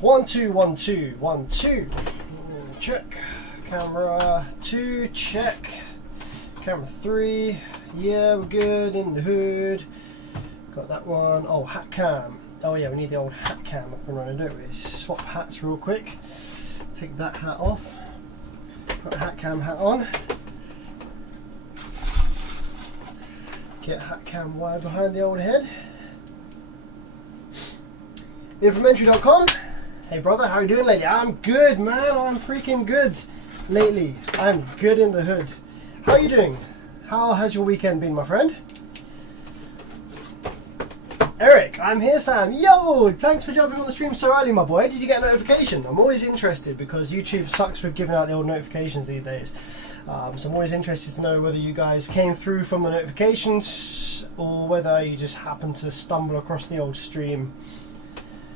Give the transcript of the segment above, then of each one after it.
1 2 1 2 1 2. Check. Camera 2, check. Camera 3, yeah, we're good. In the hood, got that one. Oh, hat cam. Oh yeah, we need the old hat cam up and running, don't we? Swap hats real quick. Take that hat off. Put a hat cam hat on. Get hat cam wire behind the old head. Infomentary.com. Hey brother, how are you doing lately? I'm good, man. I'm freaking good lately. I'm good in the hood. How are you doing? How has your weekend been, my friend? Eric, I'm here, Sam. Yo, thanks for jumping on the stream so early, my boy. Did you get a notification? I'm always interested because YouTube sucks with giving out the old notifications these days. So I'm always interested to know whether you guys came through from the notifications or whether you just happened to stumble across the old stream.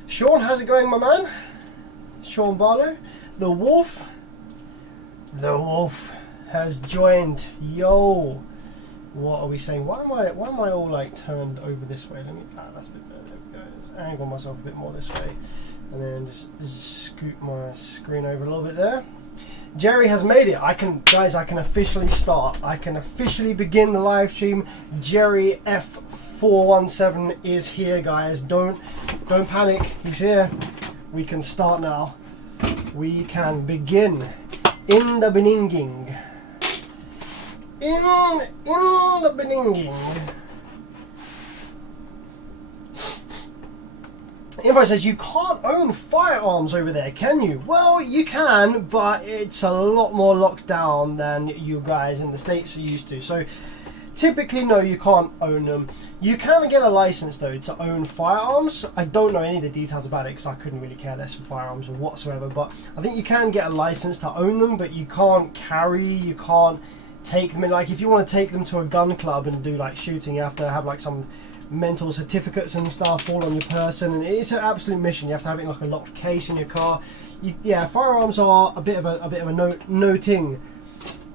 Sean, how's it going, my man? Sean Barlow. The Wolf has joined. Yo, what are we saying? Why am I all like turned over this way? Let me. That's a bit better. There we go. Just angle myself a bit more this way, and then just scoot my screen over a little bit there. Jerry has made it. I can officially start. I can officially begin the live stream. Jerry F417 is here, guys. Don't panic. He's here. We can start now. We can begin. In the beginning. In the beginning. Info says you can't own firearms over there, can you? Well, you can, but it's a lot more locked down than you guys in the States are used to. So typically, no, you can't own them. You can get a license, though, to own firearms. I don't know any of the details about it because I couldn't really care less for firearms or whatsoever. But I think you can get a license to own them, but you can't carry, you can't take them in. Like, if you want to take them to a gun club and do, like, shooting, you have to have, like, some mental certificates and stuff all on your person. And it's an absolute mission. You have to have it in, like, a locked case in your car. Yeah, firearms are a bit of a no-ting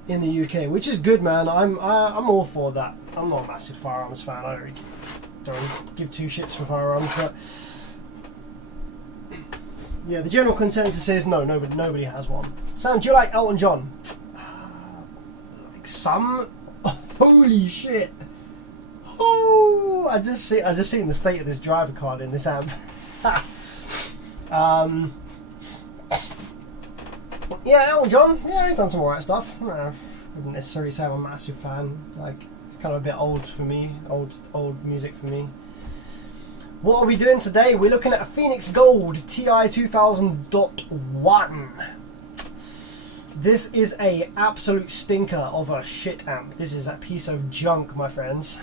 in the UK, which is good, man. I'm all for that. I'm not a massive firearms fan. I don't give two shits for firearms, but yeah, the general consensus is no, nobody has one. Sam, do you like Elton John? Like some. Holy shit! Oh, I just seen the state of this driver card in this amp. Yeah, Elton John. Yeah, he's done some alright stuff. I wouldn't necessarily say I'm a massive fan. Like, it's kind of a bit old for me. Old music for me. What are we doing today? We're looking at a Phoenix Gold TI2 This is a absolute stinker of a shit amp. This is a piece of junk, my friends.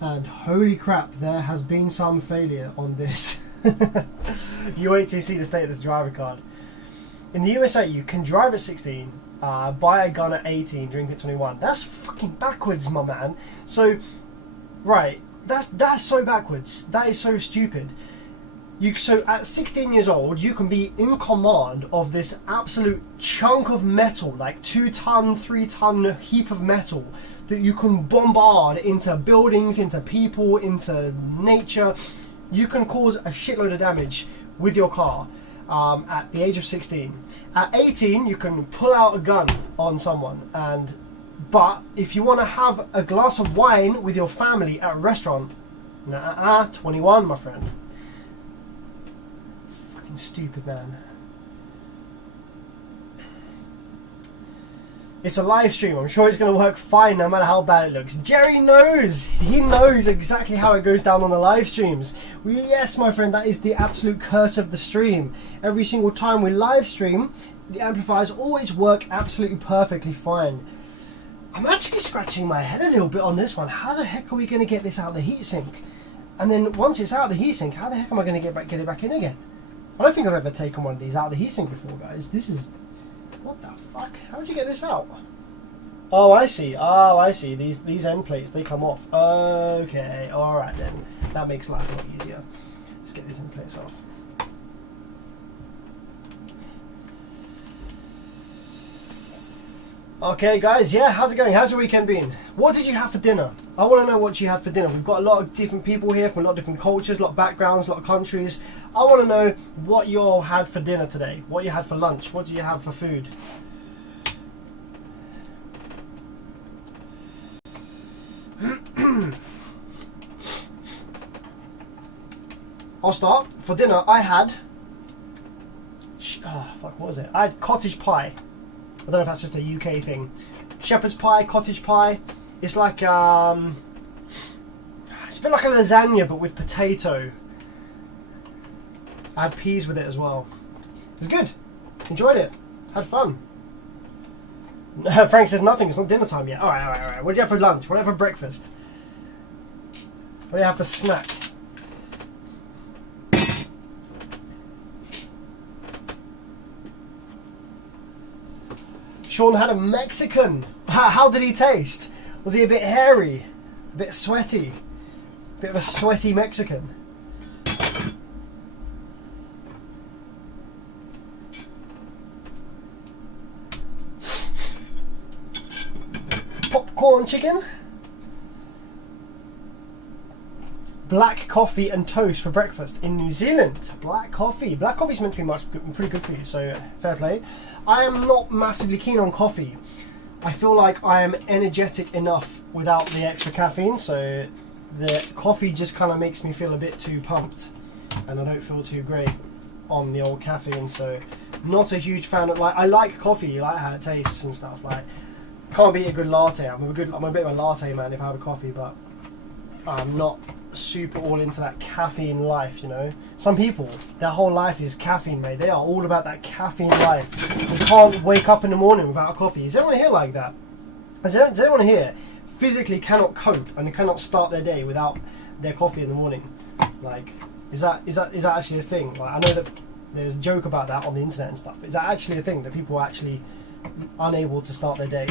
And holy crap, there has been some failure on this. You wait till you see the state of this driver card. In the USA, you can drive at 16, buy a gun at 18, drink at 21. That's fucking backwards, my man. So, right, that's so backwards. That is so stupid. So at 16 years old, you can be in command of this absolute chunk of metal, like 2-ton, 3-ton heap of metal that you can bombard into buildings, into people, into nature. You can cause a shitload of damage with your car. At the age of 16. At 18, you can pull out a gun on someone, but if you want to have a glass of wine with your family at a restaurant, 21, my friend. Fucking stupid, man. It's a live stream. I'm sure it's going to work fine no matter how bad it looks. Jerry knows. He knows exactly how it goes down on the live streams. Yes, my friend, that is the absolute curse of the stream. Every single time we live stream, the amplifiers always work absolutely perfectly fine. I'm actually scratching my head a little bit on this one. How the heck are we going to get this out of the heatsink? And then once it's out of the heatsink, how the heck am I going to get it back in again? I don't think I've ever taken one of these out of the heatsink before, guys. This is... What the fuck? How'd you get this out? Oh, I see. Oh, I see. These end plates, they come off. Okay. Alright then. That makes life a lot easier. Let's get these end plates off. Okay guys, yeah, how's it going? How's your weekend been? What did you have for dinner? I want to know what you had for dinner. We've got a lot of different people here from a lot of different cultures, a lot of backgrounds, a lot of countries. I want to know what you all had for dinner today. What you had for lunch. What did you have for food? I'll start. For dinner, I had... what was it? I had cottage pie. I don't know if that's just a UK thing. Shepherd's pie, cottage pie. It's like it's a bit like a lasagna, but with potato. I had peas with it as well. It was good. Enjoyed it. Had fun. Frank says nothing. It's not dinner time yet. All right. What do you have for lunch? What do you have for breakfast? What do you have for snack? Sean had a Mexican. How did he taste? Was he a bit hairy? A bit sweaty? A bit of a sweaty Mexican? Popcorn chicken? Black coffee and toast for breakfast in New Zealand. Black coffee. Black coffee's meant to be pretty good for you, so fair play. I am not massively keen on coffee. I feel like I am energetic enough without the extra caffeine, so the coffee just kind of makes me feel a bit too pumped, and I don't feel too great on the old caffeine. So not a huge fan of, like, I like coffee, like how it tastes and stuff. Like, can't beat a good latte. I'm a bit of a latte man if I have a coffee, but I'm not super all into that caffeine life, you know. Some people, their whole life is caffeine, mate. They are all about that caffeine life. They can't wake up in the morning without a coffee. Is anyone here like that? Does anyone here physically cannot cope and cannot start their day without their coffee in the morning? Like, is that actually a thing? Like, I know that there's a joke about that on the internet and stuff, but is that actually a thing, that people are actually unable to start their day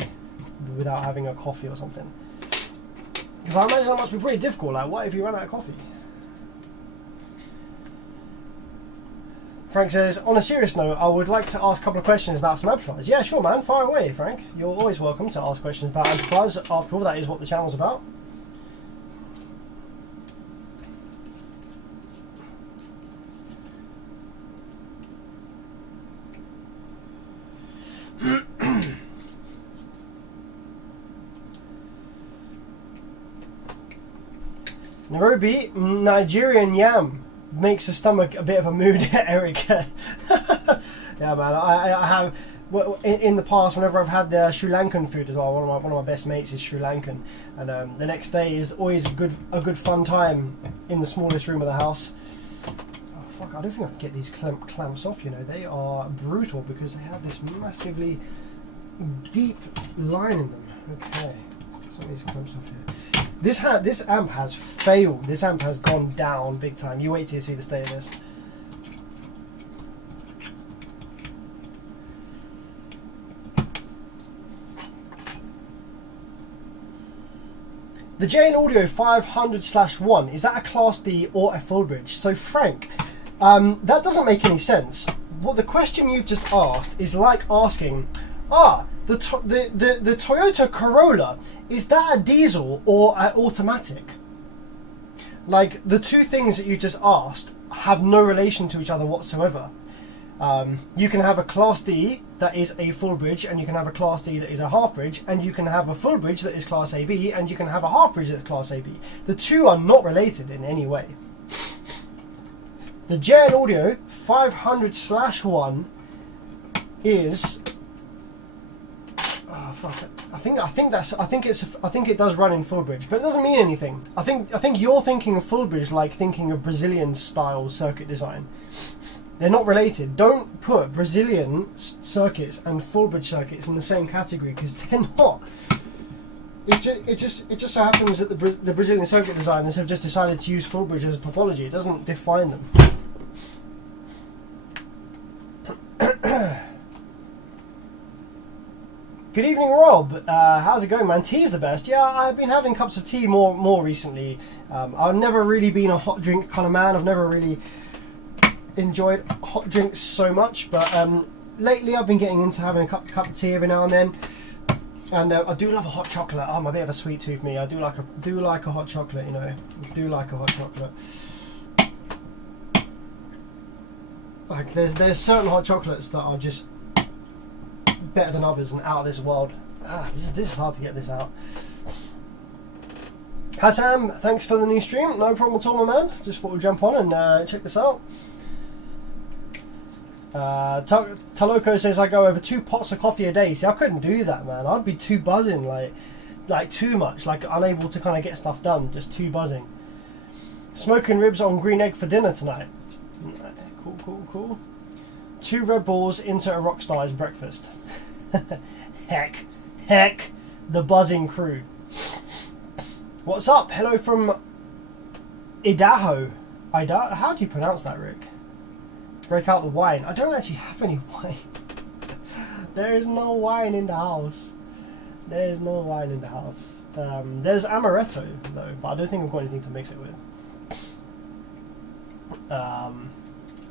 without having a coffee or something? Because I imagine that must be pretty difficult. Like, what if you run out of coffee? Frank says, on a serious note, I would like to ask a couple of questions about some amplifiers. Yeah, sure, man. Fire away, Frank. You're always welcome to ask questions about amplifiers. After all, that is what the channel's about. Nairobi, Nigerian yam makes the stomach a bit of a mood, Eric. Yeah, man. I have in the past, whenever I've had the Sri Lankan food as well. One of my best mates is Sri Lankan, and the next day is always a good fun time in the smallest room of the house. Oh fuck! I don't think I can get these clamps off. You know, they are brutal because they have this massively deep line in them. Okay, some of these clamps off here. This amp has failed. This amp has gone down big time. You wait till you see the state of this. The JN Audio 500/1, is that a Class D or a full bridge? So Frank, that doesn't make any sense. What the question you've just asked is like asking, the Toyota Corolla, is that a diesel or an automatic? Like, the two things that you just asked have no relation to each other whatsoever. You can have a Class D that is a full bridge, and you can have a Class D that is a half bridge, and you can have a full bridge that is Class AB, and you can have a half bridge that's Class AB. The two are not related in any way. The JN Audio 500/1 is... fuck it. I think it does run in full bridge, but it doesn't mean anything. I think you're thinking of full bridge like thinking of Brazilian style circuit design. They're not related. Don't put Brazilian circuits and full bridge circuits in the same category, because they're not. It just so happens that the Brazilian circuit designers have just decided to use full bridge as a topology. It doesn't define them. Good evening, Rob. How's it going, man? Tea's the best. Yeah, I've been having cups of tea more recently. I've never really been a hot drink kind of man. I've never really enjoyed hot drinks so much, but lately I've been getting into having a cup of tea every now and then. And I do love a hot chocolate. I'm a bit of a sweet tooth, me. I do like a hot chocolate, you know. I do like a hot chocolate. Like there's certain hot chocolates that are just better than others and out of this world. This is hard to get this out. Hi Sam, thanks for the new stream. No problem at all, my man. Just thought we'd jump on and check this out. Taloko says I go over 2 pots of coffee a day. See, I couldn't do that, man. I'd be too buzzing, like too much, like unable to kind of get stuff done, just too buzzing. Smoking ribs on green egg for dinner tonight. Cool. 2 Red Bulls into a Rockstar's breakfast. Heck, the buzzing crew. What's up? Hello from Idaho. How do you pronounce that, Rick? Break out the wine. I don't actually have any wine. There is no wine in the house. There's no wine in the house. There's amaretto though, but I don't think I've got anything to mix it with.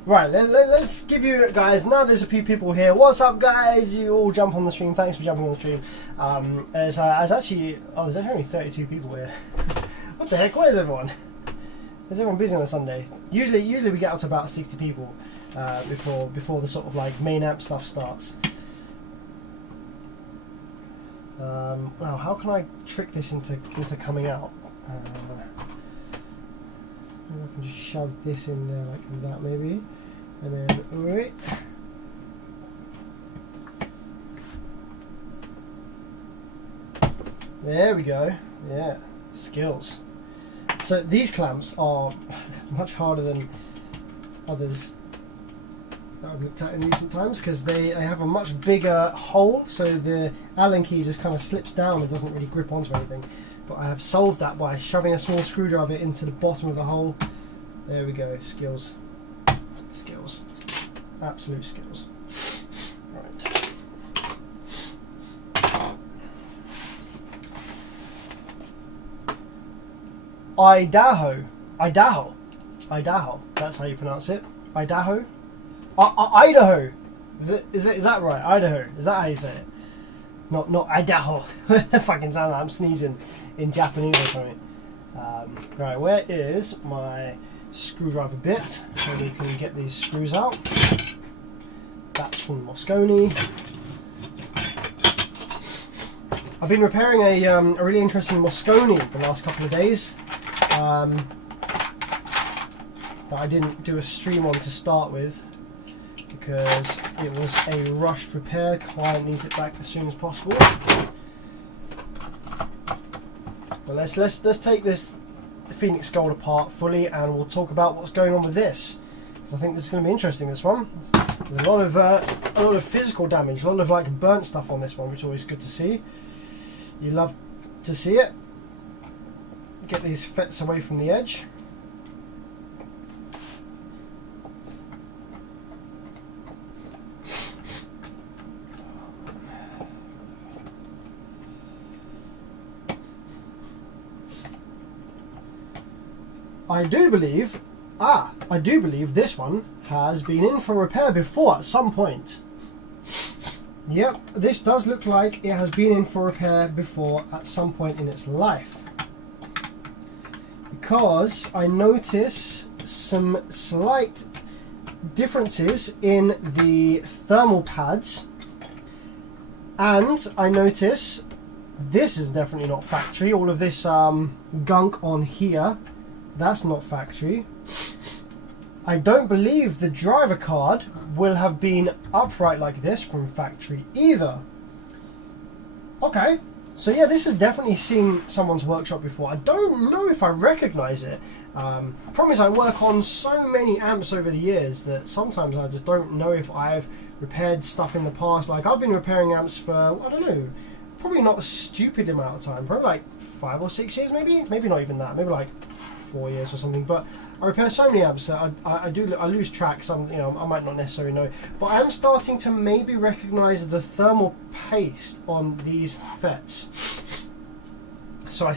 Right, let's give you guys, now there's a few people here. What's up guys? You all jump on the stream. Thanks for jumping on the stream. There's actually only 32 people here. What the heck? Where is everyone? Is everyone busy on a Sunday? Usually we get up to about 60 people before the sort of like main amp stuff starts. Wow, how can I trick this into coming out? Maybe I can just shove this in there like that maybe, and then wait. There we go. Yeah, skills. So these clamps are much harder than others that I've looked at in recent times because they have a much bigger hole, so the Allen key just kind of slips down and doesn't really grip onto anything. But I have solved that by shoving a small screwdriver into the bottom of the hole. There we go. Skills. Absolute skills. Right. Idaho. That's how you pronounce it. Idaho. Idaho. Is that right? Idaho. Is that how you say it? Not Idaho. Fucking sound like I'm sneezing in Japanese or something. Right, where is my screwdriver bit so we can get these screws out? That's from Moscone. I've been repairing a really interesting Moscone the last couple of days that I didn't do a stream on to start with because it was a rushed repair. Client needs it back as soon as possible. But let's take this Phoenix Gold apart fully, and we'll talk about what's going on with this. Because I think this is going to be interesting. This one, there's a lot of physical damage, a lot of like burnt stuff on this one, which is always good to see. You love to see it. Get these FETs away from the edge. I do believe this one has been in for repair before at some point. Yep, this does look like it has been in for repair before at some point in its life. Because I notice some slight differences in the thermal pads, and I notice this is definitely not factory. All of this gunk on here, that's not factory. I don't believe the driver card will have been upright like this from factory either. Okay, so yeah, this has definitely seen someone's workshop before. I don't know if I recognize it. Problem is I work on so many amps over the years that sometimes I just don't know if I've repaired stuff in the past. Like I've been repairing amps for, I don't know, probably not a stupid amount of time, probably like 5 or 6 years maybe not even that, maybe like 4 years or something. But I repair so many amps that I lose track. Some, you know, I might not necessarily know, but I am starting to maybe recognize the thermal paste on these FETs. So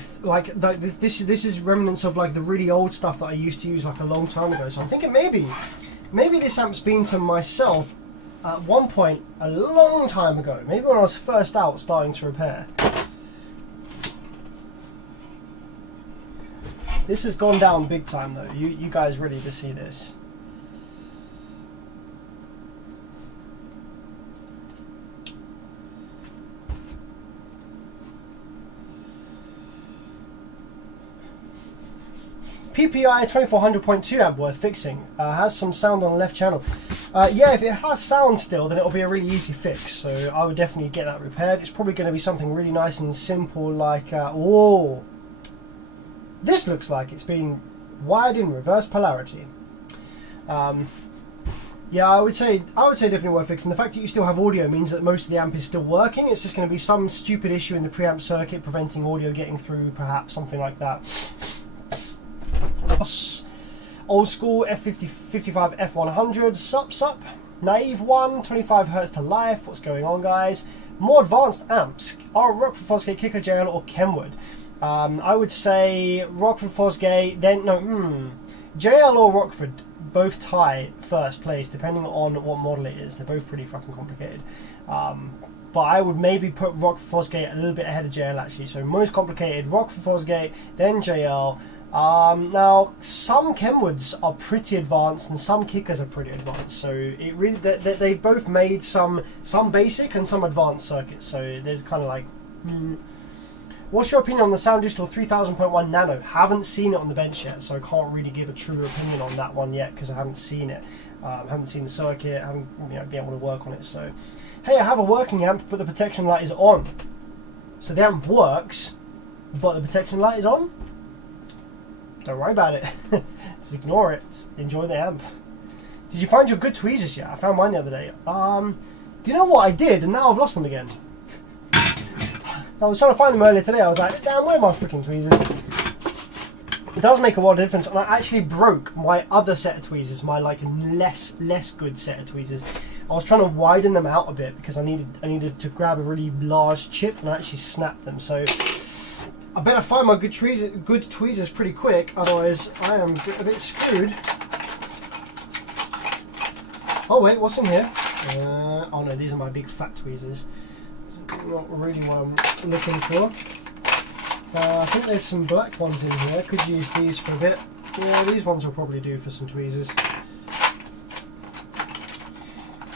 this is remnants of like the really old stuff that I used to use like a long time ago. So I'm thinking maybe this amp's been to myself at one point a long time ago, maybe when I was first out starting to repair. This has gone down big time though. You guys ready to see this? PPI 2400.2 amp worth fixing. Has some sound on the left channel. Yeah, if it has sound still, then it'll be a really easy fix. So I would definitely get that repaired. It's probably going to be something really nice and simple, like whoa. This looks like it's been wired in reverse polarity. Yeah, I would say definitely worth fixing. The fact that you still have audio means that most of the amp is still working. It's just going to be some stupid issue in the preamp circuit preventing audio getting through, perhaps something like that. Old school F55 F100 sup. Naive one, 25 Hz to life. What's going on, guys? More advanced amps are Rockford Fosgate, Kicker JL, or Kenwood. I would say Rockford Fosgate, then no, JL or Rockford both tie first place depending on what model it is. They're both pretty fucking complicated. But I would maybe put Rockford Fosgate a little bit ahead of JL actually. So most complicated, Rockford Fosgate, then JL. Now some Kenwoods are pretty advanced and some Kickers are pretty advanced. So it really they've both made some basic and some advanced circuits. So there's kind of like. What's your opinion on the Sound Digital 3000.1 Nano? Haven't seen it on the bench yet, so I can't really give a true opinion on that one yet because I haven't seen it. Haven't seen the circuit, haven't been able to work on it. So, hey, I have a working amp, but the protection light is on. So the amp works, but the protection light is on? Don't worry about it. Just ignore it. Just enjoy the amp. Did you find your good tweezers yet? I found mine the other day. You know what I did, and now I've lost them again. I was trying to find them earlier today. I was like, damn, where are my freaking tweezers? It does make a world of difference, and I actually broke my other set of tweezers, my like less good set of tweezers. I was trying to widen them out a bit because I needed to grab a really large chip, and I actually snapped them. So I better find my good tweezers pretty quick, otherwise I am a bit screwed. Oh wait, what's in here? Oh no, these are my big fat tweezers. Not really what I'm looking for. I think there's some black ones in here. Could use these for a bit. Yeah, these ones will probably do for some tweezers.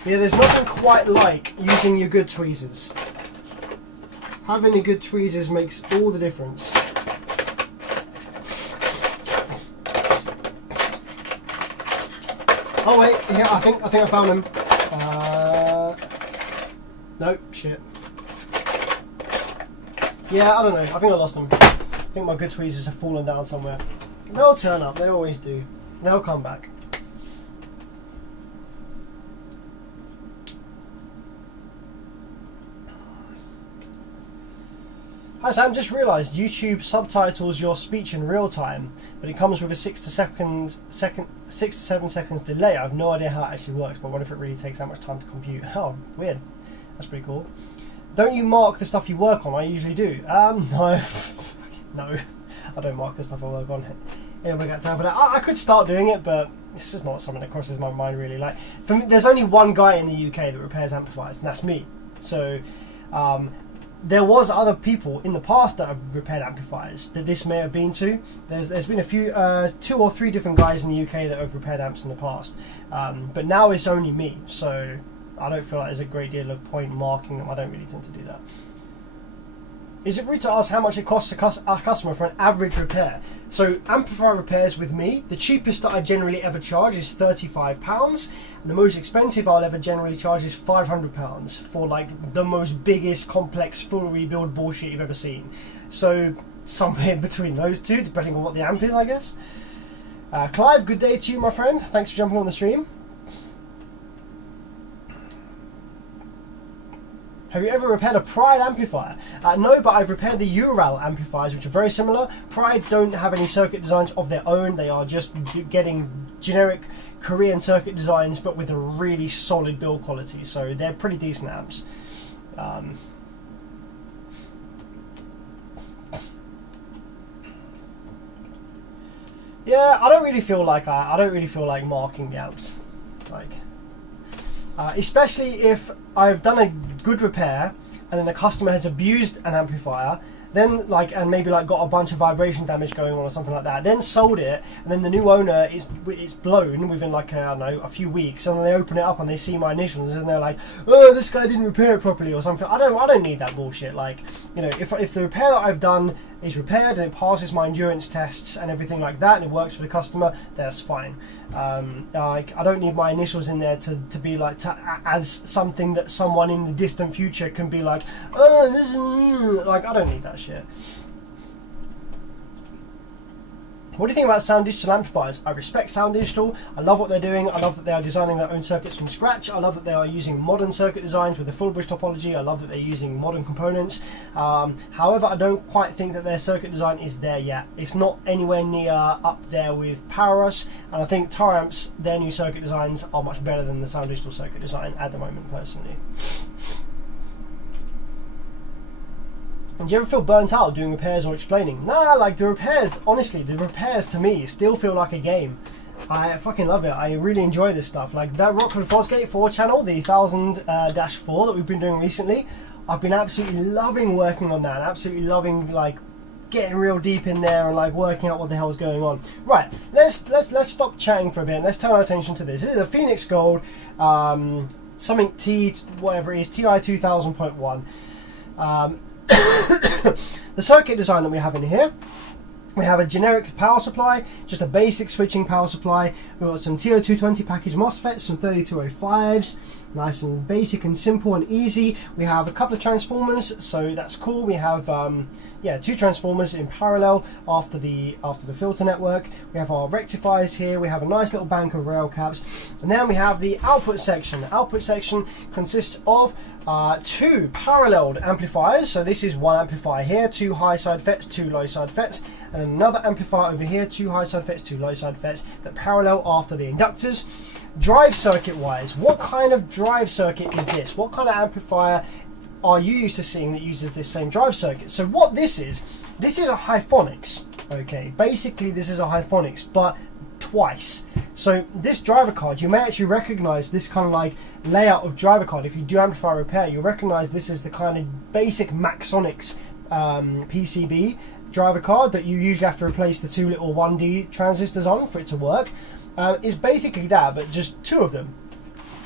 Yeah, there's nothing quite like using your good tweezers. Having a good tweezers makes all the difference. Oh wait, yeah, I think I found them. Nope, shit. Yeah, I don't know. I think I lost them. I think my good tweezers have fallen down somewhere. They'll turn up. They always do. They'll come back. Hi Sam, just realised YouTube subtitles your speech in real time, but it comes with a 6 to 7 seconds delay. I have no idea how it actually works, but I wonder if it really takes that much time to compute. Oh, weird. That's pretty cool. Don't you mark the stuff you work on? I usually do. No. No. I don't mark the stuff I work on. Anybody got time for that? I could start doing it, but this is not something that crosses my mind really. Like, for me, there's only one guy in the UK that repairs amplifiers, and that's me. So, there was other people in the past that have repaired amplifiers that this may have been to. There's been a few, 2 or 3 different guys in the UK that have repaired amps in the past. But now it's only me, so I don't feel like there's a great deal of point marking them. I don't really tend to do that. Is it rude to ask how much it costs a customer for an average repair? So amplifier repairs with me, the cheapest that I generally ever charge is £35, and the most expensive I'll ever generally charge is £500 for like the most biggest complex full rebuild bullshit you've ever seen. So somewhere between those two, depending on what the amp is, I guess. Clive, good day to you, my friend. Thanks for jumping on the stream. Have you ever repaired a Pride amplifier? No, but I've repaired the Ural amplifiers, which are very similar. Pride don't have any circuit designs of their own. They are just getting generic Korean circuit designs, but with a really solid build quality. So they're pretty decent amps. Yeah, I don't really feel like marking the amps. Like, especially if I've done a good repair and then a customer has abused an amplifier, then and maybe got a bunch of vibration damage going on or something like that, then sold it, and then the new owner it's blown within I don't know, a few weeks, and then they open it up and they see my initials and they're like, oh, this guy didn't repair it properly or something. I don't need that bullshit. If the repair that I've done is repaired and it passes my endurance tests and everything like that and it works for the customer, that's fine. I don't need my initials in there to be as something that someone in the distant future can be like, oh, this is I don't need that shit. What do you think about Sound Digital amplifiers? I respect Sound Digital. I love what they're doing. I love that they are designing their own circuits from scratch. I love that they are using modern circuit designs with the full bridge topology. I love that they're using modern components. However, I don't quite think that their circuit design is there yet. It's not anywhere near up there with PowerUs, and I think Taramp's, their new circuit designs are much better than the Sound Digital circuit design at the moment, personally. And do you ever feel burnt out doing repairs or explaining? Nah, the repairs, honestly, the repairs to me still feel like a game. I fucking love it. I really enjoy this stuff. That Rockwood Fosgate 4 channel, the 1000-4 that we've been doing recently, I've been absolutely loving working on that. Absolutely loving getting real deep in there and working out what the hell is going on. Right, let's stop chatting for a bit and let's turn our attention to this. This is a Phoenix Gold, something whatever it is, TI 2000.1. The circuit design that we have in here, we have a generic power supply, just a basic switching power supply. We've got some TO220 package MOSFETs, some 3205s, nice and basic and simple and easy. We have a couple of transformers, so that's cool. We have two transformers in parallel after the filter network. We have our rectifiers here. We have a nice little bank of rail caps, and then we have the output section. The output section consists of two paralleled amplifiers. So this is one amplifier here, two high side FETs, two low side FETs, and another amplifier over here, two high side FETs, two low side FETs that parallel after the inductors. Drive circuit wise, what kind of drive circuit is this? What kind of amplifier are you used to seeing that uses this same drive circuit? So what this is a Hyphonics. Okay, basically this is a Hyphonics, but twice. So this driver card, you may actually recognize this kind of layout of driver card. If you do amplifier repair, you'll recognize this is the kind of basic Maxonics PCB driver card that you usually have to replace the two little 1D transistors on for it to work. It's basically that, but just two of them,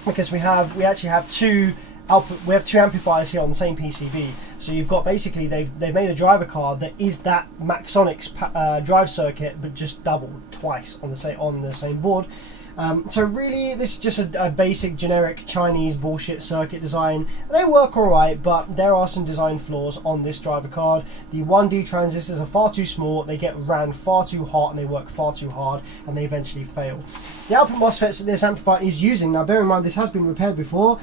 because we actually have two output. We have two amplifiers here on the same PCB. So you've got basically they've made a driver card that is that Maxonics drive circuit, but just doubled twice on the same board. So really, this is just a basic generic Chinese bullshit circuit design. They work alright, but there are some design flaws on this driver card. The 1D transistors are far too small, they get ran far too hot, and they work far too hard, and they eventually fail. The output MOSFETs that this amplifier is using, now bear in mind this has been repaired before.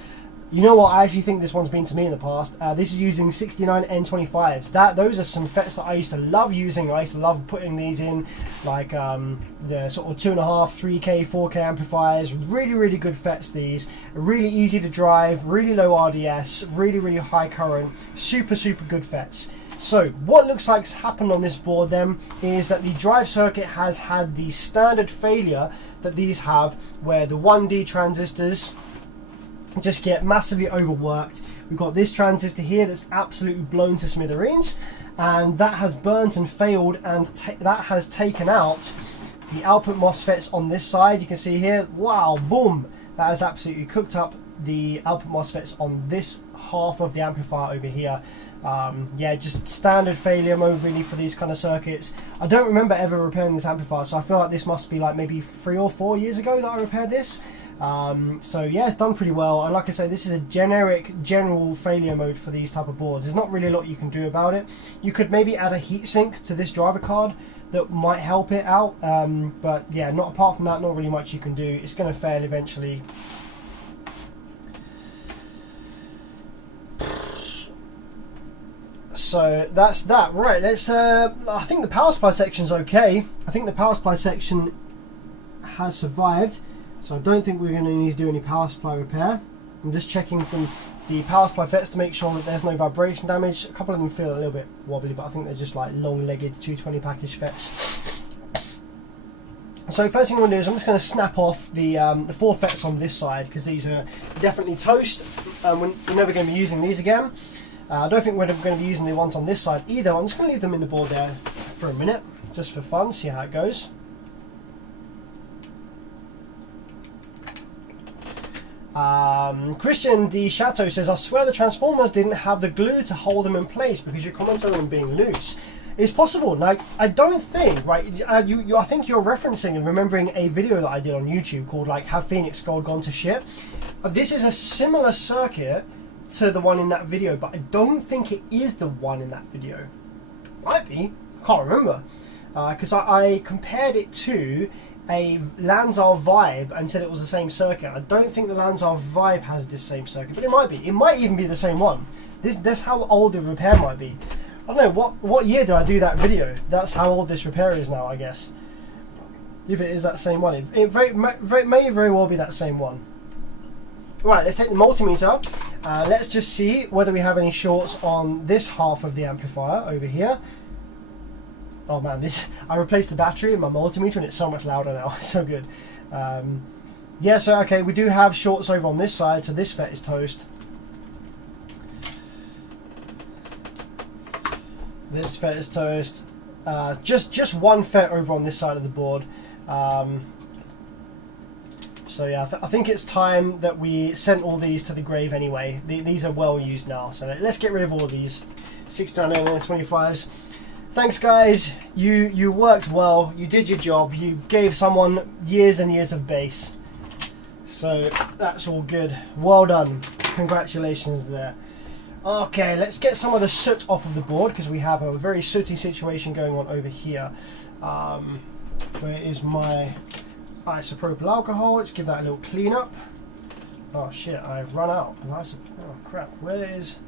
You know what, I actually think this one's been to me in the past. This is using 69N25s. Those are some FETs that I used to love using. I used to love putting these in, the sort of 2.5, 3K, 4K amplifiers. Really, really good FETs these. Really easy to drive, really low RDS, really, really high current. Super, super good FETs. So what looks like's happened on this board then is that the drive circuit has had the standard failure that these have, where the 1D transistors just get massively overworked. We've got this transistor here that's absolutely blown to smithereens, and that has burnt and failed, and that has taken out the output MOSFETs on this side. You can see here, wow, boom, that has absolutely cooked up the output MOSFETs on this half of the amplifier over here. Yeah, just standard failure mode really for these kind of circuits. I don't remember ever repairing this amplifier, so I feel like this must be maybe 3 or 4 years ago that I repaired this. So yeah, it's done pretty well, and like I say, this is a general failure mode for these type of boards. There's not really a lot you can do about it. You could maybe add a heatsink to this driver card that might help it out, but yeah, not apart from that, not really much you can do. It's going to fail eventually. So that's that. Right, let's I think the power supply section's okay. I think the power supply section has survived, so I don't think we're going to need to do any power supply repair. I'm just checking from the power supply FETs to make sure that there's no vibration damage. A couple of them feel a little bit wobbly, but I think they're just long-legged 220 package FETs. So first thing I'm going to do is I'm just going to snap off the 4 FETs on this side, because these are definitely toast, and we're never going to be using these again. I don't think we're going to be using the ones on this side either. I'm just going to leave them in the board there for a minute, just for fun, see how it goes. Christian D. Chateau says, I swear the transformers didn't have the glue to hold them in place because you commented on them being loose. It's possible. Like, I don't think, right, I think you're referencing and remembering a video that I did on YouTube called, like, Have Phoenix Gold Gone to Shit? This is a similar circuit to the one in that video, but I don't think it is the one in that video. Might be. Can't remember. Because I compared it to a Lanzar Vibe and said it was the same circuit. I don't think the Lanzar Vibe has this same circuit, but it might be. It might even be the same one. That's how old the repair might be. I don't know, what year did I do that video? That's how old this repair is now, I guess. If it is that same one. It may very well be that same one. Right, let's take the multimeter. Let's just see whether we have any shorts on this half of the amplifier over here. Oh man, I replaced the battery in my multimeter and it's so much louder now. It's so good. Yeah, so okay, we do have shorts over on this side, so this FET is toast. This FET is toast. Just one FET over on this side of the board. So yeah, I think it's time that we sent all these to the grave anyway. These are well used now, so let's get rid of all of these 6925s. Thanks guys, you worked well, you did your job, you gave someone years and years of bass. So that's all good. Well done. Congratulations there. Okay, let's get some of the soot off of the board because we have a very sooty situation going on over here. Where is my isopropyl alcohol? Let's give that a little clean up. Oh shit, I've run out of isopropyl. Oh crap, where is...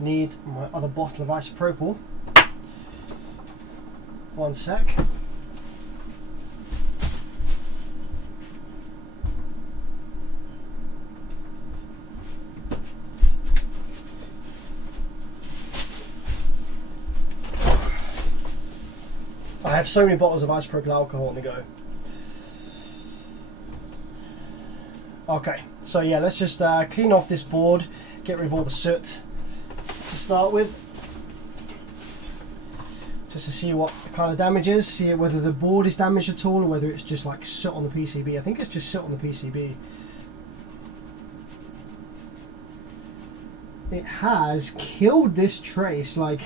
Need my other bottle of isopropyl. One sec. I have so many bottles of isopropyl alcohol on the go. Okay, so yeah, let's just clean off this board, get rid of all the soot to start with, just to see what kind of damage is, see whether the board is damaged at all or whether it's just like soot on the PCB. I think it's just soot on the PCB. It has killed this trace, like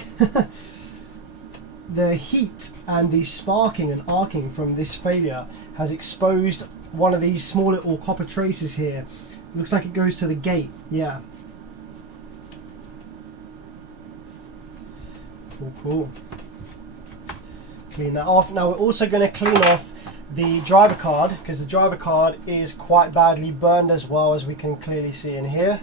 the heat and the sparking and arcing from this failure has exposed one of these small little copper traces here. Looks like it goes to the gate, yeah. Cool. Clean that off. Now we're also going to clean off the driver card because the driver card is quite badly burned as well, as we can clearly see in here.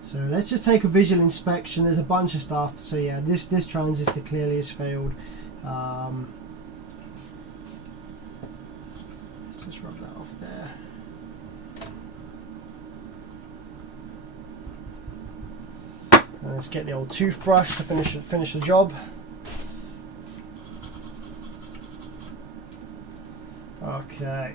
So let's just take a visual inspection. There's a bunch of stuff. So yeah, this transistor clearly has failed. Just rub that off there. And let's get the old toothbrush to finish the job. Okay.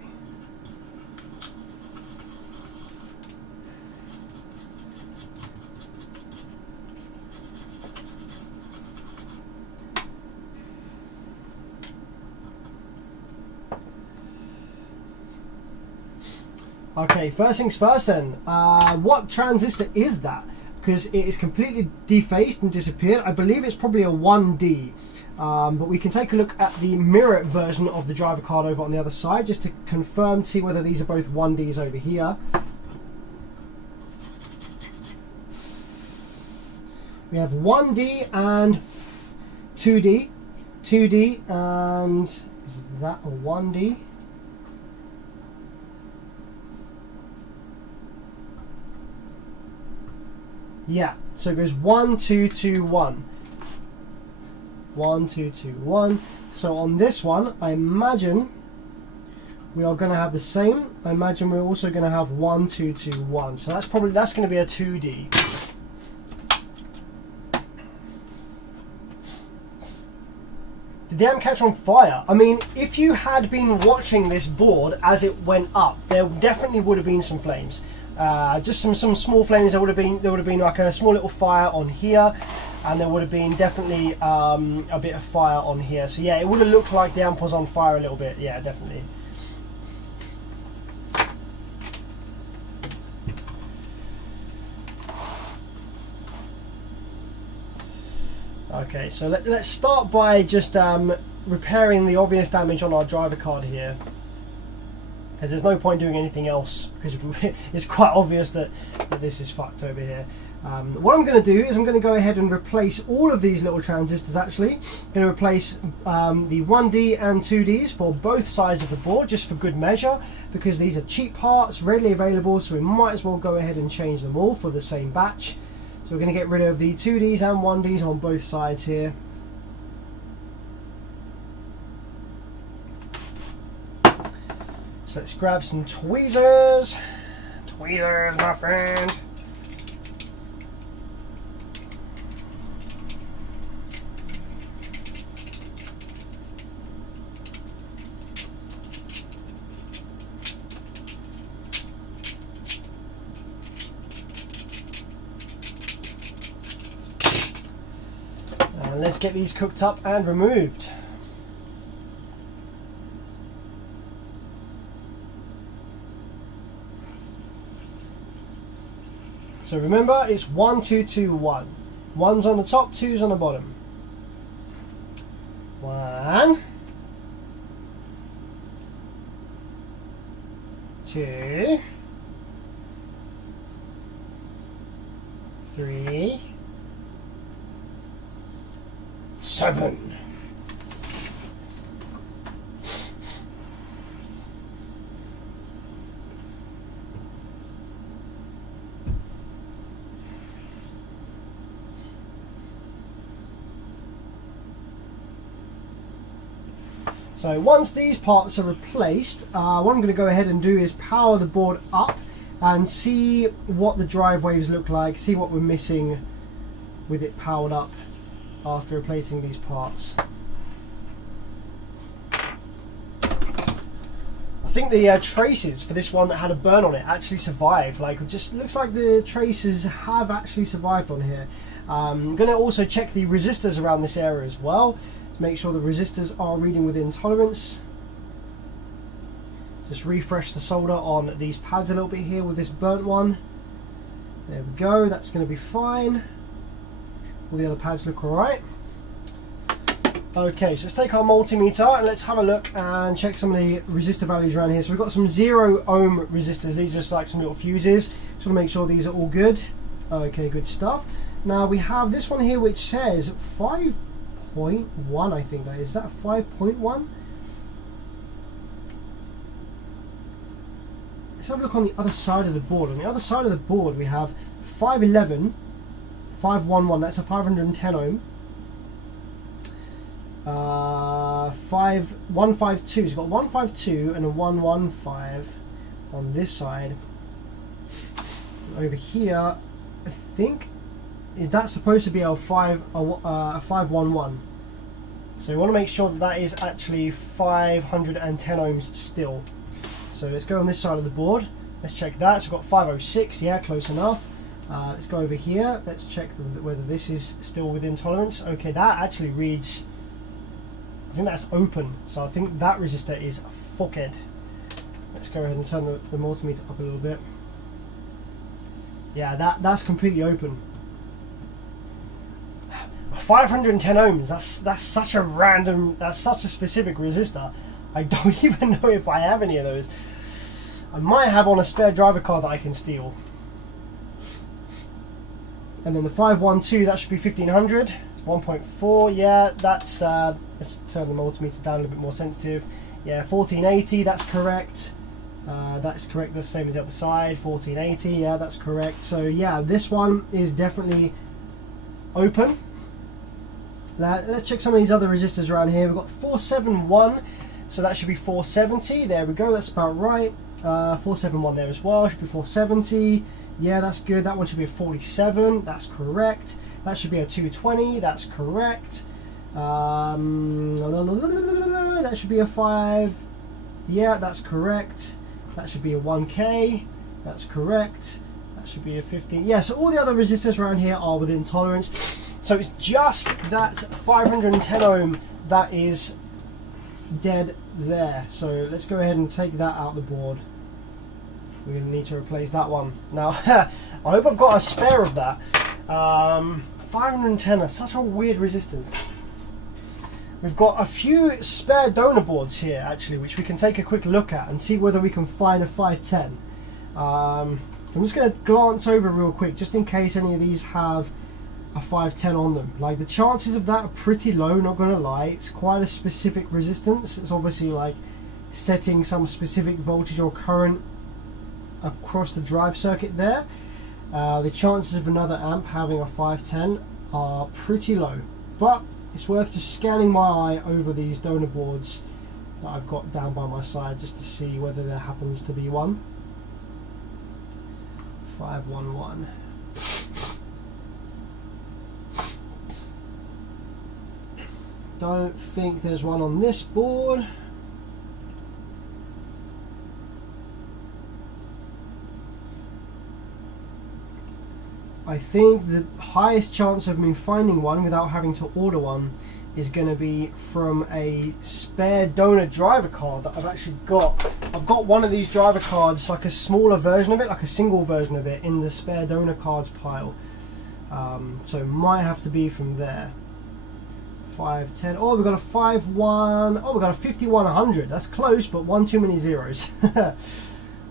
Okay, first things first then, what transistor is that? Because it is completely defaced and disappeared. I believe it's probably a 1D, but we can take a look at the mirror version of the driver card over on the other side just to confirm, see whether these are both 1Ds over here. We have 1D and 2D, 2D, and is that a 1D? Yeah, so it goes 1, 2, 2, 1. 1, 2, 2, 1. So on this one, I imagine we are going to have the same. I imagine we're also going to have 1, 2, 2, 1. So that's going to be a 2D. Did the amp catch on fire? I mean, if you had been watching this board as it went up, there definitely would have been some flames. Just some small flames. There would have been like a small little fire on here, and there would have been definitely a bit of fire on here. So yeah, it would have looked like the amp was on fire a little bit. Yeah, definitely. Okay, so let's start by just repairing the obvious damage on our driver card here, because there's no point doing anything else, because it's quite obvious that this is fucked over here. What I'm going to do is I'm going to go ahead and replace all of these little transistors. Actually, I'm going to replace the 1D and 2Ds for both sides of the board, just for good measure, because these are cheap parts, readily available, so we might as well go ahead and change them all for the same batch. So we're going to get rid of the 2Ds and 1Ds on both sides here. So let's grab some tweezers. Tweezers, my friend. Let's get these cooked up and removed. So remember, it's 1, 2, 2, 1. 1's on the top, 2's on the bottom. 1, 2, 3, 7. So once these parts are replaced, what I'm going to go ahead and do is power the board up and see what the drive waves look like, see what we're missing with it powered up after replacing these parts. I think the traces for this one that had a burn on it actually survived. Like, it just looks like the traces have actually survived on here. I'm going to also check the resistors around this area as well to make sure the resistors are reading within tolerance. Just refresh the solder on these pads a little bit here with this burnt one. There we go, that's going to be fine. All the other pads look alright. Okay, so let's take our multimeter and let's have a look and check some of the resistor values around here. So we've got some 0 ohm resistors. These are just like some little fuses. Just want to make sure these are all good. Okay, good stuff. Now we have this one here which says 5.1, I think that is. Is that 5.1? Let's have a look on the other side of the board. On the other side of the board we have 511, 511, that's a 510 ohm. 152, so you've got 152 and a 115 on this side. Over here, I think, is that supposed to be a 511. So we want to make sure that that is actually 510 ohms still. So let's go on this side of the board. Let's check that. So we've got 506, yeah, close enough. Let's go over here. Let's check whether this is still within tolerance. Okay, that actually reads, I think that's open. So I think that resistor is fucked. Let's go ahead and turn the multimeter up a little bit. Yeah, that's completely open. 510 ohms, that's such a random, that's such a specific resistor. I don't even know if I have any of those. I might have on a spare driver card that I can steal. And then the 512, that should be 1500. 1.4, yeah, that's, let's turn the multimeter down a little bit more sensitive. Yeah, 1480, that's correct. That's correct, that's the same as the other side. 1480, yeah, that's correct. So yeah, this one is definitely open. Let's check some of these other resistors around here. We've got 471, so that should be 470. There we go, that's about right. 471 there as well, should be 470. Yeah, that's good. That one should be a 47, that's correct. That should be a 220, that's correct. That should be a 5. Yeah, that's correct. That should be a 1K, that's correct. That should be a 15. Yeah, so all the other resistors around here are within tolerance. So it's just that 510 ohm that is dead there. So let's go ahead and take that out of the board. We're going to need to replace that one. Now, I hope I've got a spare of that. 510 is such a weird resistance. We've got a few spare donor boards here, actually, which we can take a quick look at and see whether we can find a 510. I'm just going to glance over real quick, just in case any of these have a 510 on them. Like, the chances of that are pretty low, not going to lie. It's quite a specific resistance. It's obviously like setting some specific voltage or current across the drive circuit there. The chances of another amp having a 510 are pretty low, but it's worth just scanning my eye over these donor boards that I've got down by my side just to see whether there happens to be one. 511. Don't think there's one on this board. I think the highest chance of me finding one without having to order one is going to be from a spare donor driver card that I've actually got. I've got one of these driver cards, like a smaller version of it, like a single version of it, in the spare donor cards pile. So it might have to be from there. 510. Oh, we've got a 51. Oh, we've got a 5100. That's close, but one too many zeros.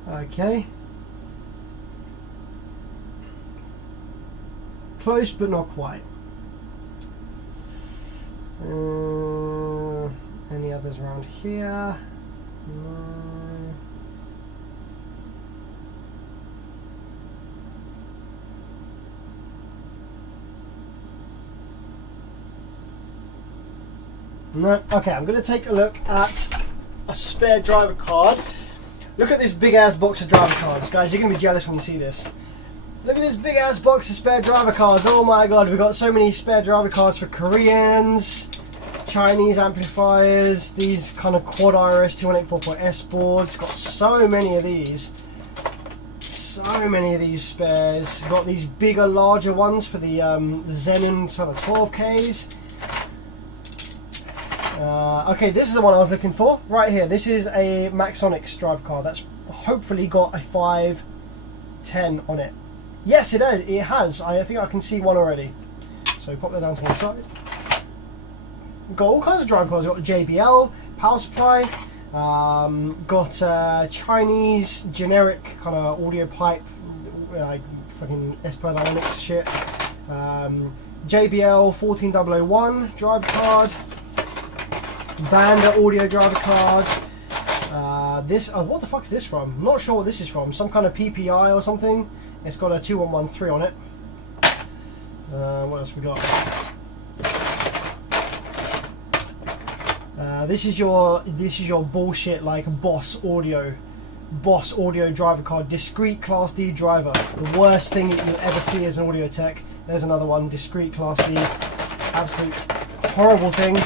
Okay. Close, but not quite. Any others around here? No. No. Okay, I'm going to take a look at a spare driver card. Look at this big ass box of driver cards, guys. You're going to be jealous when you see this. Look at this big ass box of spare driver cards. Oh my god, we've got so many spare driver cards for Koreans, Chinese amplifiers, these kind of quad iris 21844S boards. Got so many of these. So many of these spares. We've got these bigger, larger ones for the Xenon sort of 12Ks. Okay, this is the one I was looking for. Right here, this is a Maxonics drive card. That's hopefully got a 510 on it. Yes, it has. I think I can see one already. So pop that down to one side. We've got all kinds of drive cards. We've got JBL, power supply, got Chinese generic kind of audio pipe, like fucking Esper Dynamics shit. JBL 14001 drive card. Banda audio driver card. This, what the fuck is this from? I'm not sure what this is from. Some kind of PPI or something. It's got a 2113 on it. What else we got? This is your bullshit like Boss audio driver card. Discrete Class D driver. The worst thing that you'll ever see as an audio tech. There's another one. Discrete Class D. Absolute horrible thing.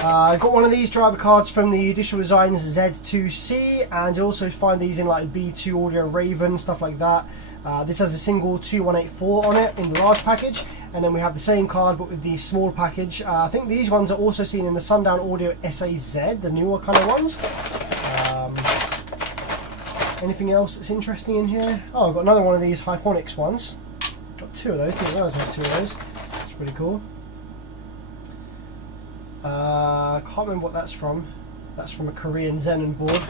I got one of these driver cards from the Additional Designs Z2C, and you'll also find these in like B2 Audio Raven, stuff like that. This has a single 2184 on it in the large package, and then we have the same card but with the small package. I think these ones are also seen in the Sundown Audio SAZ, the newer kind of ones. Anything else that's interesting in here? Oh, I've got another one of these Hyphonics ones. Got two of those, didn't realize I had two of those. It's pretty cool. I can't remember what that's from. That's from a Korean Xenon board.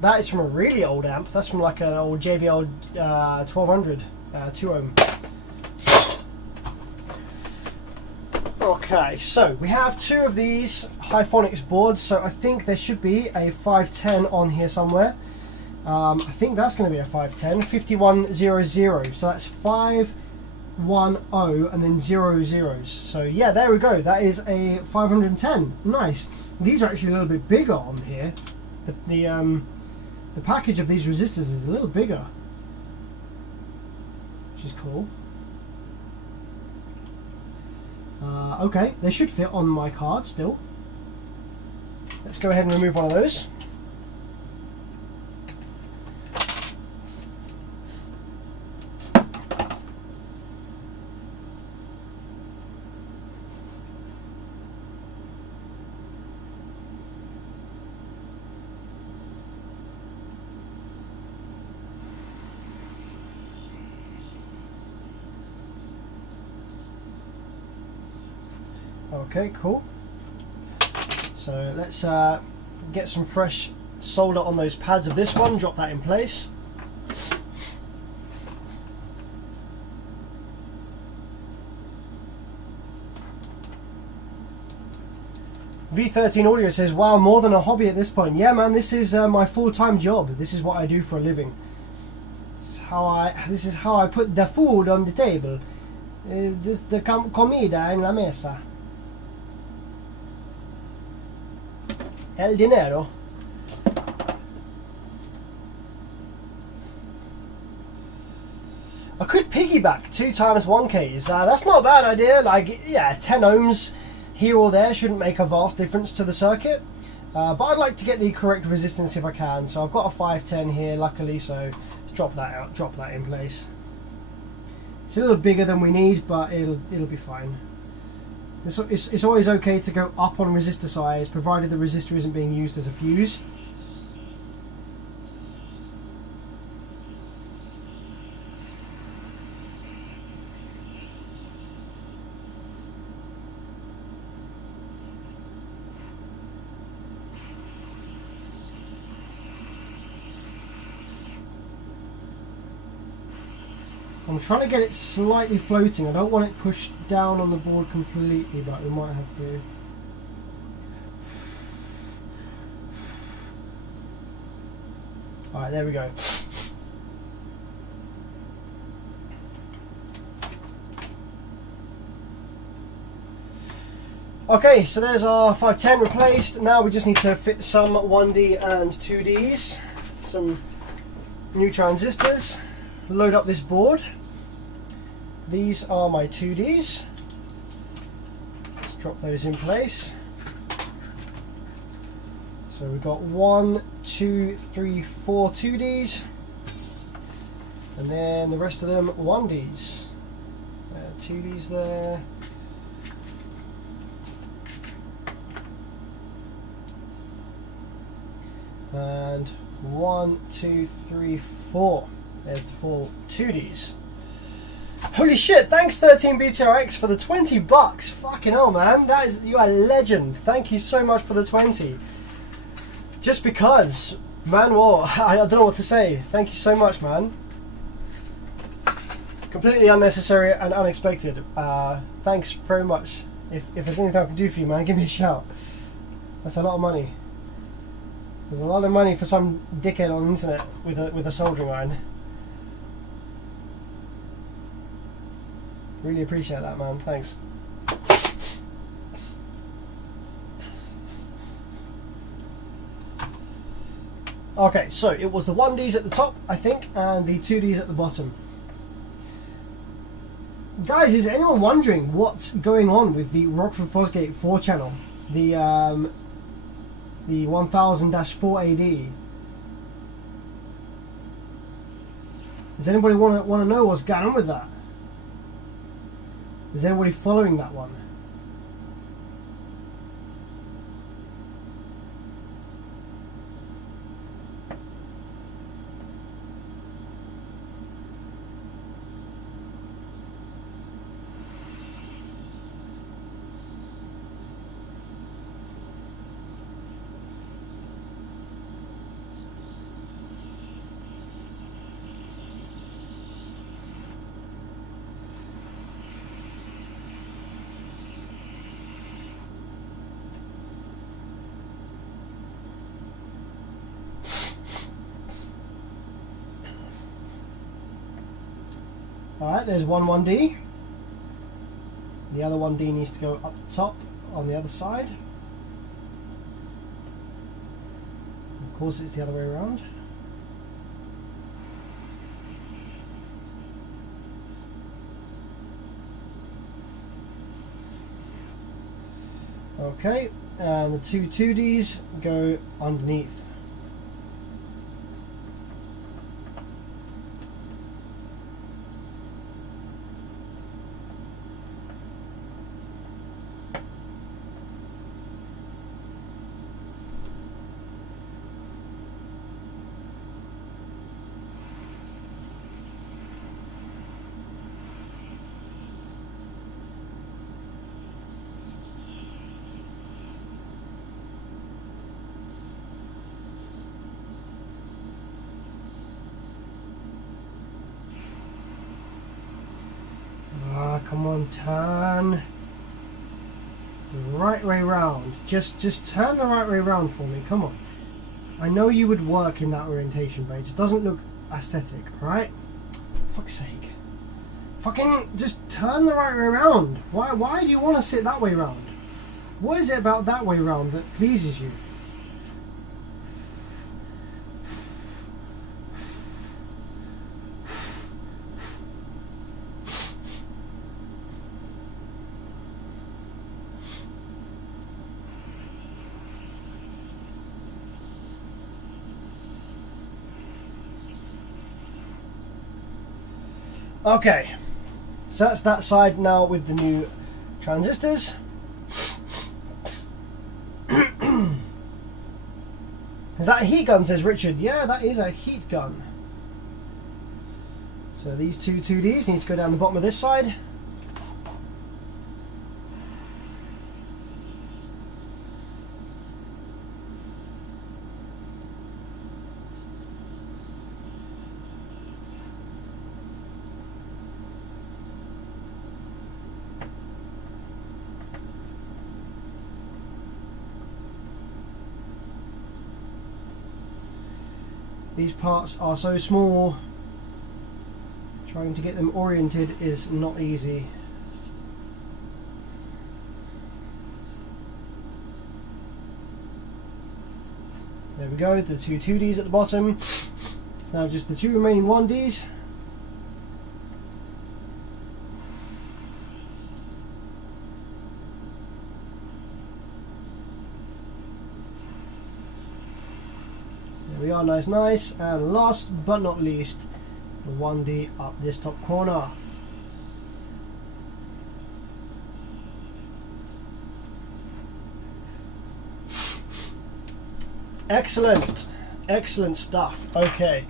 That is from a really old amp. That's from like an old JBL 1200 2 ohm. Okay, so we have two of these Hyphonics boards, so I think there should be a 510 on here somewhere. I think that's going to be a 510, 5100, so that's 5 1 0 and then 0 zeros. So yeah, there we go. That is a 510. Nice. These are actually a little bit bigger on here. The package of these resistors is a little bigger, which is cool. Okay, they should fit on my card still. Let's go ahead and remove one of those. Okay, cool. So let's get some fresh solder on those pads of this one, drop that in place. V13 Audio says, wow, more than a hobby at this point. Yeah, man, this is my full-time job. This is what I do for a living. This is how I put the food on the table. This the comida en la mesa. El dinero. I could piggyback 2 times 1Ks. That's not a bad idea. Like, yeah, 10 ohms here or there shouldn't make a vast difference to the circuit. But I'd like to get the correct resistance if I can. So I've got a 510 here, luckily. So drop that out, drop that in place. It's a little bigger than we need, but it'll be fine. It's always okay to go up on resistor size, provided the resistor isn't being used as a fuse. I'm trying to get it slightly floating. I don't want it pushed down on the board completely, but we might have to. Alright, there we go. Okay, so there's our 510 replaced. Now we just need to fit some 1D and 2Ds. Some new transistors. Load up this board. These are my 2Ds. Let's drop those in place. So we've got 1, 2, 3, 4 2Ds, and then the rest of them 1Ds. 2Ds there. And 1, 2, 3, 4. There's the 4 2Ds. Holy shit, thanks 13BTRX for the 20 bucks. Fucking hell, man. That is, you are a legend. Thank you so much for the 20. Just because, man, well, I don't know what to say. Thank you so much, man. Completely unnecessary and unexpected. Thanks very much. If there's anything I can do for you, man, give me a shout. That's a lot of money. There's a lot of money for some dickhead on the internet with a soldering iron. Really appreciate that, man. Thanks. Okay, so it was the 1Ds at the top, I think, and the 2Ds at the bottom. Guys, is anyone wondering what's going on with the Rockford Fosgate 4 channel? The 1000-4AD? Does anybody want to know what's going on with that? Is anybody following that one? Alright, there's one 1D. The other 1D needs to go up the top on the other side. Of course, it's the other way around. Okay, and the two 2Ds go underneath. Come on, turn the right way round. Just turn the right way round for me. Come on. I know you would work in that orientation, but it just doesn't look aesthetic, right? For fuck's sake. Fucking just turn the right way round. Why do you want to sit that way round? What is it about that way round that pleases you? Okay, so that's that side now with the new transistors. Is that a heat gun, says Richard? Yeah, that is a heat gun. So these two 2Ds need to go down the bottom of this side. These parts are so small, trying to get them oriented is not easy. There we go, the two 2Ds at the bottom. It's now just the two remaining 1Ds. We are nice, and last but not least, the 1D up this top corner. Excellent, excellent stuff. Okay.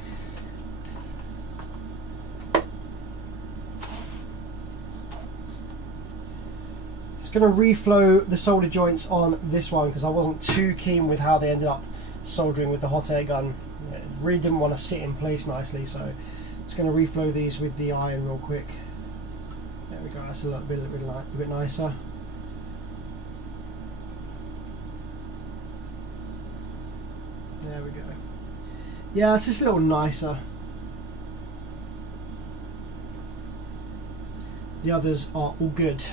Just going to reflow the solder joints on this one because I wasn't too keen with how they ended up soldering with the hot air gun. It really didn't want to sit in place nicely, so just going to reflow these with the iron real quick. There we go, that's a bit nicer. There we go. Yeah, it's just a little nicer. The others are all good.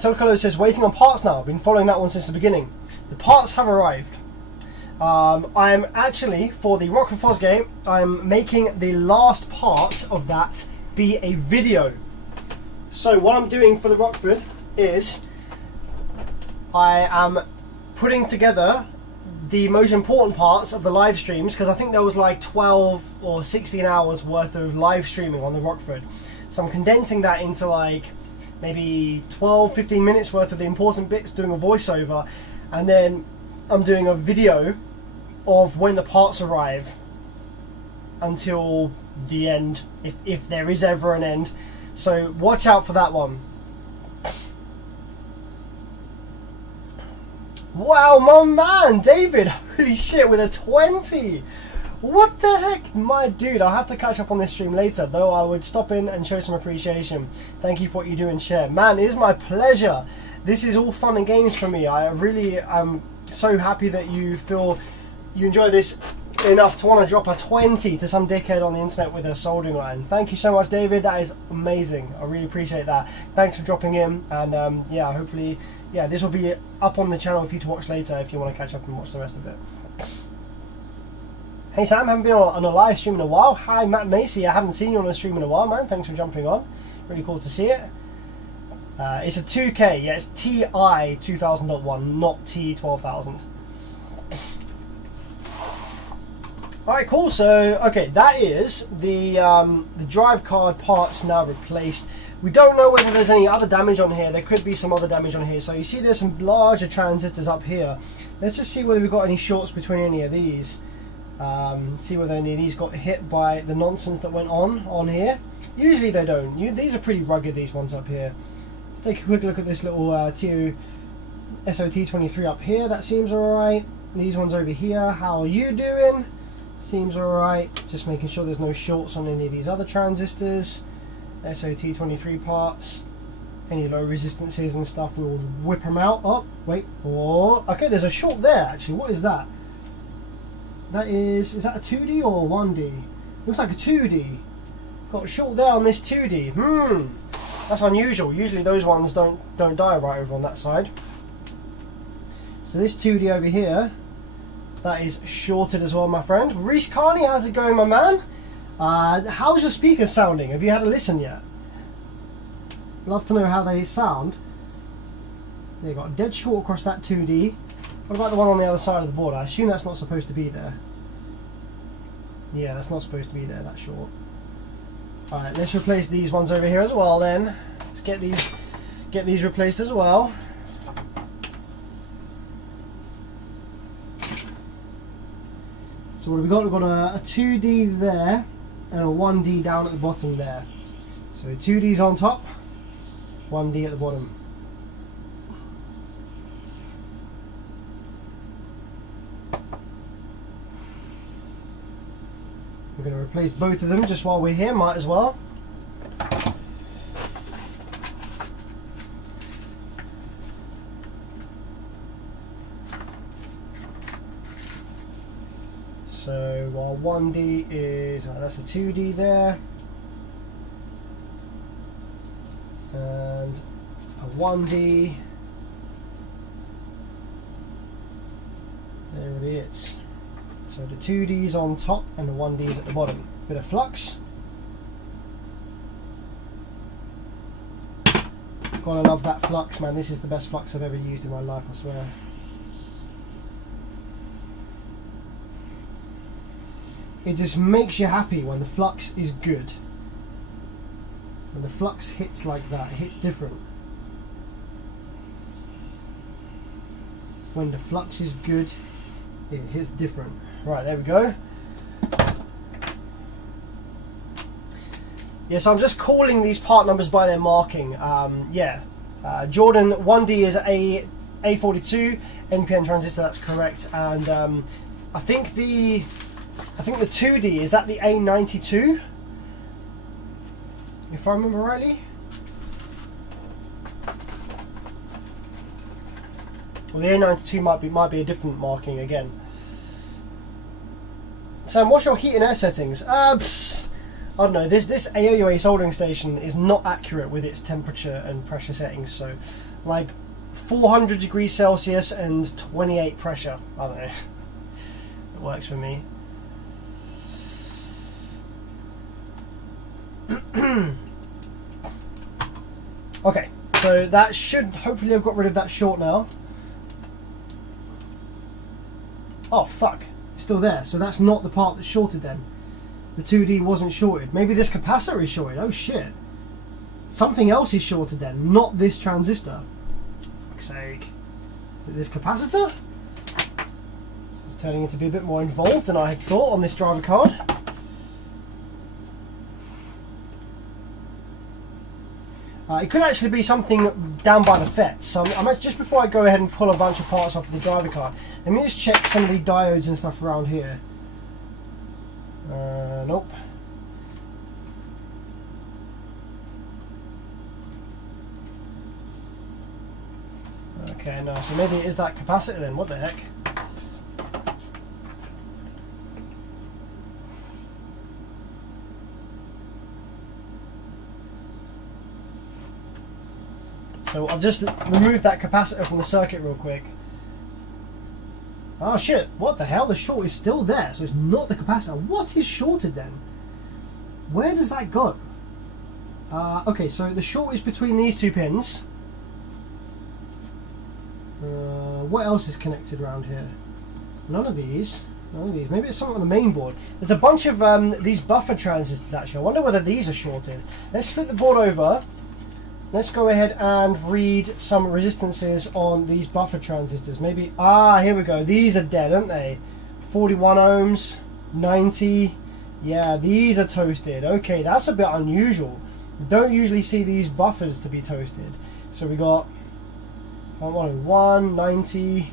Tolcolo says, waiting on parts now. I've been following that one since the beginning. The parts have arrived. I'm actually, for the Rockford Fos game, I'm making the last part of that be a video. So what I'm doing for the Rockford is I am putting together the most important parts of the live streams, because I think there was like 12 or 16 hours worth of live streaming on the Rockford. So I'm condensing that into like maybe 12-15 minutes worth of the important bits, doing a voiceover, and then I'm doing a video of when the parts arrive until the end, if there is ever an end. So watch out for that one. Wow, my man David, holy shit, with a 20. What the heck? My dude, I'll have to catch up on this stream later, though I would stop in and show some appreciation. Thank you for what you do and share. Man, it is my pleasure. This is all fun and games for me. I really am so happy that you feel you enjoy this enough to want to drop a 20 to some dickhead on the internet with a soldering iron. Thank you so much, David. That is amazing. I really appreciate that. Thanks for dropping in, and yeah, hopefully, yeah, this will be up on the channel for you to watch later if you want to catch up and watch the rest of it. Hey Sam, haven't been on a live stream in a while. Hi Matt Macy, I haven't seen you on a stream in a while, man. Thanks for jumping on. Really cool to see it. It's a 2K, yeah, it's TI 2000.1, not T12000. Alright, cool. So, okay, that is the drive card parts now replaced. We don't know whether there's any other damage on here. There could be some other damage on here. So you see there's some larger transistors up here. Let's just see whether we've got any shorts between any of these. See whether any of these got hit by the nonsense that went on here. Usually they don't. These are pretty rugged, these ones up here. Let's take a quick look at this little TO SOT23 up here. That seems alright. These ones over here, how are you doing? Seems alright. Just making sure there's no shorts on any of these other transistors. SOT23 parts. Any low resistances and stuff, we'll whip them out. Oh, wait. Oh, okay, there's a short there actually. What is that? That is that a 2D or 1D? Looks like a 2D. Got a short there on this 2D. That's unusual. Usually those ones don't die right over on that side. So this 2D over here, that is shorted as well, my friend. Reese Carney, how's it going, my man? How's your speakers sounding? Have you had a listen yet? Love to know how they sound. There you got a dead short across that 2D. What about the one on the other side of the board? I assume that's not supposed to be there. Yeah, that's not supposed to be there, that short. Alright, let's replace these ones over here as well then. Let's get these replaced as well. So what have we got? We've got a 2D there and a 1D down at the bottom there. So 2D's on top, 1D at the bottom. We're going to replace both of them just while we're here, might as well. So while 1D is, that's a 2D there, and a 1D, there it is. So the 2D's on top and the 1D's at the bottom. Bit of flux. Gotta love that flux, man. This is the best flux I've ever used in my life, I swear. It just makes you happy when the flux is good. When the flux hits like that, it hits different. When the flux is good, it hits different. Right, there we go. Yeah, so I'm just calling these part numbers by their marking. Jordan 1D is A42 NPN transistor. That's correct. And I think the 2D is at the A92, if I remember rightly. Well, the A92 might be a different marking again. Sam, what's your heat and air settings? I don't know. This AOUA soldering station is not accurate with its temperature and pressure settings. So, like 400 degrees Celsius and 28 pressure. I don't know. It works for me. Okay, so that should hopefully have got rid of that short now. Oh fuck, it's still there. So that's not the part that's shorted then. The 2D wasn't shorted. Maybe this capacitor is shorted. Oh shit. Something else is shorted then, not this transistor. For fuck's sake. Is it this capacitor? This is turning into be a bit more involved than I had thought on this driver card. It could actually be something down by the FETs. So just before I go ahead and pull a bunch of parts off of the driver card, let me just check some of the diodes and stuff around here. Nope. Okay, no, so maybe it is that capacitor then, what the heck? So I've just removed that capacitor from the circuit real quick. Oh shit, what the hell? The short is still there, so it's not the capacitor. What is shorted then? Where does that go? Okay, so the short is between these two pins. What else is connected around here? None of these. None of these. Maybe it's something on the main board. There's a bunch of these buffer transistors actually. I wonder whether these are shorted. Let's flip the board over. Let's go ahead and read some resistances on these buffer transistors. Maybe, here we go. These are dead, aren't they? 41 ohms, 90. Yeah, these are toasted. Okay, that's a bit unusual. Don't usually see these buffers to be toasted. So we got 101, 90,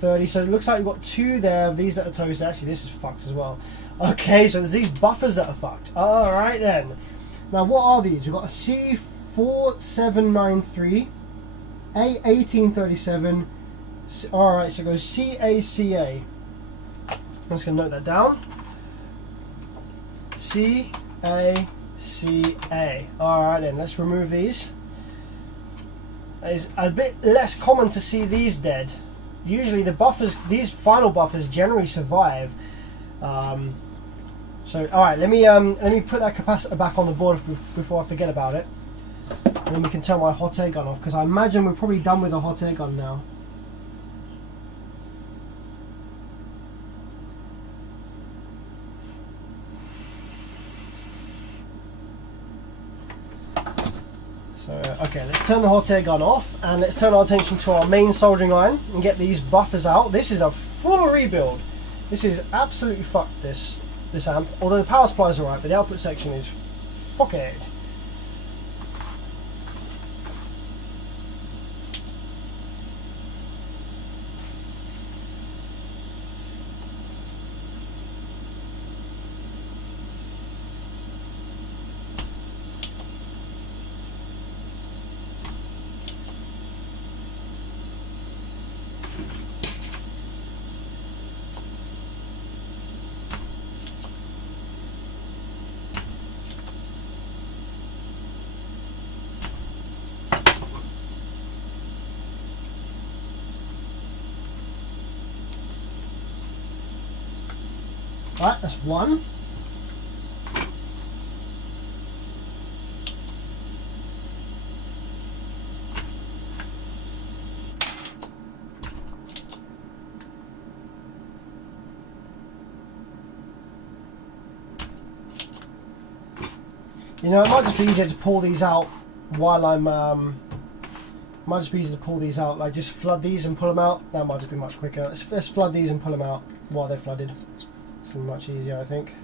30. So it looks like we've got two there. These that are toasted. Actually, this is fucked as well. Okay, so there's these buffers that are fucked. All right then. Now, what are these? We've got a C4793, A1837. All right, so it goes CACA. I'm just going to note that down. CACA. All right then, let's remove these. It's a bit less common to see these dead. Usually the buffers, these final buffers generally survive. So all right, let me put that capacitor back on the board before I forget about it. And then we can turn my hot air gun off, because I imagine we're probably done with the hot air gun now. So, okay, let's turn the hot air gun off, and let's turn our attention to our main soldering iron and get these buffers out. This is a full rebuild. This is absolutely fucked, this amp. Although the power supply is alright, but the output section is fucked. Right, that's one. You know, it might just be easier to pull these out while I'm, might just be easier to pull these out, like just flood these and pull them out. That might just be much quicker. Let's flood these and pull them out while they're flooded. It's gonna be much easier, I think.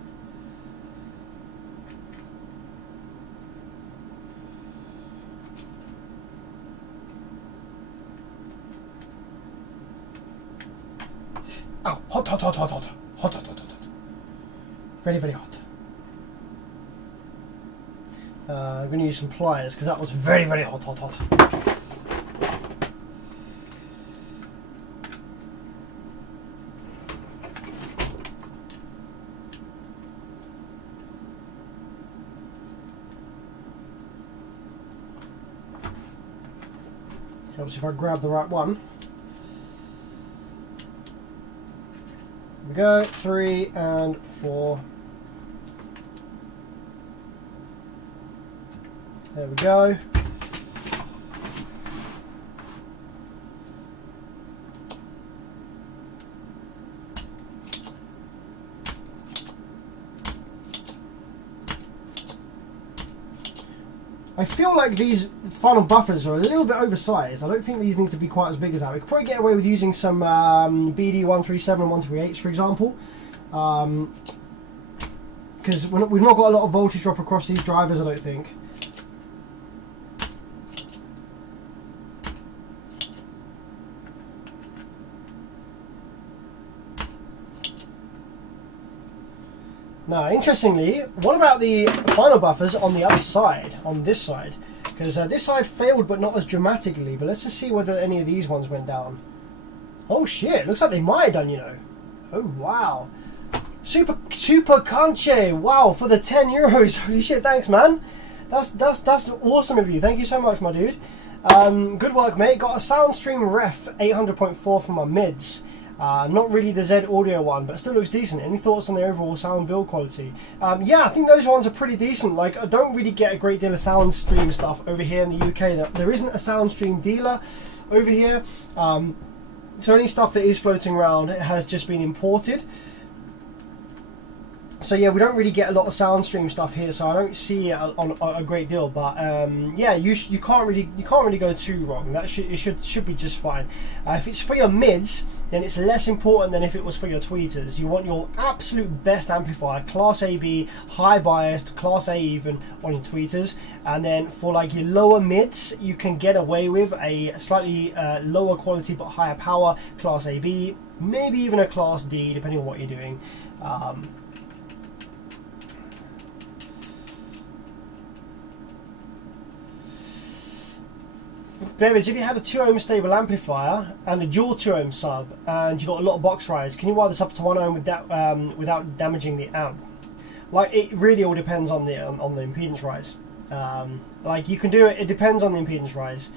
Oh, hot, hot, hot, hot, hot, hot, hot, hot, hot, hot. Very, very hot. I'm going to use some pliers because that was very, very hot, hot, hot. Helps if I grab the right one. Here we go, 3 and 4. There we go. I feel like these final buffers are a little bit oversized. I don't think these need to be quite as big as that. We could probably get away with using some BD 137 and 138s, for example. Because we've not got a lot of voltage drop across these drivers, I don't think. Now, interestingly, what about the final buffers on the other side, on this side? Because this side failed, but not as dramatically. But let's just see whether any of these ones went down. Oh shit, looks like they might have done, you know. Oh wow. Super Conche, wow, for the 10 euros. Holy shit, thanks man. That's awesome of you. Thank you so much, my dude. Good work, mate. Got a Soundstream Ref 800.4 for my mids. Not really the Z Audio one, but still looks decent. Any thoughts on the overall sound build quality? Yeah, I think those ones are pretty decent. Like, I don't really get a great deal of Soundstream stuff over here in the UK. There isn't a Soundstream dealer over here. So any stuff that is floating around, it has just been imported. So yeah, we don't really get a lot of Soundstream stuff here, so I don't see it on a great deal. But yeah, you can't really go too wrong. That should be just fine. If it's for your mids, then it's less important than if it was for your tweeters. You want your absolute best amplifier, Class AB, high biased, Class A even on your tweeters. And then for like your lower mids, you can get away with a slightly lower quality but higher power, Class AB, maybe even a Class D, depending on what you're doing. Beverage, if you had a 2 ohm stable amplifier and a dual 2 ohm sub and you got a lot of box rise, can you wire this up to 1 ohm without damaging the amp? Like, it really all depends on the impedance rise. Like, you can do it. It depends on the impedance rise.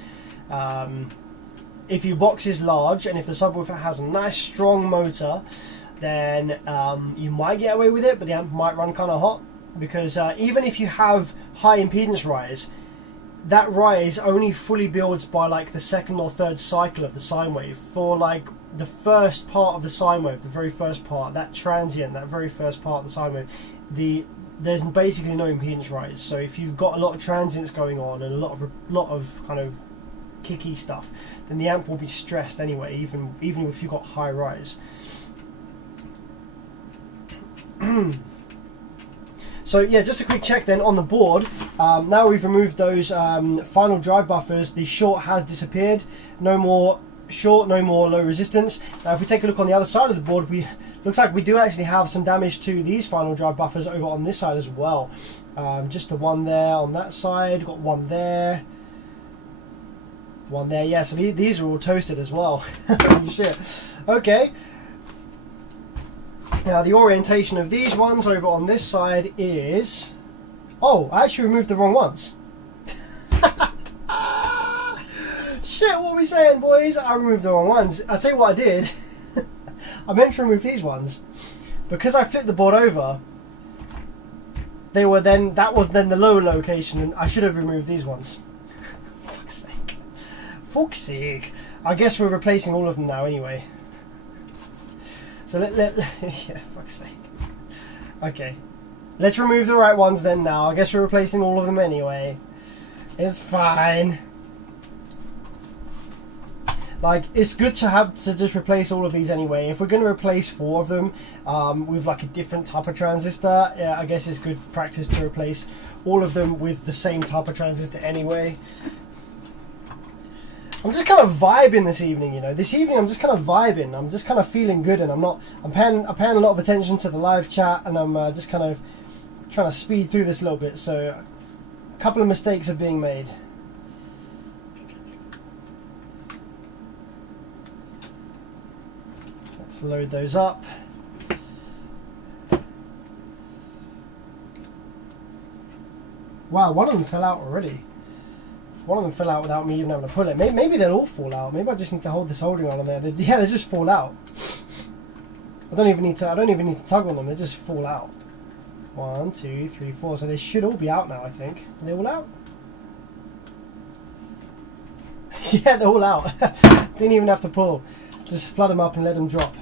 If your box is large and if the subwoofer has a nice strong motor, then you might get away with it, but the amp might run kind of hot because even if you have high impedance rise, that rise only fully builds by like the second or third cycle of the sine wave. For like the first part of the sine wave, the very first part, that transient, that very first part of the sine wave, there's basically no impedance rise. So if you've got a lot of transients going on and a lot of kind of kicky stuff, then the amp will be stressed anyway, even if you've got high rise. So yeah, just a quick check then on the board. Now we've removed those final drive buffers, the short has disappeared. No more short, no more low resistance. Now if we take a look on the other side of the board, looks like we do actually have some damage to these final drive buffers over on this side as well. Just the one there on that side, got one there. One there, yeah, so these are all toasted as well. Shit. Okay. Now the orientation of these ones over on this side is... Oh, I actually removed the wrong ones. Shit, what are we saying, boys? I removed the wrong ones. I'll tell you what I did. I meant to remove these ones. Because I flipped the board over, that was then the low location, and I should have removed these ones. Fuck's sake. Fuck's sake. I guess we're replacing all of them now anyway. So yeah, fuck's sake. Okay. Let's remove the right ones then now. I guess we're replacing all of them anyway. It's fine. Like, it's good to have to just replace all of these anyway. If we're going to replace 4 of them with like a different type of transistor, yeah, I guess it's good practice to replace all of them with the same type of transistor anyway. I'm just kind of vibing this evening, you know. This evening I'm just kind of vibing. I'm just kind of feeling good, and I'm paying a lot of attention to the live chat, and I'm just kind of trying to speed through this a little bit. So a couple of mistakes are being made. Let's load those up. Wow, one of them fell out already. One of them fell out without me even having to pull it. Maybe they'll all fall out. Maybe I just need to hold this holding on there. Yeah, they just fall out. I don't even need to tug on them. They just fall out. 1, 2, 3, 4. So they should all be out now, I think. Are they all out? Yeah, they're all out. Didn't even have to pull. Just flood them up and let them drop.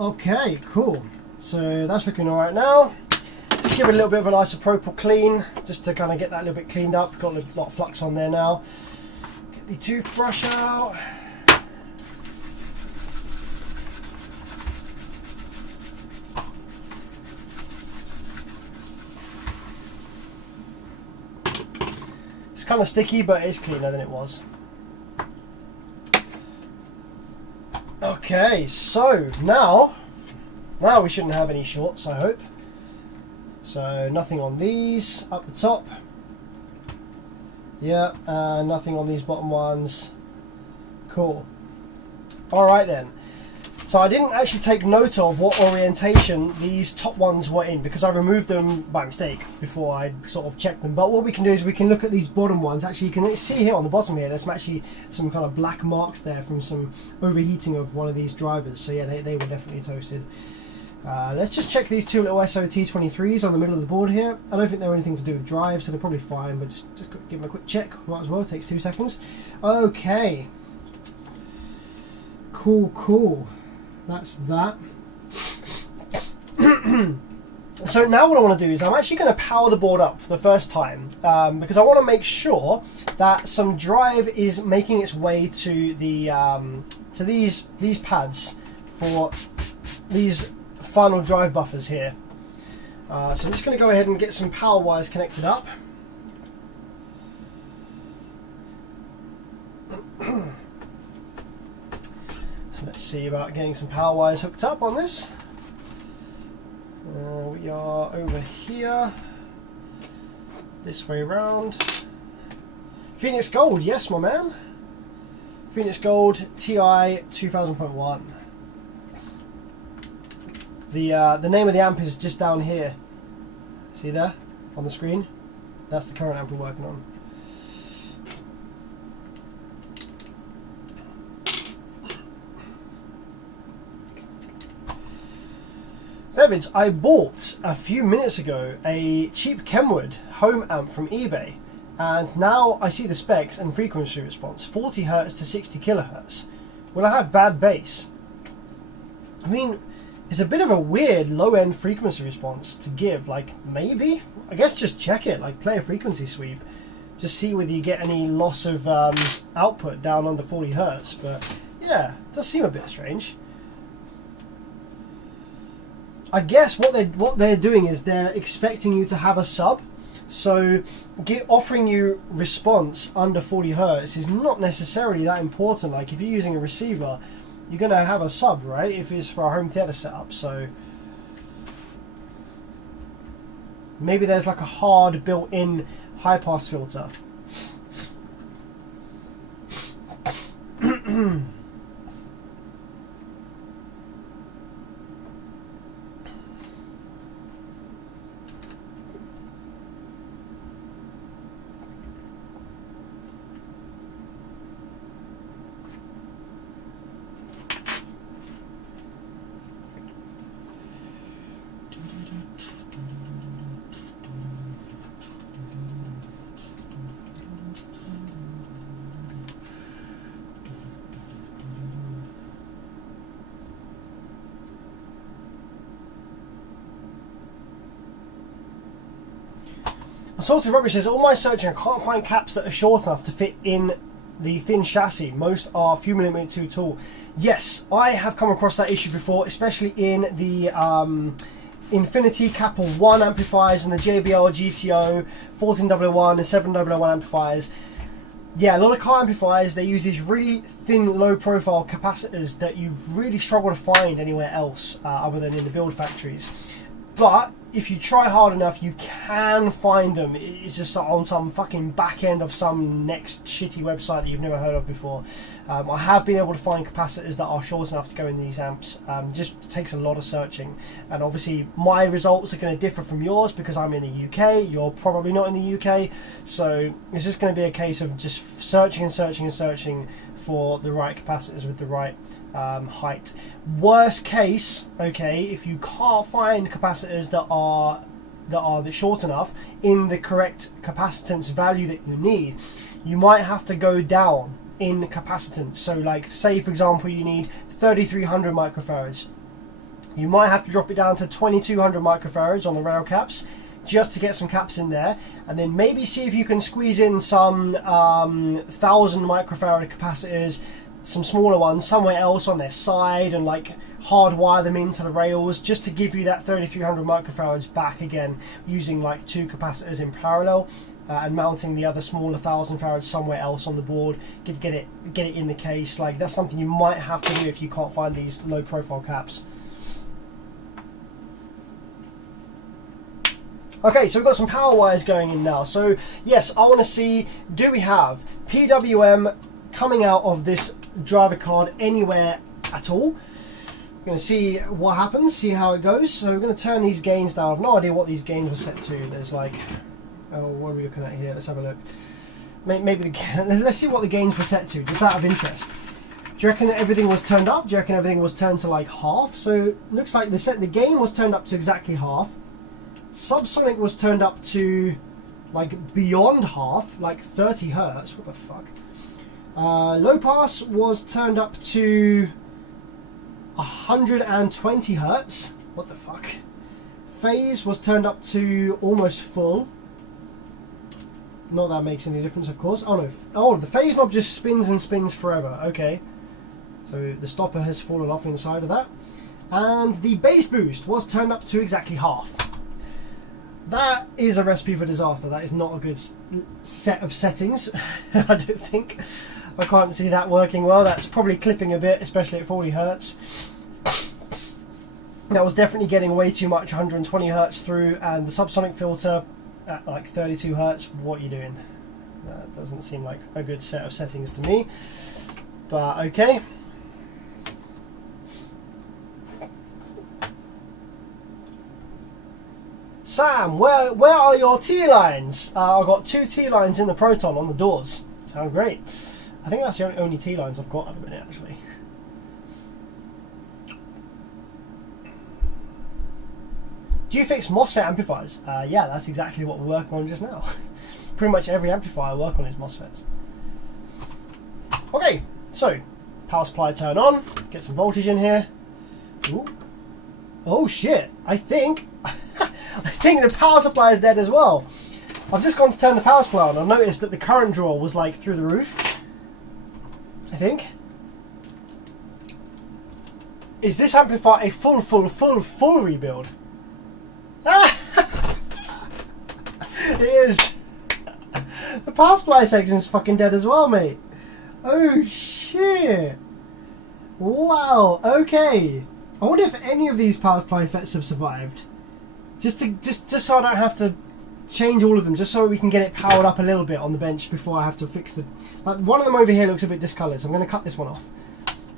Okay, cool. So that's looking all right now. Let's give it a little bit of an isopropyl clean, just to kind of get that a little bit cleaned up. Got a lot of flux on there now. Get the toothbrush out. It's kind of sticky, but it's cleaner than it was. Okay, so now we shouldn't have any shorts, I hope. So nothing on these up the top. Yeah, nothing on these bottom ones. Cool. All right then. So I didn't actually take note of what orientation these top ones were in because I removed them by mistake before I sort of checked them. But what we can do is we can look at these bottom ones. Actually, you can see here on the bottom here, there's actually some kind of black marks there from some overheating of one of these drivers. So yeah, they were definitely toasted. Let's just check these two little SOT23s on the middle of the board here. I don't think they're anything to do with drive, so they're probably fine, but just give them a quick check. Might as well, it takes 2 seconds. Okay. Cool. That's that. So now what I want to do is I'm actually going to power the board up for the first time because I want to make sure that some drive is making its way to the to these pads for these final drive buffers here. So I'm just going to go ahead and get some power wires connected up. Let's see about getting some power wires hooked up on this. We are over here, this way around. Phoenix Gold, yes my man. Phoenix Gold TI 2000.1. The name of the amp is just down here. See there on the screen? That's the current amp we're working on. Davids, I bought a few minutes ago a cheap Kenwood home amp from eBay, and now I see the specs and frequency response, 40 Hz to 60 kHz. Will I have bad bass? I mean, it's a bit of a weird low-end frequency response to give, like maybe? I guess just check it, like play a frequency sweep. Just see whether you get any loss of output down under 40 Hz, but yeah, it does seem a bit strange. I guess what they're doing is they're expecting you to have a sub, so offering you response under 40 Hz is not necessarily that important. Like if you're using a receiver, you're going to have a sub, right? If it's for a home theater setup, so maybe there's like a hard built-in high pass filter. Assaulted Rubbish says, all my searching, I can't find caps that are short enough to fit in the thin chassis. Most are a few millimeters too tall. Yes, I have come across that issue before, especially in the Infinity Capital 1 amplifiers and the JBL GTO 14001 and 7001 amplifiers. Yeah, a lot of car amplifiers, they use these really thin, low-profile capacitors that you really struggle to find anywhere else other than in the build factories. But if you try hard enough, you can find them. It's just on some fucking back end of some next shitty website that you've never heard of before. I have been able to find capacitors that are short enough to go in these amps. Just takes a lot of searching. And obviously my results are going to differ from yours because I'm in the UK. You're probably not in the UK. So it's just going to be a case of just searching and searching and searching for the right capacitors with the right height. Worst case, okay, if you can't find capacitors that are short enough in the correct capacitance value that you need, you might have to go down in capacitance. So like say for example you need 3300 microfarads, You might have to drop it down to 2200 microfarads on the rail caps just to get some caps in there, and then maybe see if you can squeeze in some 1000 microfarad capacitors, some smaller ones somewhere else on their side, and like hardwire them into the rails just to give you that 3300 microfarads back again, using like 2 capacitors in parallel, and mounting the other smaller 1000 farads somewhere else on the board. Get it in the case. Like, that's something you might have to do if you can't find these low profile caps. Okay, so we've got some power wires going in now. So yes, I want to see, do we have PWM coming out of this driver card anywhere at all? We're going to see what happens, see how it goes. So we're going to turn these gains down. I've no idea what these gains were set to. There's like, oh, what are we looking at here? Let's have a look. Maybe let's see what the gains were set to, just out of interest. Do you reckon that everything was turned up? Do you reckon everything was turned to like half? So looks like the gain was turned up to exactly half. Subsonic was turned up to like beyond half, like 30 hertz. What the fuck? Low pass was turned up to 120 hertz. What the fuck? Phase was turned up to almost full. Not that makes any difference, of course. Oh no! Oh, the phase knob just spins and spins forever. Okay, so the stopper has fallen off inside of that, and the bass boost was turned up to exactly half. That is a recipe for disaster. That is not a good set of settings. I don't think. I can't see that working well. That's probably clipping a bit, especially at 40 hertz. That was definitely getting way too much 120 hertz through, and the subsonic filter at like 32 hertz. What are you doing? That doesn't seem like a good set of settings to me. But okay. Sam, where are your T-lines? I've got 2 T-lines in the Proton on the doors. Sound great. I think that's the only T-lines I've got at the minute, actually. Do you fix MOSFET amplifiers? Yeah, that's exactly what we're working on just now. Pretty much every amplifier I work on is MOSFETs. Okay, so power supply turn on. Get some voltage in here. Ooh. Oh shit! I think the power supply is dead as well. I've just gone to turn the power supply on. I've noticed that the current draw was like through the roof. I think. Is this amplifier a full rebuild? It is. The power supply section is fucking dead as well, mate. Oh shit! Wow. Okay. I wonder if any of these power supply FETs have survived. Just so I don't have to change all of them, just so we can get it powered up a little bit on the bench before I have to fix the. Like, one of them over here looks a bit discoloured, so I'm going to cut this one off,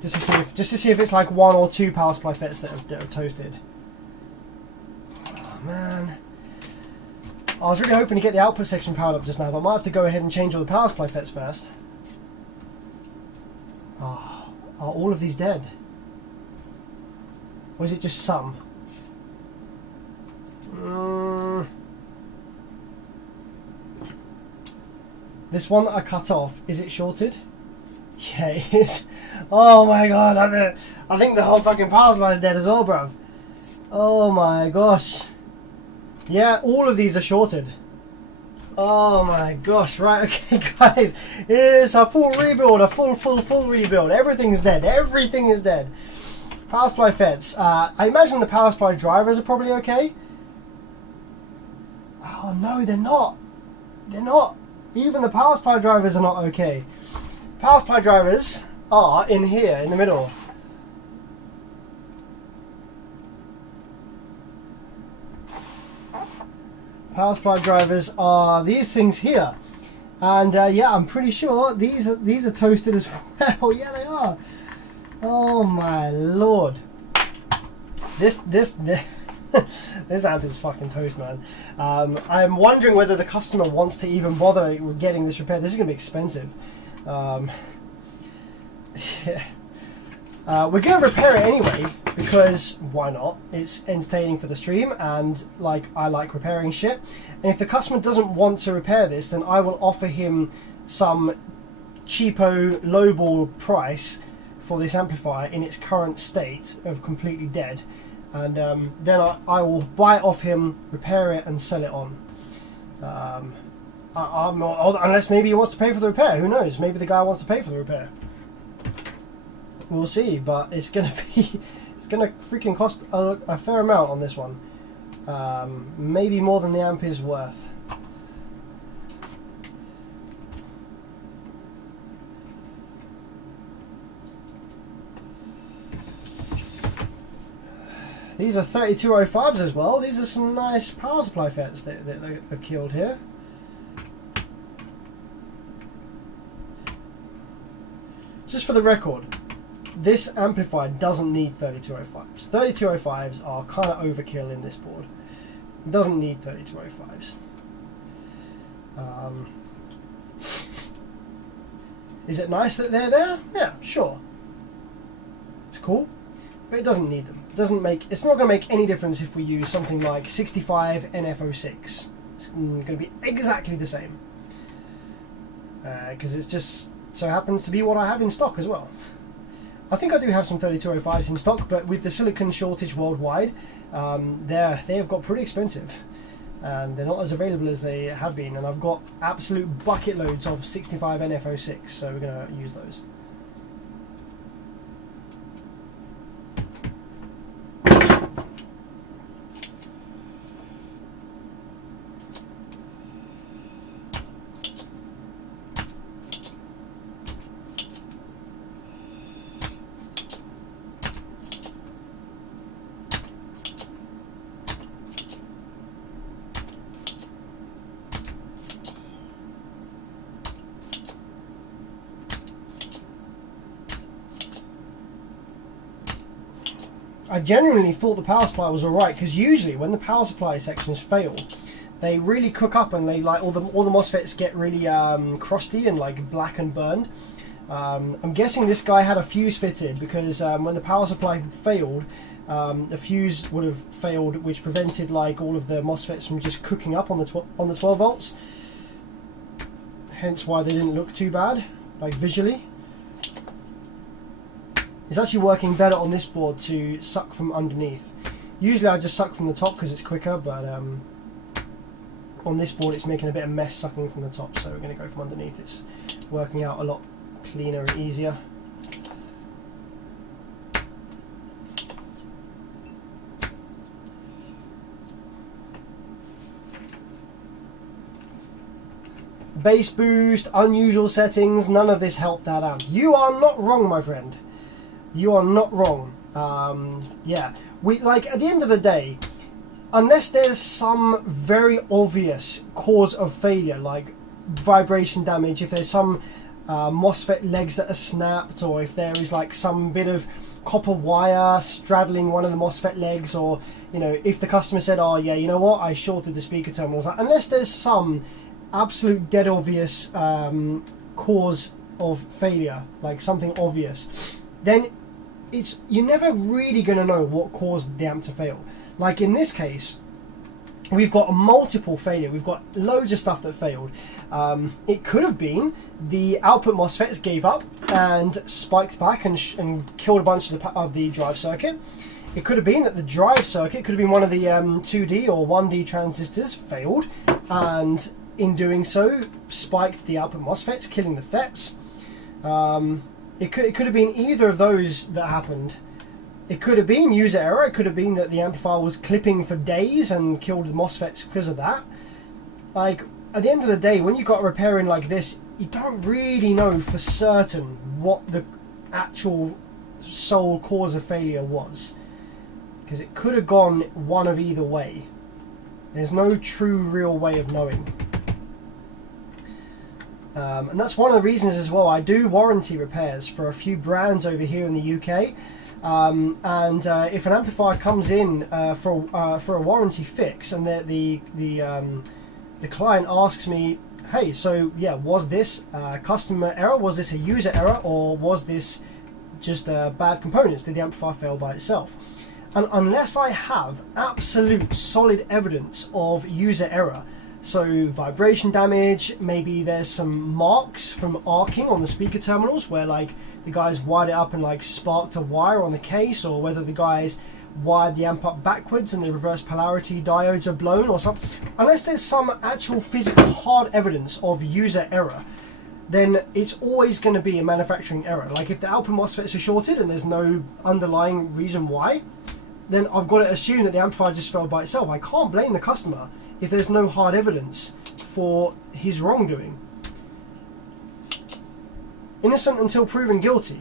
just to see if it's like 1 or 2 power supply FETs that are toasted. Oh man, I was really hoping to get the output section powered up just now, but I might have to go ahead and change all the power supply FETs first. Oh, are all of these dead? Or is it just some? This one that I cut off, is it shorted? Yeah, it is. Oh my god, I think the whole fucking power supply is dead as well, bruv. Oh my gosh. Yeah, all of these are shorted. Oh my gosh, right, okay guys. It's a full rebuild, a full rebuild. Everything's dead, everything is dead. Power supply FETs. I imagine the power supply drivers are probably okay. Oh no, they're not. They're not. Even the power supply drivers are not okay. Power supply drivers are in here, in the middle. Power supply drivers are these things here. And yeah, I'm pretty sure these are toasted as well. Yeah, they are. Oh my lord. This amp is fucking toast, man. I'm wondering whether the customer wants to even bother getting this repaired. This is going to be expensive. Yeah. We're going to repair it anyway, because why not? It's entertaining for the stream, and like I like repairing shit. And if the customer doesn't want to repair this, then I will offer him some cheapo lowball price for this amplifier in its current state of completely dead. and then I will buy it off him, repair it, and sell it on. I'm not, unless maybe he wants to pay for the repair. Who knows? Maybe the guy wants to pay for the repair. We'll see, but it's gonna freaking cost a fair amount on this one. Maybe more than the amp is worth. These are 3205s as well. These are some nice power supply FETs that they've killed here. Just for the record, this amplifier doesn't need 3205s. 3205s are kind of overkill in this board. It doesn't need 3205s. Is it nice that they're there? Yeah, sure. It's cool, but it doesn't need them. It's not going to make any difference if we use something like 65 NF06. It's going to be exactly the same. Because it's just so happens to be what I have in stock as well. I think I do have some 3205s in stock, but with the silicon shortage worldwide, they have got pretty expensive. And they're not as available as they have been. And I've got absolute bucket loads of 65 NF06, so we're going to use those. I genuinely thought the power supply was alright, because usually when the power supply sections fail, they really cook up and they like all the MOSFETs get really crusty and like black and burned. I'm guessing this guy had a fuse fitted, because when the power supply failed, the fuse would have failed, which prevented like all of the MOSFETs from just cooking up on the 12 volts. Hence why they didn't look too bad, like visually. It's actually working better on this board to suck from underneath. Usually I just suck from the top because it's quicker, but on this board it's making a bit of mess sucking from the top, so we're going to go from underneath. It's working out a lot cleaner and easier. Bass boost, unusual settings, none of this helped that amp. You are not wrong, my friend. You are not wrong. Yeah, at the end of the day, unless there's some very obvious cause of failure, like vibration damage, if there's some MOSFET legs that are snapped, or if there is like some bit of copper wire straddling one of the MOSFET legs, or if the customer said, oh yeah, you know what, I shorted the speaker terminals, unless there's some absolute dead obvious cause of failure, like something obvious, then you're never really going to know what caused the amp to fail. Like in this case, we've got multiple failure. We've got loads of stuff that failed. It could have been the output MOSFETs gave up and spiked back and killed a bunch of the drive circuit. It could have been that the drive circuit could have been one of the 2D or 1D transistors failed, and in doing so spiked the output MOSFETs, killing the FETs. It could have been either of those that happened. It could have been user error. It could have been that the amplifier was clipping for days and killed the MOSFETs because of that. Like, at the end of the day, when you got repairing like this, you don't really know for certain what the actual sole cause of failure was, because it could have gone one of either way. There's no true real way of knowing. And that's one of the reasons as well I do warranty repairs for a few brands over here in the UK. If an amplifier comes in for a warranty fix, and the client asks me, hey, so yeah, was this a customer error, was this a user error, or was this just bad components, did the amplifier fail by itself? And unless I have absolute solid evidence of user error, so vibration damage, maybe there's some marks from arcing on the speaker terminals where like the guys wired it up and like sparked a wire on the case, or whether the guys wired the amp up backwards and the reverse polarity diodes are blown or something. Unless there's some actual physical hard evidence of user error, then it's always going to be a manufacturing error. Like if the output MOSFETs are shorted and there's no underlying reason why, then I've got to assume that the amplifier just failed by itself. I can't blame the customer if there's no hard evidence for his wrongdoing. Innocent until proven guilty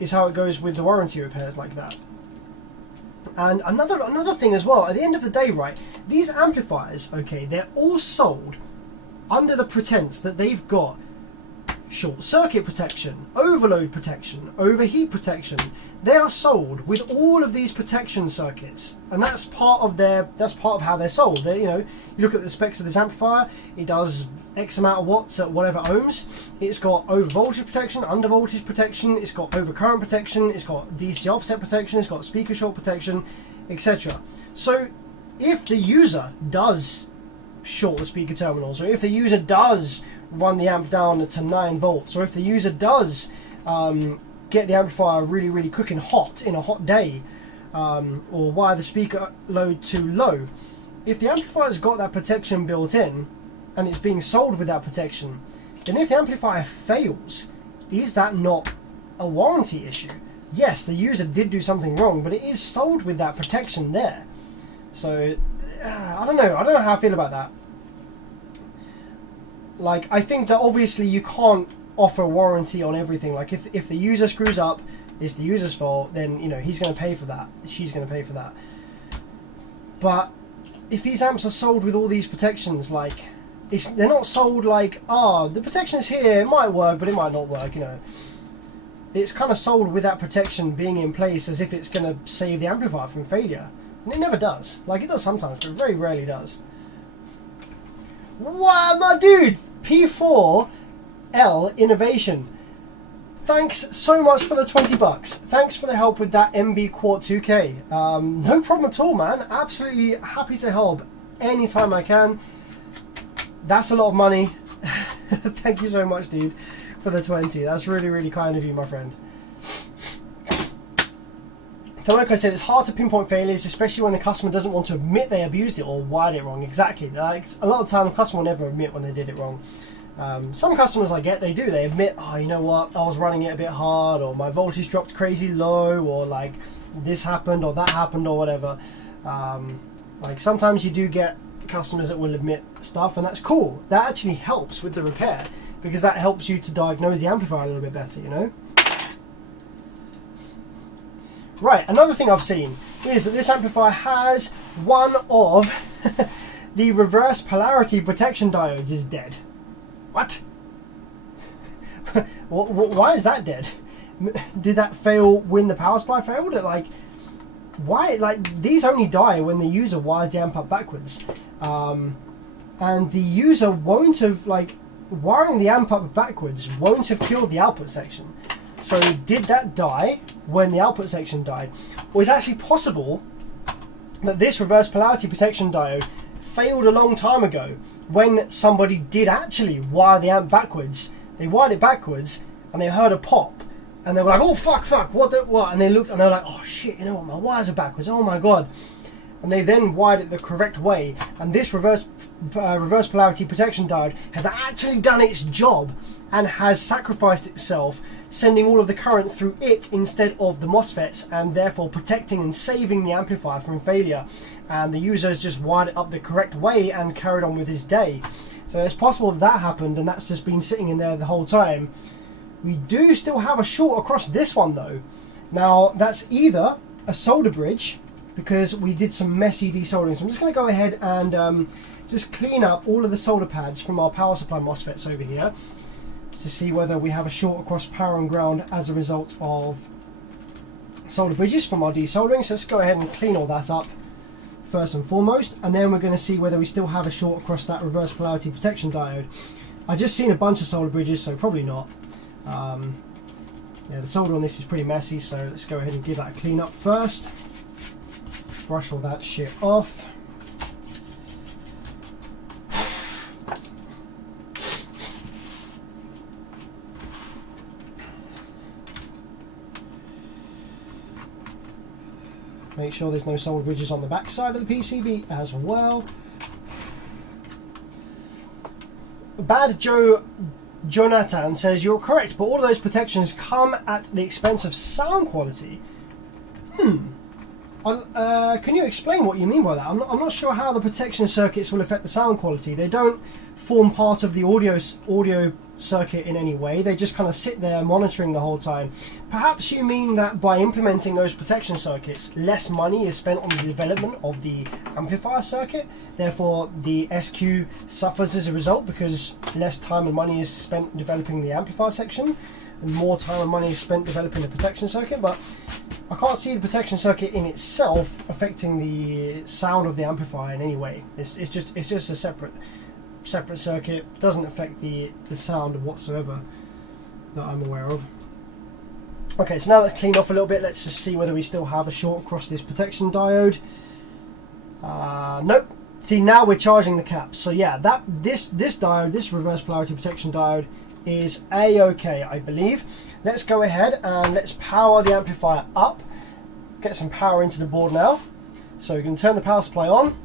is how it goes with the warranty repairs like that. And another thing as well, at the end of the day, right, these amplifiers, okay, they're all sold under the pretense that they've got short circuit protection, overload protection, overheat protection. They are sold with all of these protection circuits, and that's part of how they're sold. You know, you look at the specs of this amplifier, it does X amount of watts at whatever ohms. It's got over voltage protection, under voltage protection, it's got over current protection, it's got DC offset protection, it's got speaker short protection, etc. So if the user does short the speaker terminals, or if the user does run the amp down to 9 volts, or if the user does get the amplifier really, really cooking hot in a hot day, or wire the speaker load too low, if the amplifier's got that protection built in and it's being sold with that protection, then if the amplifier fails, is that not a warranty issue? Yes, the user did do something wrong, but it is sold with that protection there. So I don't know how I feel about that. Like, I think that obviously you can't offer warranty on everything. Like, if the user screws up, it's the user's fault, then, you know, he's going to pay for that, she's going to pay for that. But if these amps are sold with all these protections, like, they're not sold like, the protection's here, it might work, but it might not work, you know. It's kind of sold with that protection being in place as if it's going to save the amplifier from failure. And it never does. Like, it does sometimes, but it very rarely does. Wow, my dude! P4L Innovation. Thanks so much for the 20 bucks. Thanks for the help with that MB Quart 2K. No problem at all, man. Absolutely happy to help anytime I can. That's a lot of money. Thank you so much, dude, for the 20. That's really, really kind of you, my friend. So like I said, it's hard to pinpoint failures, especially when the customer doesn't want to admit they abused it or wired it wrong. Exactly. Like, a lot of the time, the customer will never admit when they did it wrong. Some customers I get, they do. They admit, oh, you know what, I was running it a bit hard, or my voltage dropped crazy low, or like this happened or that happened or whatever. Like sometimes you do get customers that will admit stuff, and that's cool. That actually helps with the repair, because that helps you to diagnose the amplifier a little bit better, you know? Right, another thing I've seen is that this amplifier has one of the reverse polarity protection diodes is dead. What? Why is that dead? Did that fail when the power supply failed? Like, why? Like, these only die when the user wires the amp up backwards, and the user won't have, like, wiring the amp up backwards won't have killed the output section. So did that die when the output section died? Or is it actually possible that this reverse polarity protection diode failed a long time ago when somebody did actually wire the amp backwards? They wired it backwards and they heard a pop and they were like, oh fuck, what? And they looked and they're like, oh shit, you know what, my wires are backwards, oh my god. And they then wired it the correct way, and this reverse polarity protection diode has actually done its job and has sacrificed itself, sending all of the current through it instead of the MOSFETs, and therefore protecting and saving the amplifier from failure. And the user has just wired it up the correct way and carried on with his day. So it's possible that happened, and that's just been sitting in there the whole time. We do still have a short across this one though. Now that's either a solder bridge, because we did some messy desoldering. So I'm just going to go ahead and just clean up all of the solder pads from our power supply MOSFETs over here, to see whether we have a short across power and ground as a result of solder bridges from our desoldering. So let's go ahead and clean all that up first and foremost, and then we're going to see whether we still have a short across that reverse polarity protection diode. I just seen a bunch of solder bridges, so probably not. Yeah, the solder on this is pretty messy, so let's go ahead and give that a clean up first. Brush all that shit off. Make sure there's no soldered ridges on the back side of the PCB as well. Bad Joe Jonathan says, you're correct, but all of those protections come at the expense of sound quality. Can you explain what you mean by that? I'm not sure how the protection circuits will affect the sound quality. They don't form part of the audio circuit in any way. They just kind of sit there monitoring the whole time. Perhaps you mean that by implementing those protection circuits, less money is spent on the development of the amplifier circuit. Therefore, the SQ suffers as a result because less time and money is spent developing the amplifier section and more time and money is spent developing the protection circuit. But I can't see the protection circuit in itself affecting the sound of the amplifier in any way. It's just a separate circuit. Doesn't affect the sound whatsoever that I'm aware of. Okay, so now that's cleaned off a little bit, let's just see whether we still have a short across this protection diode. Nope. See, now we're charging the caps. So yeah, this diode, this reverse polarity protection diode, is a-okay, I believe. Let's go ahead and let's power the amplifier up. Get some power into the board now. So we can turn the power supply on.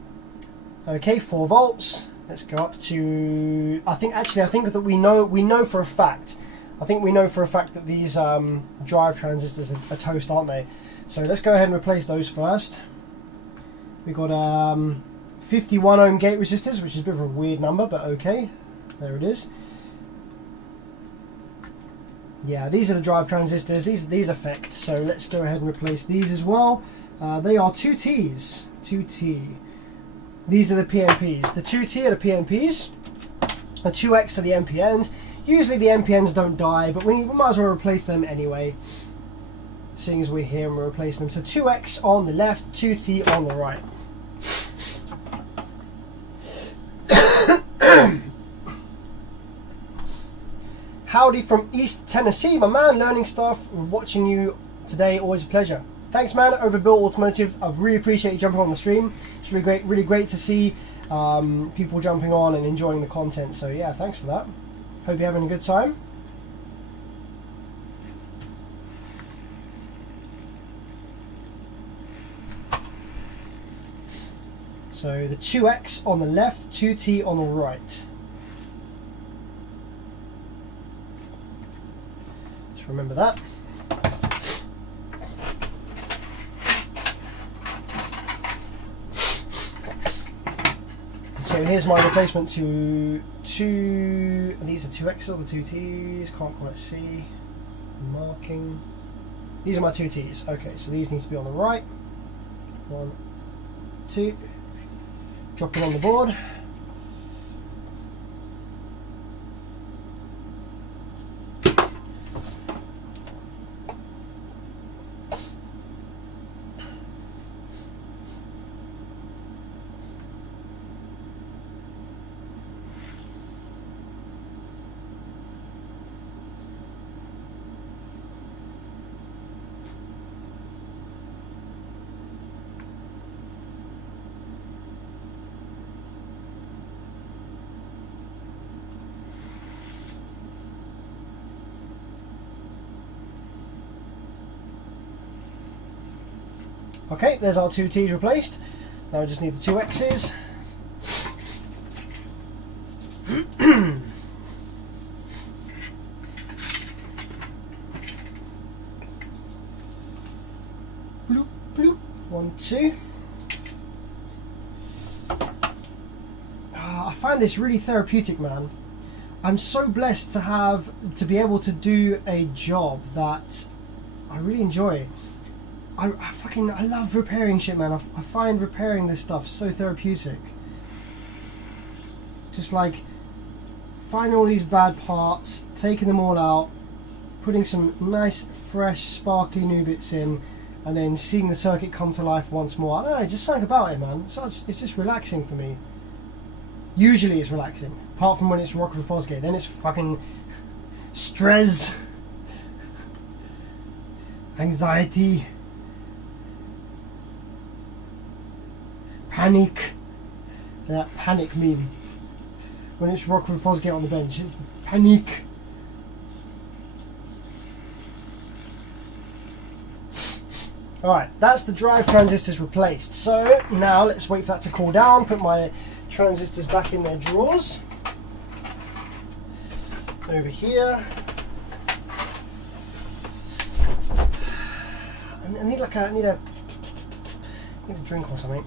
Okay, 4 volts. Let's go up to, I think that we know for a fact. I think we know for a fact that these drive transistors are toast, aren't they? So let's go ahead and replace those first. We've got 51 ohm gate resistors, which is a bit of a weird number, but okay. There it is. Yeah, these are the drive transistors. These affect. So let's go ahead and replace these as well. They are 2Ts. 2T. These are the PNPs. The 2T are the PNPs. The 2X are the NPNs. Usually the NPNs don't die, but we might as well replace them anyway, seeing as we're here and we're replacing them. So 2X on the left, 2T on the right. Howdy from East Tennessee, my man, learning stuff, watching you today, always a pleasure. Thanks, man, over Bill Automotive. I really appreciate you jumping on the stream. It's really great to see people jumping on and enjoying the content. So yeah, thanks for that. Hope you're having a good time. So the 2X on the left, 2T on the right. Just remember that. So here's my replacement to these are 2X or the 2Ts, can't quite see the marking. These are my 2Ts. Okay, so these need to be on the right. 1, 2. Dropping on the board. Okay, there's our 2Ts replaced. Now we just need the 2Xs. Bloop, bloop. 1, 2. I find this really therapeutic, man. I'm so blessed to be able to do a job that I really enjoy. I love repairing shit, man. I find repairing this stuff so therapeutic. Just like finding all these bad parts, taking them all out, putting some nice, fresh, sparkly new bits in, and then seeing the circuit come to life once more. I don't know, just something about it, man. So it's just relaxing for me. Usually it's relaxing, apart from when it's Rockford Fosgate. Then it's fucking stress, anxiety, panic. That panic meme. When it's Rockford Fosgate on the bench, it's the panic. Alright, that's the drive transistors replaced. So now let's wait for that to cool down, put my transistors back in their drawers. Over here. I need like a, need a drink or something.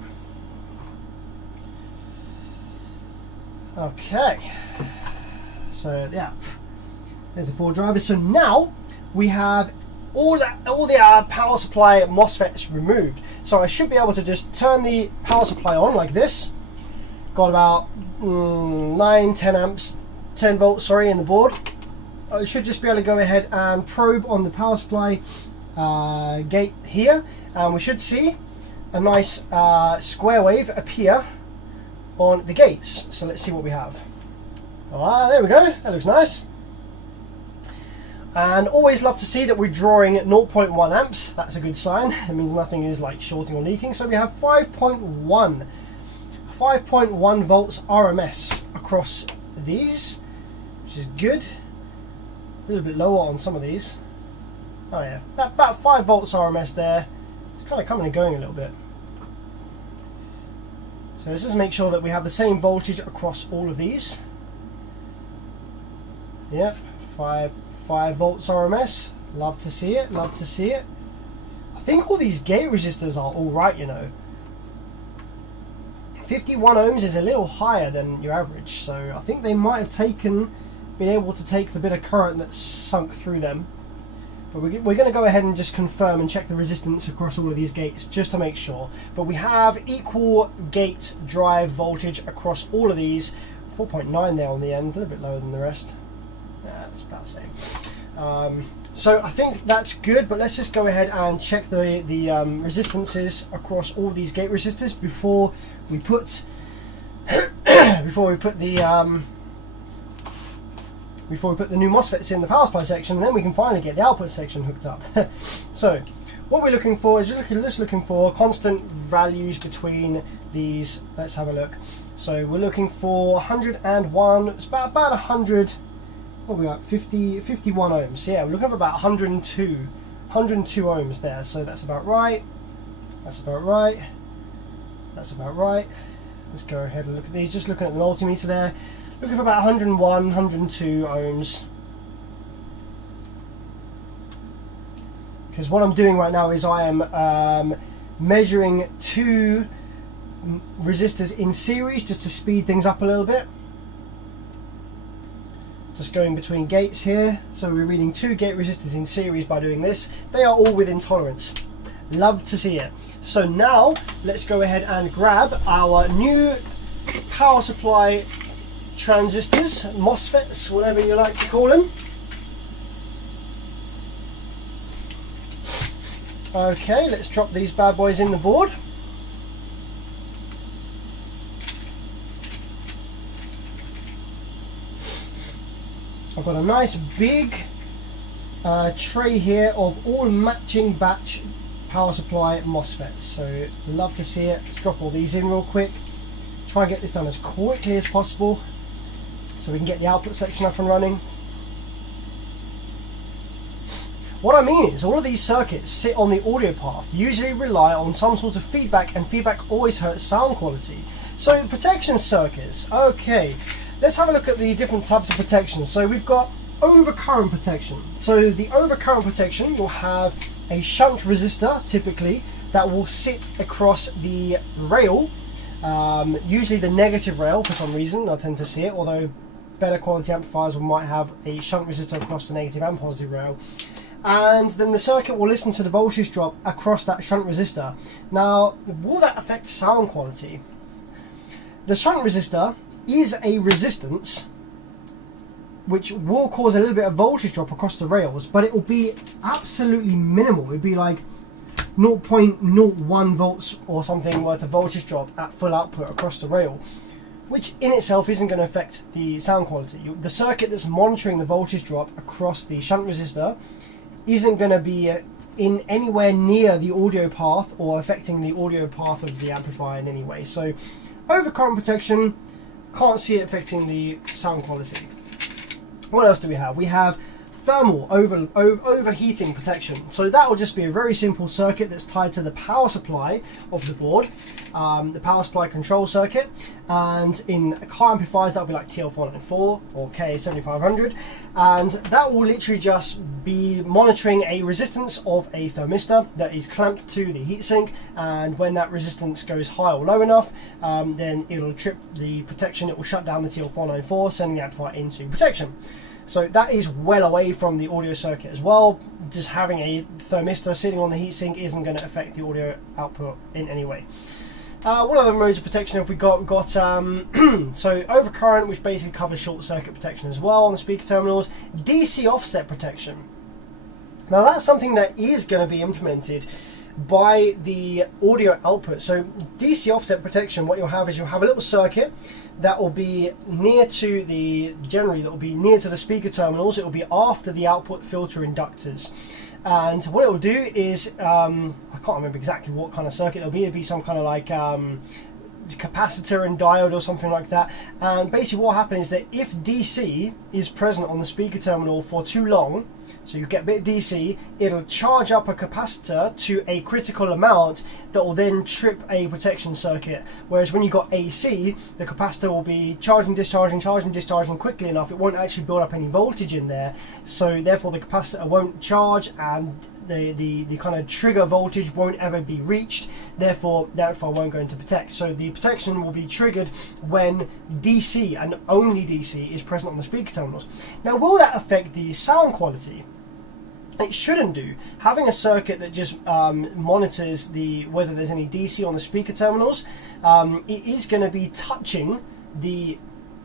Okay. So yeah, there's the 4 drivers. So now we have all the power supply MOSFETs removed. So I should be able to just turn the power supply on like this. Got about 10 amps, 10 volts, sorry, in the board. I should just be able to go ahead and probe on the power supply gate here, and we should see a nice square wave appear on the gates. So let's see what we have. There we go, that looks nice. And always love to see that we're drawing 0.1 amps. That's a good sign. It means nothing is like shorting or leaking. So we have 5.1 volts RMS across these, which is good. A little bit lower on some of these. Oh yeah, about 5 volts RMS there. It's kind of coming and going a little bit. So let's just make sure that we have the same voltage across all of these. Yep, 5 volts RMS. Love to see it, love to see it. I think all these gate resistors are alright, you know. 51 ohms is a little higher than your average, so I think they might have been able to take the bit of current that's sunk through them. But we're going to go ahead and just confirm and check the resistance across all of these gates just to make sure. But we have equal gate drive voltage across all of these. 4.9 there on the end, a little bit lower than the rest. Yeah, it's about the same. So I think that's good, but let's just go ahead and check the resistances across all these gate resistors before we put the new MOSFETs in the power supply section, and then we can finally get the output section hooked up. So what we're looking for is just looking for constant values between these. Let's have a look. So we're looking for 101, it's about 100, what we got, 51 ohms. So yeah, we're looking for about 102 ohms there. So that's about right. That's about right. That's about right. Let's go ahead and look at these. Just looking at the multimeter there. Looking for about 101, 102 ohms. Because what I'm doing right now is I am measuring 2 resistors in series just to speed things up a little bit. Just going between gates here. So we're reading 2 gate resistors in series by doing this. They are all within tolerance. Love to see it. So now let's go ahead and grab our new power supply transistors, MOSFETs, whatever you like to call them. Okay, let's drop these bad boys in the board. I've got a nice big tray here of all matching batch power supply MOSFETs, so love to see it. Let's drop all these in real quick. Try and get this done as quickly as possible so we can get the output section up and running. What I mean is all of these circuits sit on the audio path, usually rely on some sort of feedback, and feedback always hurts sound quality. So protection circuits, okay, let's have a look at the different types of protection. So we've got overcurrent protection. So the overcurrent protection, you'll have a shunt resistor typically that will sit across the rail, usually the negative rail for some reason. I tend to see it, although better quality amplifiers might have a shunt resistor across the negative and positive rail. And then the circuit will listen to the voltage drop across that shunt resistor. Now, will that affect sound quality? The shunt resistor is a resistance which will cause a little bit of voltage drop across the rails, but it will be absolutely minimal. It would be like 0.01 volts or something worth of voltage drop at full output across the rail, which in itself isn't going to affect the sound quality. The circuit that's monitoring the voltage drop across the shunt resistor isn't going to be in anywhere near the audio path or affecting the audio path of the amplifier in any way. So overcurrent protection, can't see it affecting the sound quality. What else do we have? We have thermal overheating protection. So that will just be a very simple circuit that's tied to the power supply of the board, the power supply control circuit, and in car amplifiers that'll be like TL494 or K7500, and that will literally just be monitoring a resistance of a thermistor that is clamped to the heatsink, and when that resistance goes high or low enough, then it'll trip the protection, it will shut down the TL494, sending the amplifier into protection. So that is well away from the audio circuit as well. Just having a thermistor sitting on the heatsink isn't going to affect the audio output in any way. What other modes of protection have we got? We've got so overcurrent, which basically covers short circuit protection as well on the speaker terminals. DC offset protection. Now that's something that is going to be implemented by the audio output. So DC offset protection, what you'll have is you'll have a little circuit that will be near to the, generally that will be near to the speaker terminals. It will be after the output filter inductors. And what it will do is, I can't remember exactly what kind of circuit it'll be. It'll be some kind of like capacitor and diode or something like that. And basically what will happen is that if DC is present on the speaker terminal for too long, so you get a bit of DC, it'll charge up a capacitor to a critical amount that will then trip a protection circuit. Whereas when you've got AC, the capacitor will be charging, discharging quickly enough. It won't actually build up any voltage in there. So therefore the capacitor won't charge, and the kind of trigger voltage won't ever be reached. Therefore the amplifier won't go into protect. So the protection will be triggered when DC and only DC is present on the speaker terminals. Now will that affect the sound quality? It shouldn't do. Having a circuit that just monitors whether there's any DC on the speaker terminals, it is going to be touching the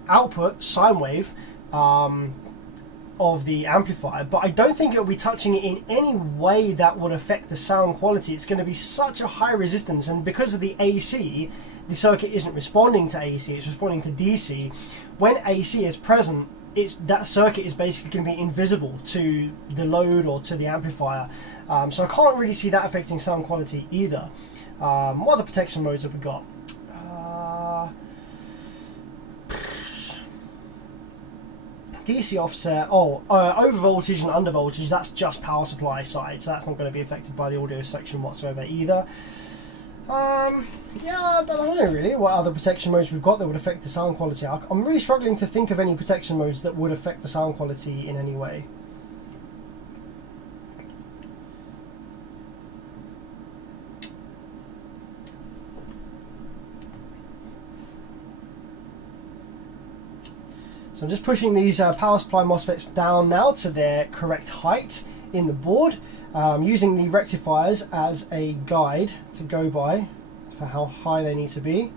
output sine wave of the amplifier, but I don't think it will be touching it in any way that would affect the sound quality. It's going to be such a high resistance, and because of the AC, the circuit isn't responding to AC, it's responding to DC. When AC is present, that circuit is basically going to be invisible to the load or to the amplifier. So I can't really see that affecting sound quality either. What other protection modes have we got? DC offset, over voltage and under voltage, that's just power supply side, so that's not going to be affected by the audio section whatsoever either. Yeah, I don't know really what other protection modes we've got that would affect the sound quality. I'm really struggling to think of any protection modes that would affect the sound quality in any way. So I'm just pushing these power supply MOSFETs down now to their correct height in the board, using the rectifiers as a guide to go by for how high they need to be.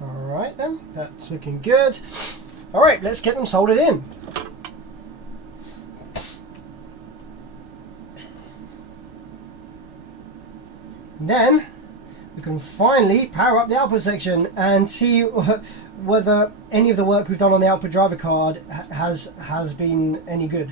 Alright then, that's looking good. Alright, let's get them soldered in. And then we can finally power up the output section and see whether any of the work we've done on the output driver card has been any good.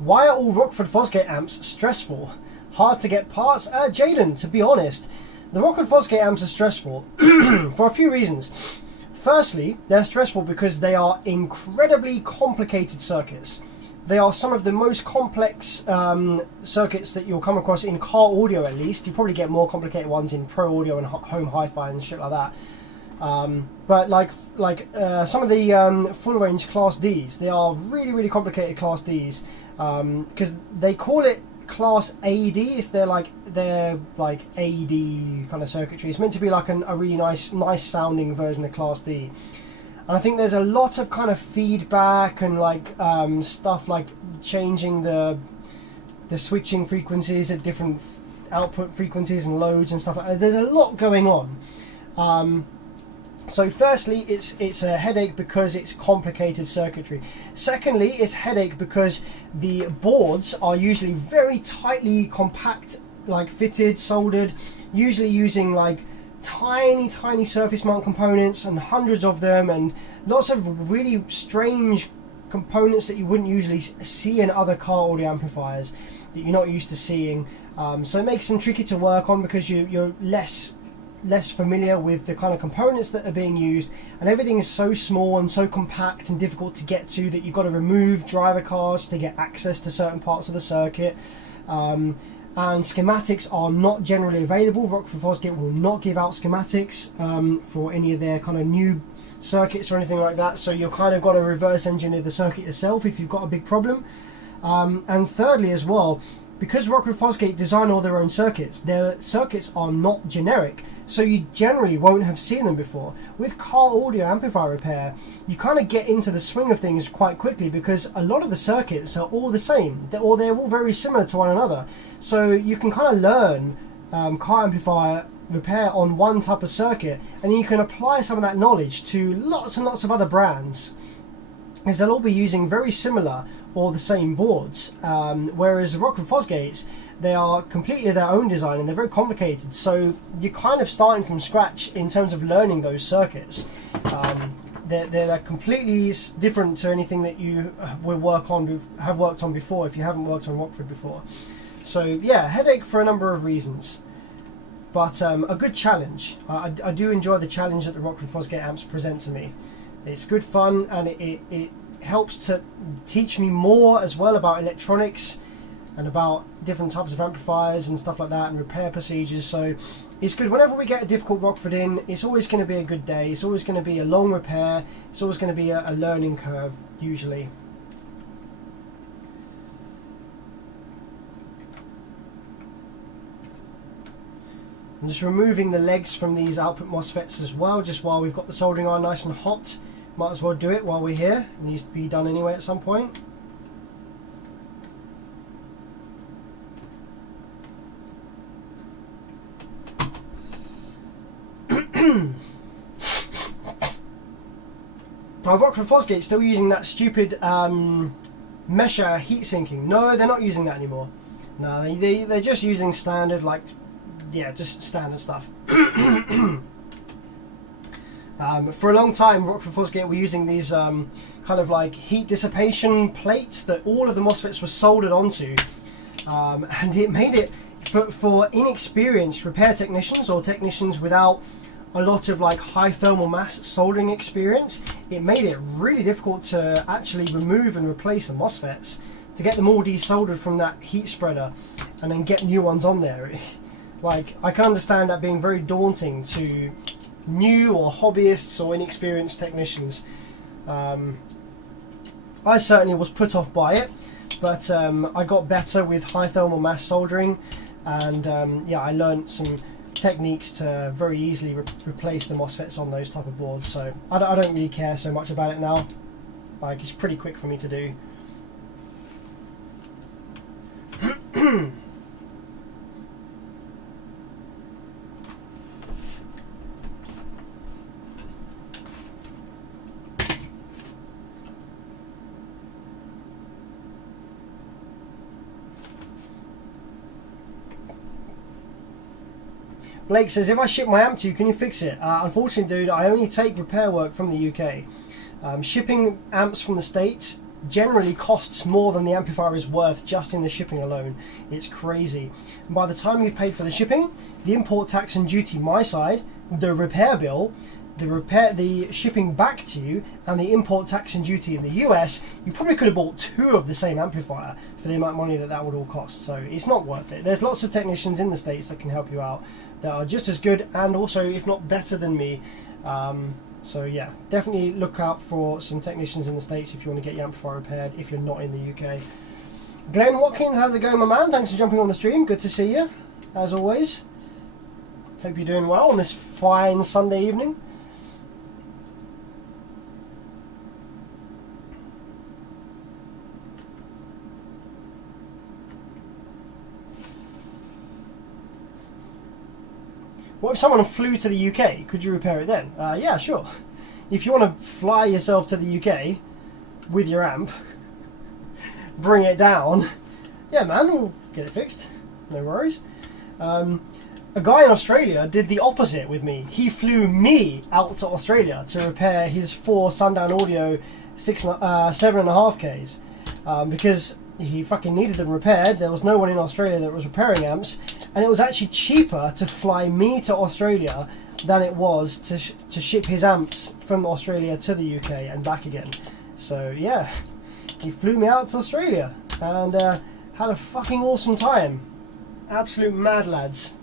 Why are all Rockford Fosgate amps stressful? Hard to get parts? Jaden, to be honest, the Rockford Fosgate amps are stressful for a few reasons. Firstly, they're stressful because they are incredibly complicated circuits. They are some of the most complex circuits that you'll come across in car audio, at least. You probably get more complicated ones in pro audio and home hi-fi and shit like that. But like some of the full range Class Ds, they are really complicated Class Ds. Because they call it Class AD, it's their like AD kind of circuitry. It's meant to be like a really nice sounding version of Class D. And I think there's a lot of kind of feedback and like stuff like changing the switching frequencies at different output frequencies and loads and stuff like that. There's a lot going on. So firstly, it's a headache because it's complicated circuitry. Secondly, it's headache because the boards are usually very tightly compact, like fitted, soldered, usually using like tiny surface mount components and hundreds of them, and lots of really strange components that you wouldn't usually see in other car audio amplifiers that you're not used to seeing. So it makes them tricky to work on because you're less familiar with the kind of components that are being used, and everything is so small and so compact and difficult to get to that you've got to remove driver cards to get access to certain parts of the circuit. And schematics are not generally available. Rockford Fosgate will not give out schematics for any of their kind of new circuits or anything like that, so you've kind of got to reverse engineer the circuit yourself if you've got a big problem. And thirdly as well, because Rockford Fosgate design all their own circuits, their circuits are not generic, so you generally won't have seen them before. With car audio amplifier repair, you kind of get into the swing of things quite quickly because a lot of the circuits are all the same, or they're all very similar to one another. So you can kind of learn car amplifier repair on one type of circuit, and you can apply some of that knowledge to lots and lots of other brands, because they'll all be using very similar or the same boards, whereas Rockford Fosgates, they are completely their own design and they're very complicated, so you're kind of starting from scratch in terms of learning those circuits. They're completely different to anything that you have worked on before if you haven't worked on Rockford before. So yeah, headache for a number of reasons, but a good challenge. I do enjoy the challenge that the Rockford Fosgate amps present to me. It's good fun, and it helps to teach me more as well about electronics and about different types of amplifiers and stuff like that, and repair procedures. So it's good. Whenever we get a difficult Rockford in, it's always going to be a good day. It's always going to be a long repair. It's always going to be a learning curve, usually. I'm just removing the legs from these output MOSFETs as well, just while we've got the soldering iron nice and hot. Might as well do it while we're here. It needs to be done anyway at some point. Rockford Fosgate still using that stupid Mesher heat sinking. No, they're not using that anymore. No, they're just using standard, like, yeah, just standard stuff. For a long time, Rockford Fosgate were using these kind of like heat dissipation plates that all of the MOSFETs were soldered onto, and it made it for inexperienced repair technicians or technicians without a lot of like high thermal mass soldering experience. It made it really difficult to actually remove and replace the MOSFETs, to get them all desoldered from that heat spreader and then get new ones on there. Like, I can understand that being very daunting to new or hobbyists or inexperienced technicians. I certainly was put off by it, but I got better with high thermal mass soldering, and yeah, I learned some techniques to very easily replace the MOSFETs on those type of boards, so I don't really care so much about it now. Like, it's pretty quick for me to do. Blake says, if I ship my amp to you, can you fix it? Unfortunately, dude, I only take repair work from the UK. Shipping amps from the States generally costs more than the amplifier is worth just in the shipping alone. It's crazy. And by the time you've paid for the shipping, the import tax and duty my side, the repair bill, the shipping back to you, and the import tax and duty in the US, you probably could have bought two of the same amplifier for the amount of money that would all cost. So it's not worth it. There's lots of technicians in the States that can help you out, that are just as good and also, if not better than me. So yeah, definitely look out for some technicians in the States if you want to get your amplifier repaired if you're not in the UK. Glenn Watkins, how's it going, my man? Thanks for jumping on the stream. Good to see you, as always. Hope you're doing well on this fine Sunday evening. What if someone flew to the UK? Could you repair it then? Yeah, sure. If you want to fly yourself to the UK with your amp, bring it down, yeah man, we'll get it fixed. No worries. A guy in Australia did the opposite with me. He flew me out to Australia to repair his 4 Sundown Audio 7.5Ks because he fucking needed them repaired. There was no one in Australia that was repairing amps, and it was actually cheaper to fly me to Australia than it was to ship his amps from Australia to the UK and back again. So yeah, he flew me out to Australia and had a fucking awesome time. Absolute mad lads.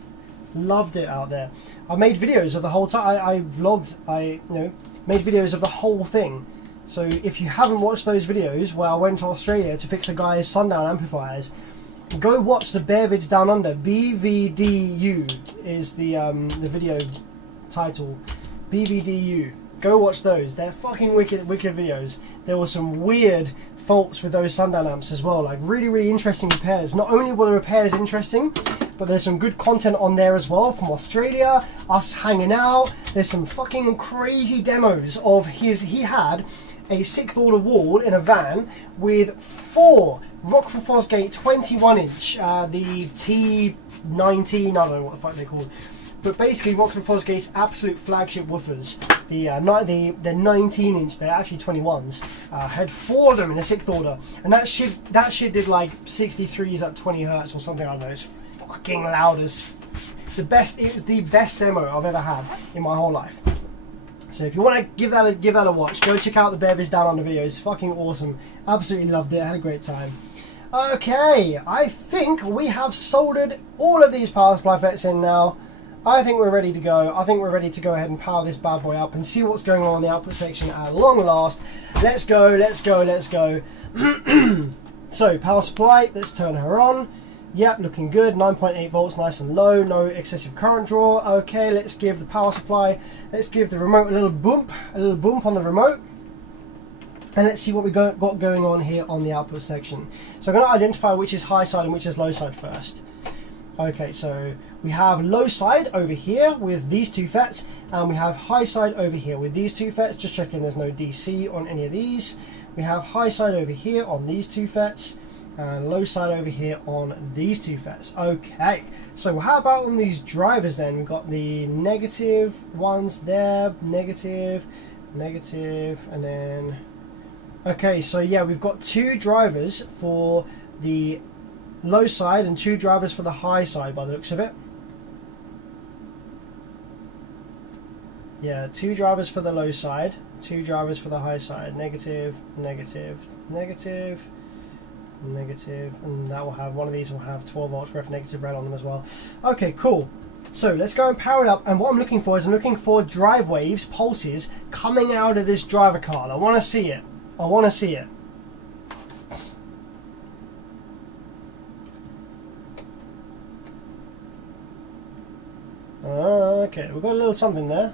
Loved it out there. I made videos of the whole time. I vlogged. Made videos of the whole thing. So if you haven't watched those videos where I went to Australia to fix a guy's Sundown amplifiers, go watch the Bear Vids Down Under. BVDU is the video title. BVDU. Go watch those. They're fucking wicked videos. There were some weird faults with those Sundown amps as well. Like really interesting repairs. Not only were the repairs interesting, but there's some good content on there as well from Australia, us hanging out. There's some fucking crazy demos of he had a 6th order wall in a van with 4 Rockford Fosgate 21-inch, the T19, I don't know what the fuck they're called, but basically Rockford Fosgate's absolute flagship woofers. The 19-inch, they're actually 21s. Had 4 of them in a 6th order, and that shit did like 63s at 20 hertz or something. I don't know. It's fucking loud as the best. It was the best demo I've ever had in my whole life. So if you want to give that a watch, go check out the Bear Vids Down Under videos. It's fucking awesome. Absolutely loved it. Had a great time. Okay, I think we have soldered all of these power supply FETs in now. I think we're ready to go. I think we're ready to go ahead and power this bad boy up and see what's going on in the output section at long last. Let's go, let's go, let's go. So, power supply, let's turn her on. Yep, looking good. 9.8 volts, nice and low. No excessive current draw. Okay, let's give the power supply, let's give the remote a little bump on the remote. And let's see what we got going on here on the output section. So I'm going to identify which is high side and which is low side first. Okay, so we have low side over here with these 2 FETs, and we have high side over here with these 2 FETs. Just checking there's no DC on any of these. We have high side over here on these 2 FETs, and low side over here on these 2 FETs. Okay, so how about on these drivers then? We've got the negative ones there, negative, and then... Okay, so yeah, we've got 2 drivers for the low side and 2 drivers for the high side by the looks of it. Yeah, 2 drivers for the low side, 2 drivers for the high side. Negative, negative, negative, negative, and that will have, one of these will have 12 volts ref negative red on them as well. Okay, cool. So let's go and power it up, and what I'm looking for is I'm looking for drive waves, pulses, coming out of this driver card. I want to see it. I want to see it. Okay, we've got a little something there.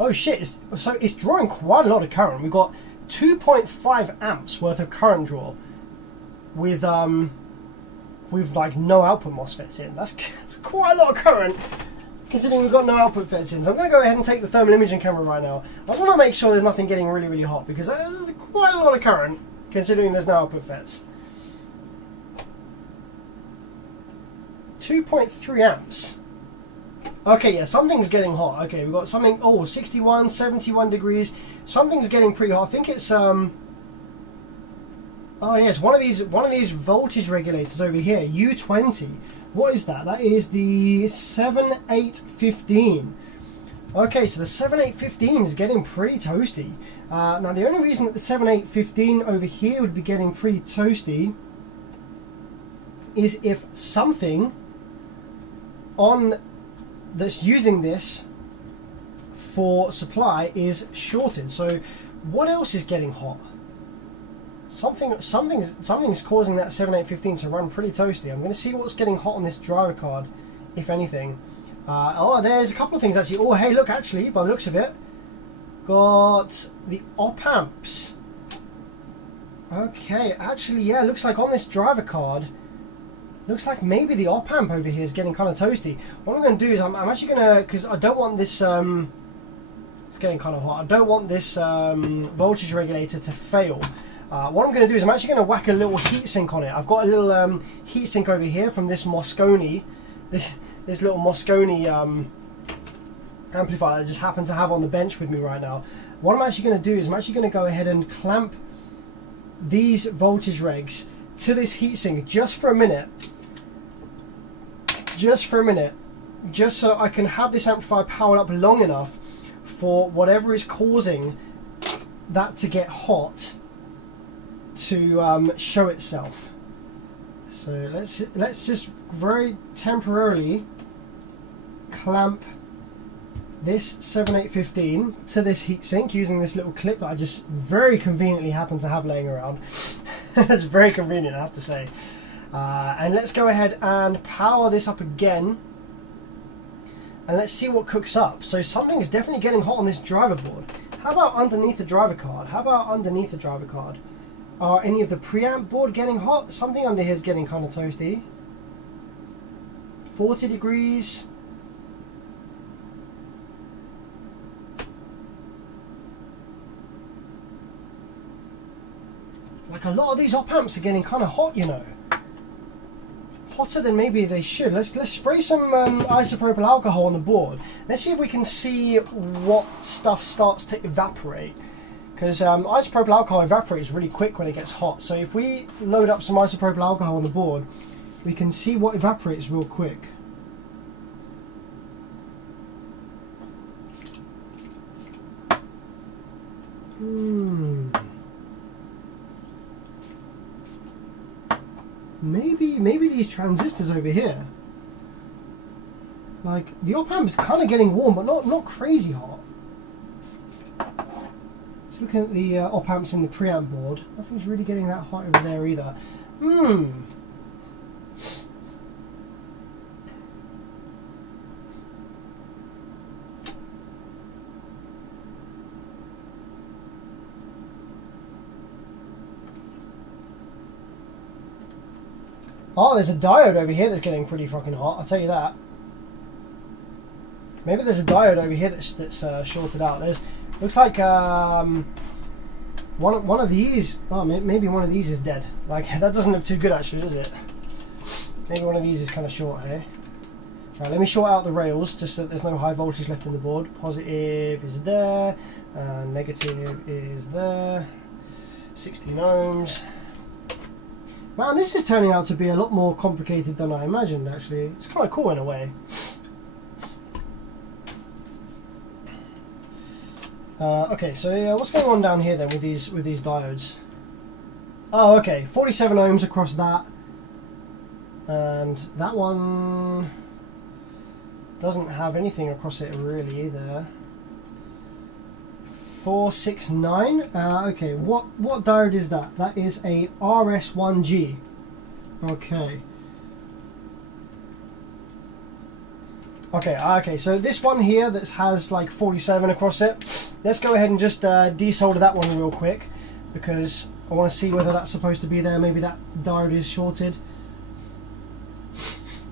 Oh shit, so it's drawing quite a lot of current. We've got 2.5 amps worth of current draw with like no output MOSFETs in. That's quite a lot of current considering we've got no output FETs in. So I'm going to go ahead and take the thermal imaging camera right now. I just want to make sure there's nothing getting really hot, because there's quite a lot of current considering there's no output FETs. 2.3 amps. Okay, yeah, something's getting hot. Okay, we've got something, 61, 71 degrees. Something's getting pretty hot. I think it's, oh yes, one of these voltage regulators over here, U20. What is that? That is the 7815. Okay, so the 7815 is getting pretty toasty. Now, the only reason that the 7815 over here would be getting pretty toasty is if something on that's using this for supply is shorted. So what else is getting hot? Something's causing that 7815 to run pretty toasty. I'm going to see what's getting hot on this driver card, if anything. There's a couple of things actually. Oh, hey, look, actually, by the looks of it, got the op amps. Okay, actually, yeah, looks like on this driver card, Looks like maybe the op amp over here is getting kind of toasty. What I'm going to do is I'm actually going to, because I don't want this, it's getting kind of hot, I don't want this voltage regulator to fail. What I'm going to do is I'm actually going to whack a little heatsink on it. I've got a little heatsink over here from this Moscone, this little Moscone amplifier that I just happen to have on the bench with me right now. What I'm actually going to do is I'm actually going to go ahead and clamp these voltage regs to this heatsink just for a minute. Just so I can have this amplifier powered up long enough for whatever is causing that to get hot to show itself. So let's just very temporarily clamp this 7815 to this heatsink using this little clip that I just very conveniently happen to have laying around. It's very convenient, I have to say. And let's go ahead and power this up again, and let's see what cooks up. So something is definitely getting hot on this driver board. How about underneath the driver card? Are any of the preamp board getting hot? Something under here is getting kind of toasty. 40 degrees. Like a lot of these op amps are getting kind of hot, you know. Hotter than maybe they should. Let's spray some isopropyl alcohol on the board. Let's see if we can see what stuff starts to evaporate. Because isopropyl alcohol evaporates really quick when it gets hot. So if we load up some isopropyl alcohol on the board, we can see what evaporates real quick. Maybe these transistors over here. Like the op amp is kind of getting warm, but not crazy hot. Just looking at the op amps in the preamp board, nothing's really getting that hot over there either. Oh, there's a diode over here that's getting pretty fucking hot, I'll tell you that. Maybe there's a diode over here that's shorted out. Looks like one of these, oh, maybe one of these is dead. Like, that doesn't look too good actually, does it? Maybe one of these is kind of short, hey? Right, let me short out the rails just so that there's no high voltage left in the board. Positive is there, and negative is there. 16 ohms. Man, this is turning out to be a lot more complicated than I imagined, actually. It's kind of cool in a way. Okay, so what's going on down here then with these diodes? Oh, okay, 47 ohms across that. And that one doesn't have anything across it really either. 469. Okay, what diode is that? That is a RS1G. Okay. Okay, so this one here that has like 47 across it, let's go ahead and just desolder that one real quick, because I want to see whether that's supposed to be there. Maybe that diode is shorted.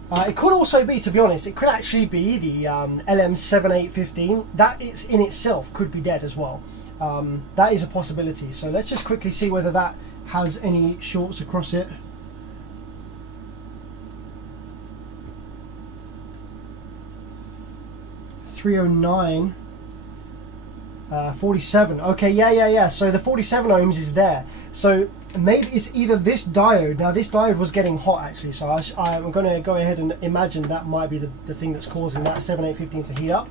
It could also be, to be honest, it could actually be the LM7815. That is in itself could be dead as well. That is a possibility. So let's just quickly see whether that has any shorts across it. .309, 47. Okay, yeah. So the 47 ohms is there. So maybe it's either this diode. Now this diode was getting hot actually, so I'm going to go ahead and imagine that might be the thing that's causing that 7815 to heat up.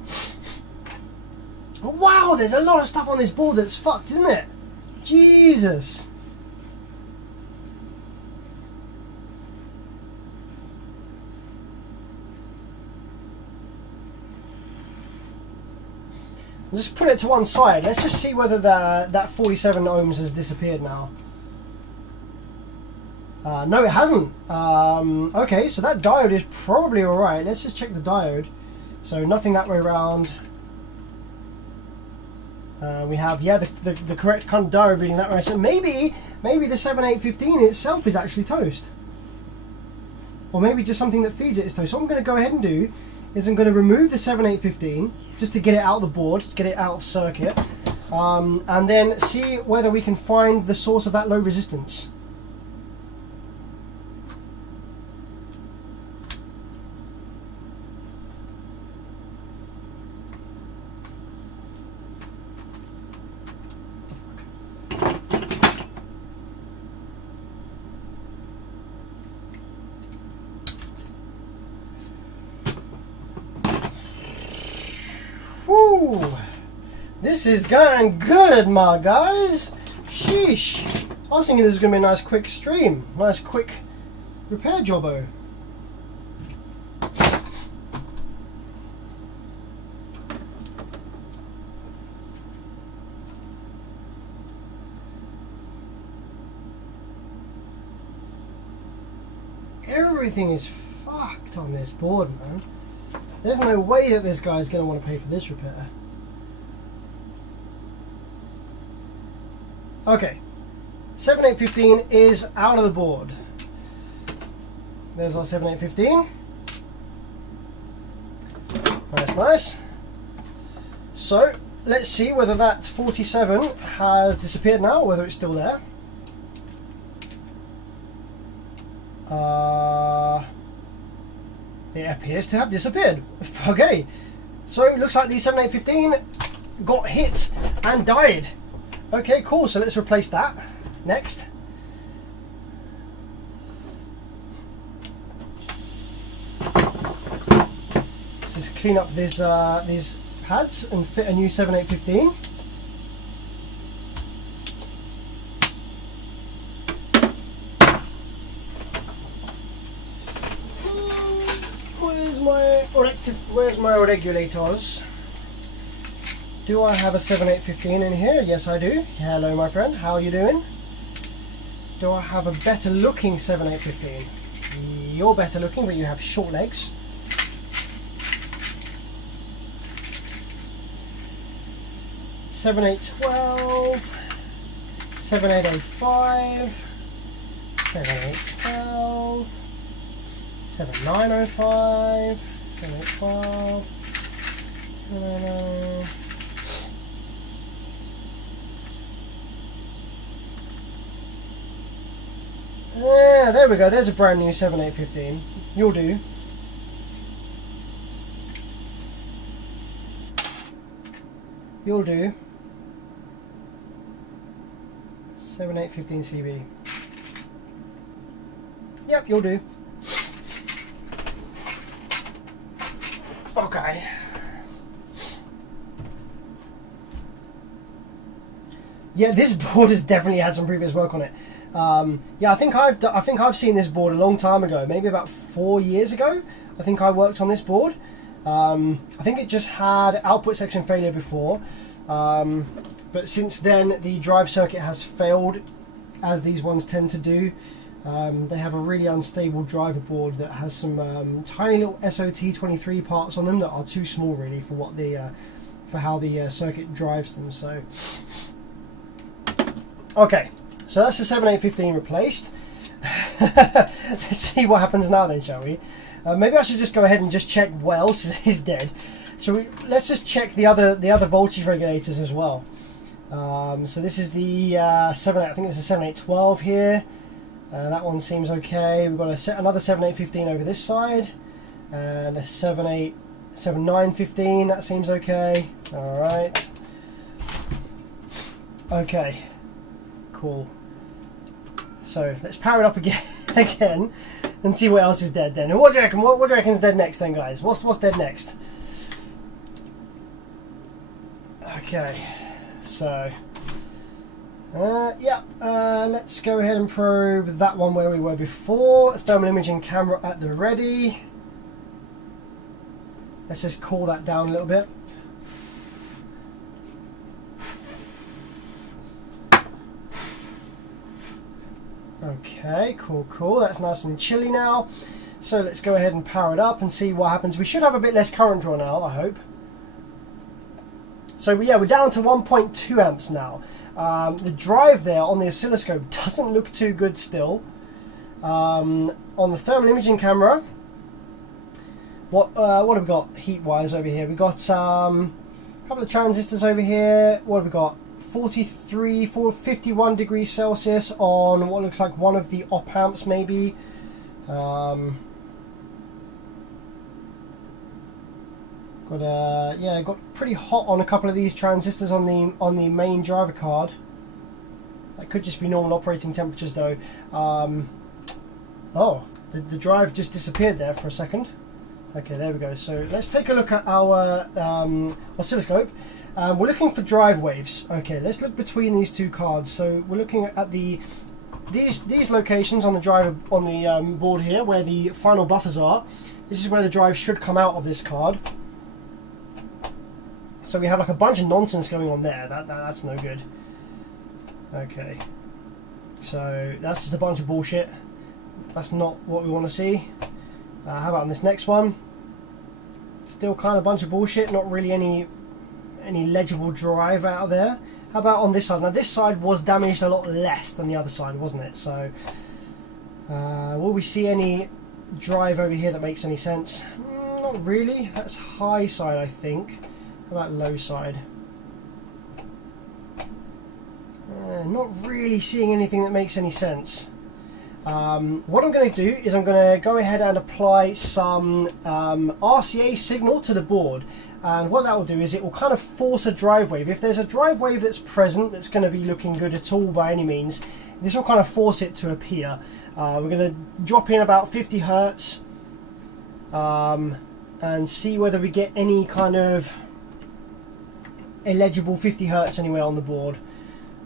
Oh, wow, there's a lot of stuff on this board that's fucked, isn't it? Jesus. Just put it to one side. Let's just see whether that 47 ohms has disappeared now. No, it hasn't. Okay, so that diode is probably alright. Let's just check the diode. So nothing that way around. We have, yeah, the correct kind of diode reading that way. So maybe the 7815 itself is actually toast. or maybe just something that feeds it is toast. So what I'm going to go ahead and do is I'm going to remove the 7815 just to get it out of the board, just get it out of circuit, and then see whether we can find the source of that low resistance. Woo! This is going good, my guys. Sheesh. I was thinking this was going to be a nice quick stream. Nice quick repair jobbo. Everything is fucked on this board, man. There's no way that this guy's going to want to pay for this repair. Okay, 7815 is out of the board. There's our 7815. Nice, nice. So, let's see whether that 47 has disappeared now, or whether it's still there. It appears to have disappeared. Okay, so it looks like the 7815 got hit and died. Okay, cool, so let's replace that next. Let's just clean up these pads and fit a new 7815. Where's my regulators? Do I have a 7815 in here? Yes, I do. Hello, my friend. How are you doing? Do I have a better looking 7815? You're better looking, but you have short legs. Seven 7812, 7805, 7812, 7905. 7812. Yeah, there we go. There's a brand new 7815. You'll do. You'll do. 7815 CB. Yep, you'll do. Okay. Yeah, this board has definitely had some previous work on it. Yeah, I think I've seen this board a long time ago, maybe about 4 years ago. I think I worked on this board. I think it just had output section failure before, but since then the drive circuit has failed, as these ones tend to do. They have a really unstable driver board that has some tiny little SOT23 parts on them that are too small really for what the for how the circuit drives them. So okay, so that's the 7815 replaced. Let's see what happens now then, shall we? Maybe I should just go ahead and just check what else is dead. So let's just check the other voltage regulators as well. So this is the I think it's a 7812 here. That one seems okay. We've got another 7815 over this side, and a 7915. That seems okay. All right. Okay. Cool. So let's power it up again, and see what else is dead then. And what do you reckon? What do you reckon is dead next then, guys? What's dead next? Okay. So. Let's go ahead and probe that one where we were before. Thermal imaging camera at the ready. Let's just cool that down a little bit. Okay, cool. That's nice and chilly now. So let's go ahead and power it up and see what happens. We should have a bit less current draw now, I hope. So yeah, we're down to 1.2 amps now. The drive there on the oscilloscope doesn't look too good still. On the thermal imaging camera, what have we got heat wise over here? We've got a couple of transistors over here. What have we got? 51 degrees Celsius on what looks like one of the op amps, maybe. Got pretty hot on a couple of these transistors on the main driver card. That could just be normal operating temperatures though. Oh, the drive just disappeared there for a second. Okay, there we go. So let's take a look at our oscilloscope. We're looking for drive waves. Okay, let's look between these two cards. So we're looking at these locations on the driver on the board here, where the final buffers are. This is where the drive should come out of this card. So we have like a bunch of nonsense going on there. That's no good. Okay, so that's just a bunch of bullshit. That's not what we want to see. How about on this next one? Still kind of a bunch of bullshit. Not really any legible drive out of there. How about on this side? Now this side was damaged a lot less than the other side, wasn't it? So will we see any drive over here that makes any sense? Not really. That's high side, I think. How about low side? Not really seeing anything that makes any sense. What I'm going to do is I'm going to go ahead and apply some RCA signal to the board, and what that will do is it will kind of force a drive wave. If there's a drive wave that's present that's going to be looking good at all by any means, this will kind of force it to appear. We're going to drop in about 50 Hertz and see whether we get any kind of illegible 50 Hertz anywhere on the board.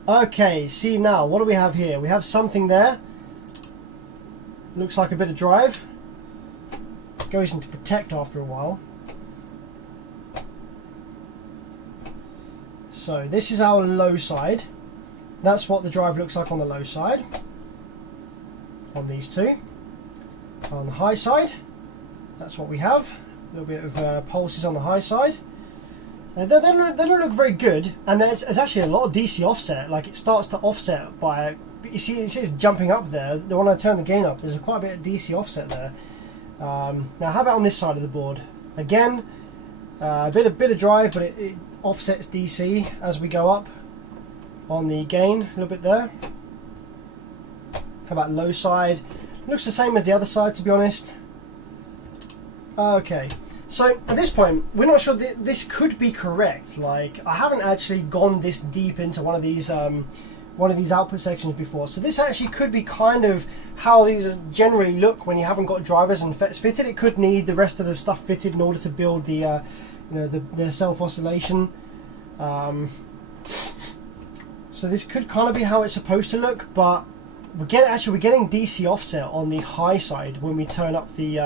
Okay, see now, what do we have here? We have something there. Looks like a bit of drive. Goes into protect after a while. So this is our low side. That's what the drive looks like on the low side. On these two. On the high side, that's what we have. A little bit of pulses on the high side. They don't look very good, and there's actually a lot of DC offset. Like it starts to offset by, you see it's jumping up there. When I turn the gain up, there's quite a bit of DC offset there. Now how about on this side of the board? Again, a bit of drive, but it offsets DC as we go up on the gain a little bit there. How about low side? Looks the same as the other side, to be honest. Okay. So at this point, we're not sure that this could be correct. Like, I haven't actually gone this deep into one of these output sections before. So this actually could be kind of how these generally look when you haven't got drivers and FETs fitted. It could need the rest of the stuff fitted in order to build the the self oscillation. So this could kind of be how it's supposed to look, but we're getting DC offset on the high side when we turn up the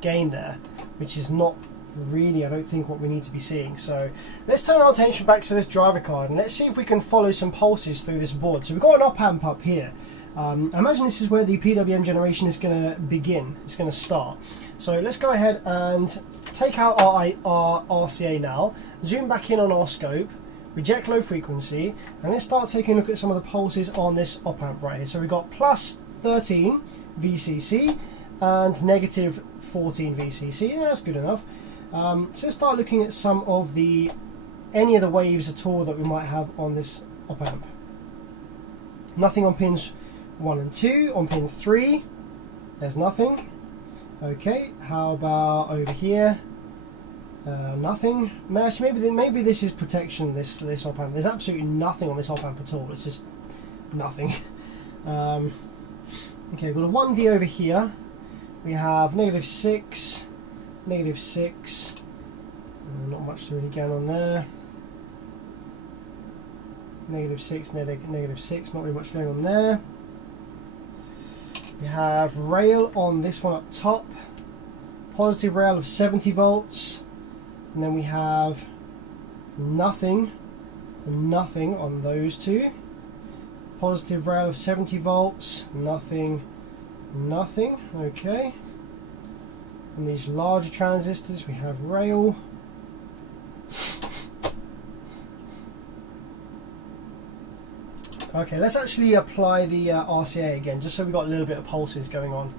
gain there, which is not really, I don't think, what we need to be seeing. So let's turn our attention back to this driver card and let's see if we can follow some pulses through this board. So we've got an op amp up here. I imagine this is where the PWM generation is going to begin. It's going to start. So let's go ahead and take out our RCA now, zoom back in on our scope, reject low frequency, and let's start taking a look at some of the pulses on this op amp right here. So we've got plus 13 VCC and negative 14 VCC. Yeah, that's good enough. So let's start looking at some of any of the waves at all that we might have on this op amp. Nothing on pins 1 and 2. On pin 3, there's nothing. Okay, how about over here? Nothing. Actually, maybe this is protection. This op amp. There's absolutely nothing on this op amp at all. It's just nothing. Okay, we've got a 1D over here. We have -6, -6. Not much really going on there. -6, -6. Not really much going on there. We have rail on this one up top. Positive rail of 70 volts. And then we have nothing and nothing on those two. Positive rail of 70 volts. Nothing. Nothing. Okay. On these larger transistors we have rail. Okay, let's actually apply the RCA again, just so we got a little bit of pulses going on.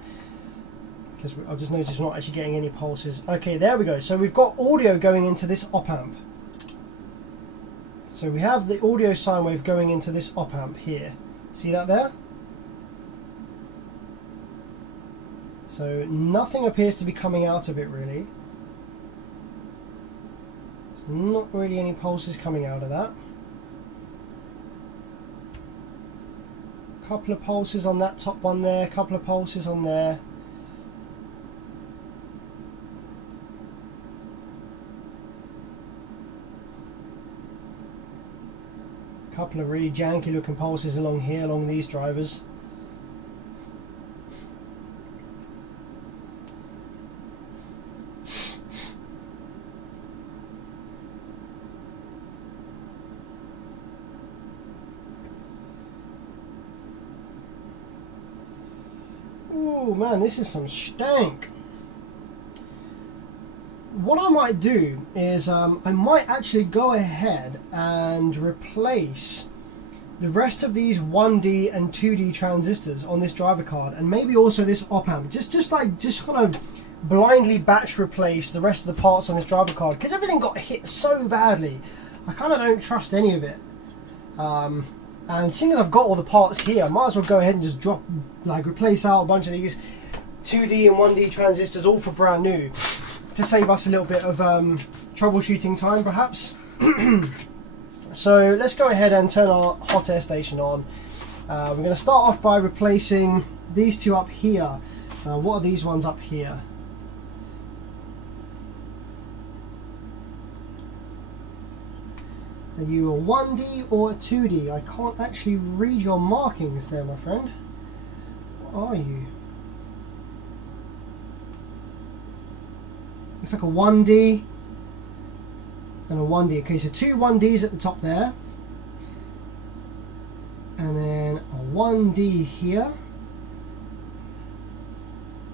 Because I've just noticed we're not actually getting any pulses. Okay, there we go. So we've got audio going into this op amp. So we have the audio sine wave going into this op amp here. See that there? So nothing appears to be coming out of it really. Not really any pulses coming out of that. Couple of pulses on that top one there, couple of pulses on there. Couple of really janky looking pulses along here, along these drivers. Oh man, this is some stank. What I might do is I might actually go ahead and replace the rest of these 1D and 2D transistors on this driver card, and maybe also this op amp. Just kind of blindly batch replace the rest of the parts on this driver card, because everything got hit so badly. I kind of don't trust any of it. And seeing as I've got all the parts here, I might as well go ahead and just replace out a bunch of these 2D and 1D transistors all for brand new, to save us a little bit of troubleshooting time perhaps. So let's go ahead and turn our hot air station on. We're going to start off by replacing these two up here. What are these ones up here? Are you a 1D or a 2D? I can't actually read your markings there, my friend. What are you? Looks like a 1D and a 1D. Okay, so two 1Ds at the top there. And then a 1D here.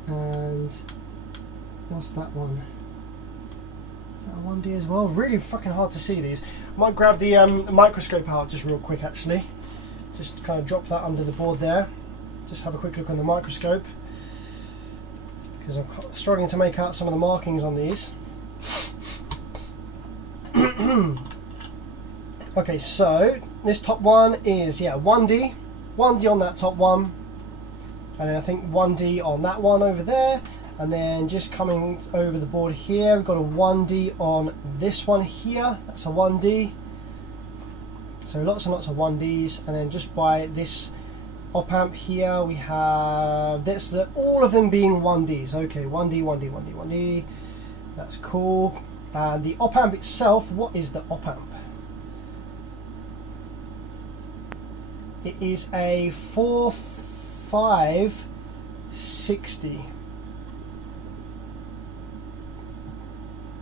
And what's that one? Is that a 1D as well? Really fucking hard to see these. I might grab the microscope out just real quick actually. Just kind of drop that under the board there. Just have a quick look on the microscope, because I'm struggling to make out some of the markings on these. Okay, so this top one is 1D on that top one, and then I think 1D on that one over there, and then just coming over the board here we've got a 1D on this one here. That's a 1D. So lots and lots of 1Ds, and then just by this op amp here we have this, all of them being 1Ds. Okay, 1D, 1D, 1D, 1D. That's cool. And the op amp itself, what is the op amp? It is a 4560.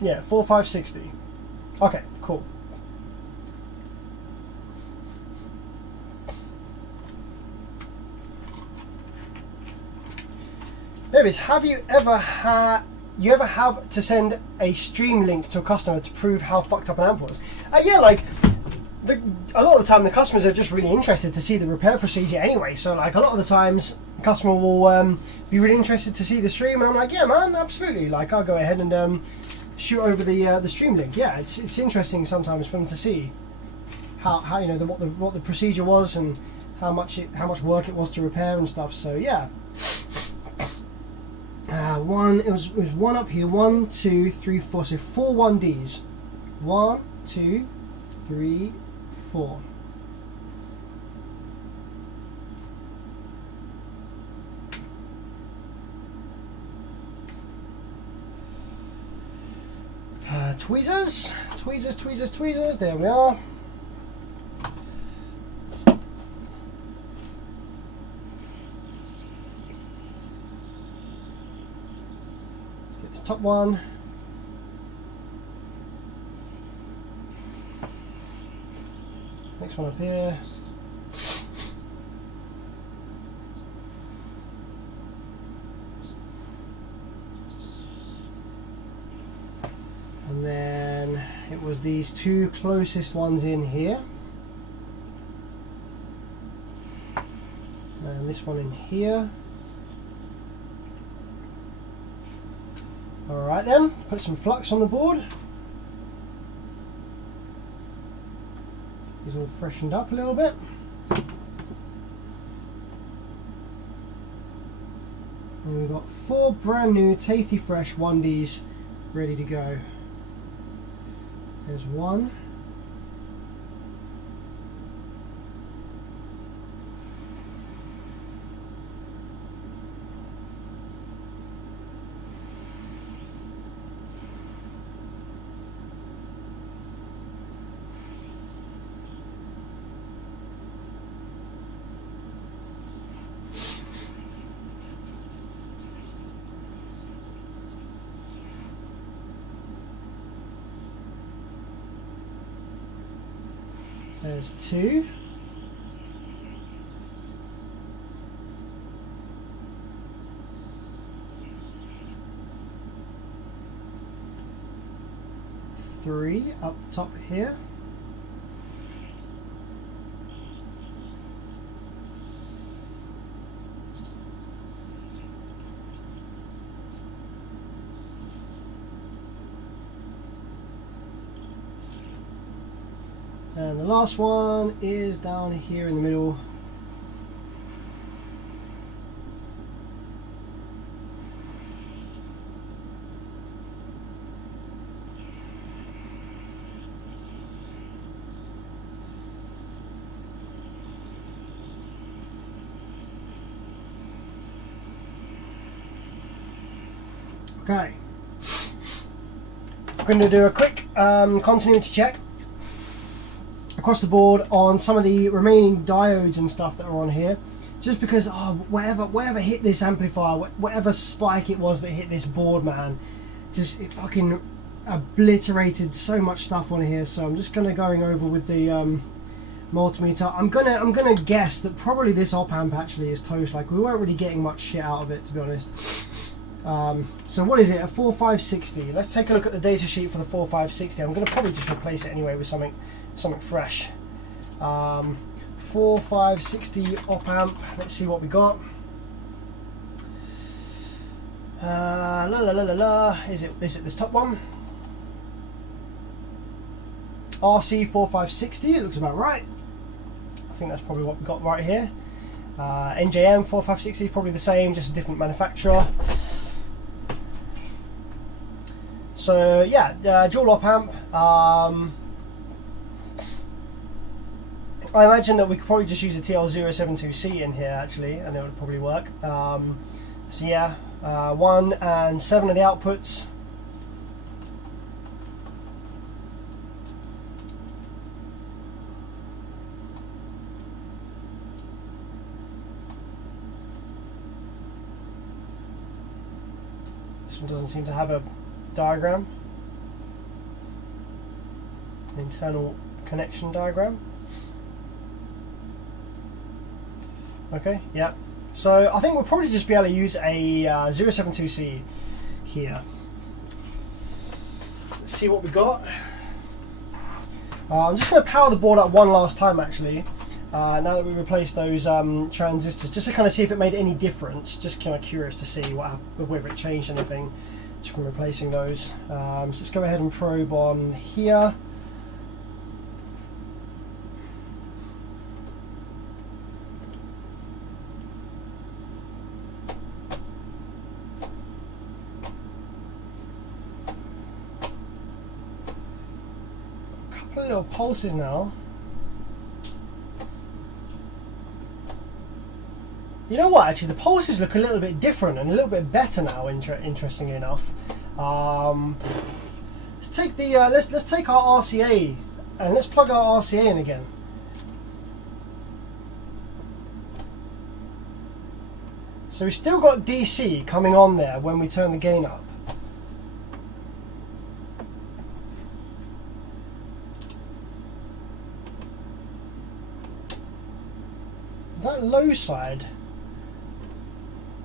Yeah, 4560. Okay, cool. There is. Have you ever have to send a stream link to a customer to prove how fucked up an amp was? Yeah, like a lot of the time the customers are just really interested to see the repair procedure anyway. So like a lot of the times the customer will be really interested to see the stream, and I'm like, yeah, man, absolutely. Like I'll go ahead and shoot over the stream link. Yeah, it's interesting sometimes for them to see how you know what the procedure was and how much work it was to repair and stuff. So yeah. It was one up here. 1, 2, 3, 4. So 4 1Ds. 1, 2, 3, 4. Tweezers. There we are. Top one. Next one up here. And then it was these two closest ones in here. and this one in here. Alright then, put some flux on the board. He's all freshened up a little bit. And we've got 4 brand new tasty fresh 1Ds ready to go. There's one. There's 2. Three up the top here. And the last one is down here in the middle. Okay. I'm going to do a quick continuity check across the board on some of the remaining diodes and stuff that are on here, just because whatever hit this amplifier, whatever spike it was that hit this board, man, just it fucking obliterated so much stuff on here. So I'm just going over with the multimeter. I'm gonna guess that probably this op amp actually is toast. Like, we weren't really getting much shit out of it, to be honest. So what is it, a 4560? Let's take a look at the data sheet for the 4560. I'm going to probably just replace it anyway with something fresh. 4560 op amp. Let's see what we got. Is it this top one? RC 4560. It looks about right. I think that's probably what we got right here. NJM 4560, probably the same, just a different manufacturer. So yeah, dual op amp. I imagine that we could probably just use a TL072C in here actually, and it would probably work. So yeah, 1 and 7 of the outputs. This one doesn't seem to have a diagram, an internal connection diagram. Okay, yeah. So I think we'll probably just be able to use a 072C here. Let's see what we got. I'm just going to power the board up one last time actually. Now that we replaced those transistors, just to kind of see if it made any difference. Just kind of curious to see whether it changed anything just from replacing those. So let's go ahead and probe on here. A couple of little pulses now. You know what? Actually, the pulses look a little bit different and a little bit better now. Interestingly enough, let's take the let's take our RCA and let's plug our RCA in again. So we've still got DC coming on there when we turn the gain up. That low side.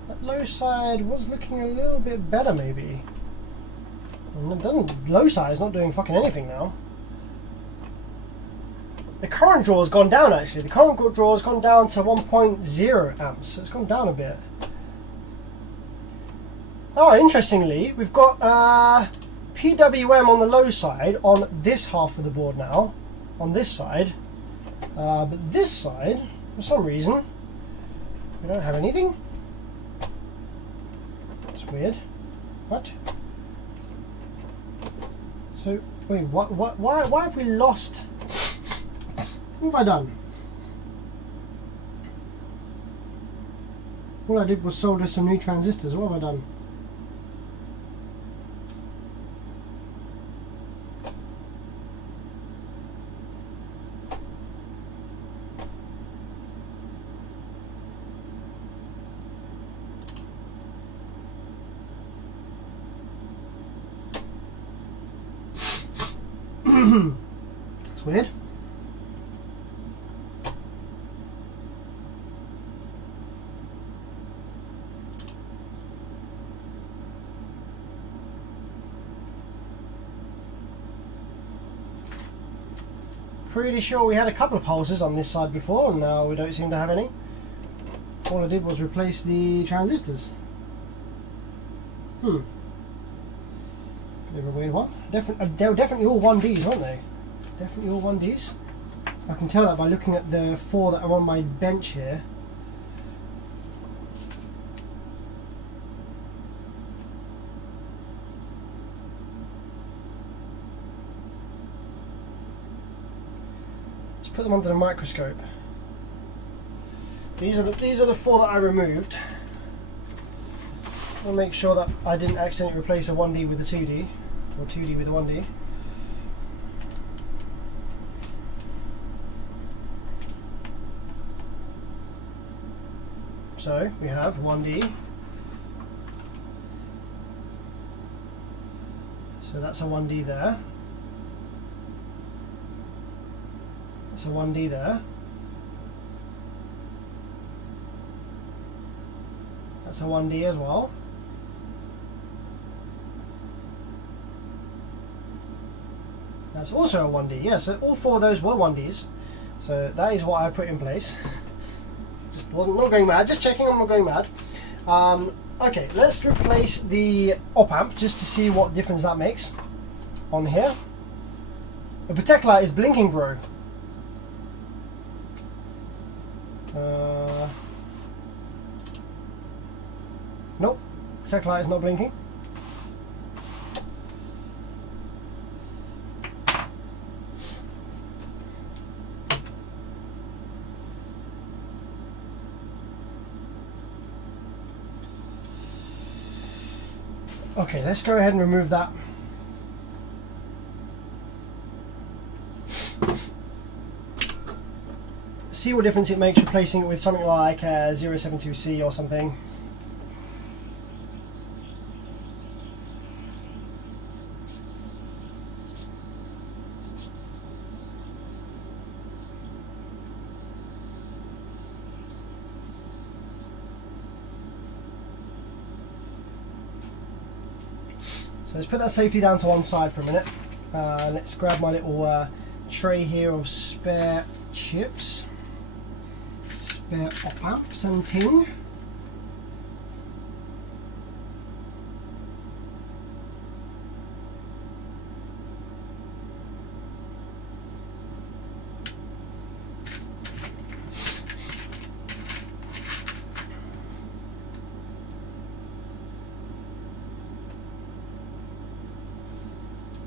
That low side was looking a little bit better, maybe. And it doesn't. Low side is not doing fucking anything now. The current draw has gone down actually. The current draw has gone down to 1.0 amps, so it's gone down a bit. Oh, interestingly, we've got PWM on the low side on this half of the board now, on this side. But this side, for some reason, we don't have anything. That's weird. What? So, wait, why have we lost? What have I done? All I did was solder some new transistors. What have I done? That's weird. Pretty sure we had a couple of pulses on this side before, and now we don't seem to have any. All I did was replace the transistors. Bit of a weird one. They were definitely all 1Ds, weren't they? Definitely all 1Ds. I can tell that by looking at the 4 that are on my bench here. Let's put them under the microscope. These are the 4 that I removed. I'll make sure that I didn't accidentally replace a 1D with a 2D, or 2D with a 1D. So we have 1D. So that's a 1D there. That's a 1D there. That's a 1D as well. That's also a 1D. Yes, so all 4 of those were 1Ds. So that is what I put in place. Just not going mad. Just checking I'm not going mad. Okay, let's replace the op amp just to see what difference that makes on here. The protect light is blinking, bro. Nope, protect light is not blinking. Okay, let's go ahead and remove that. See what difference it makes replacing it with something like 072C or something. So let's put that safely down to one side for a minute. Let's grab my little tray here of spare chips, spare op amps and ting.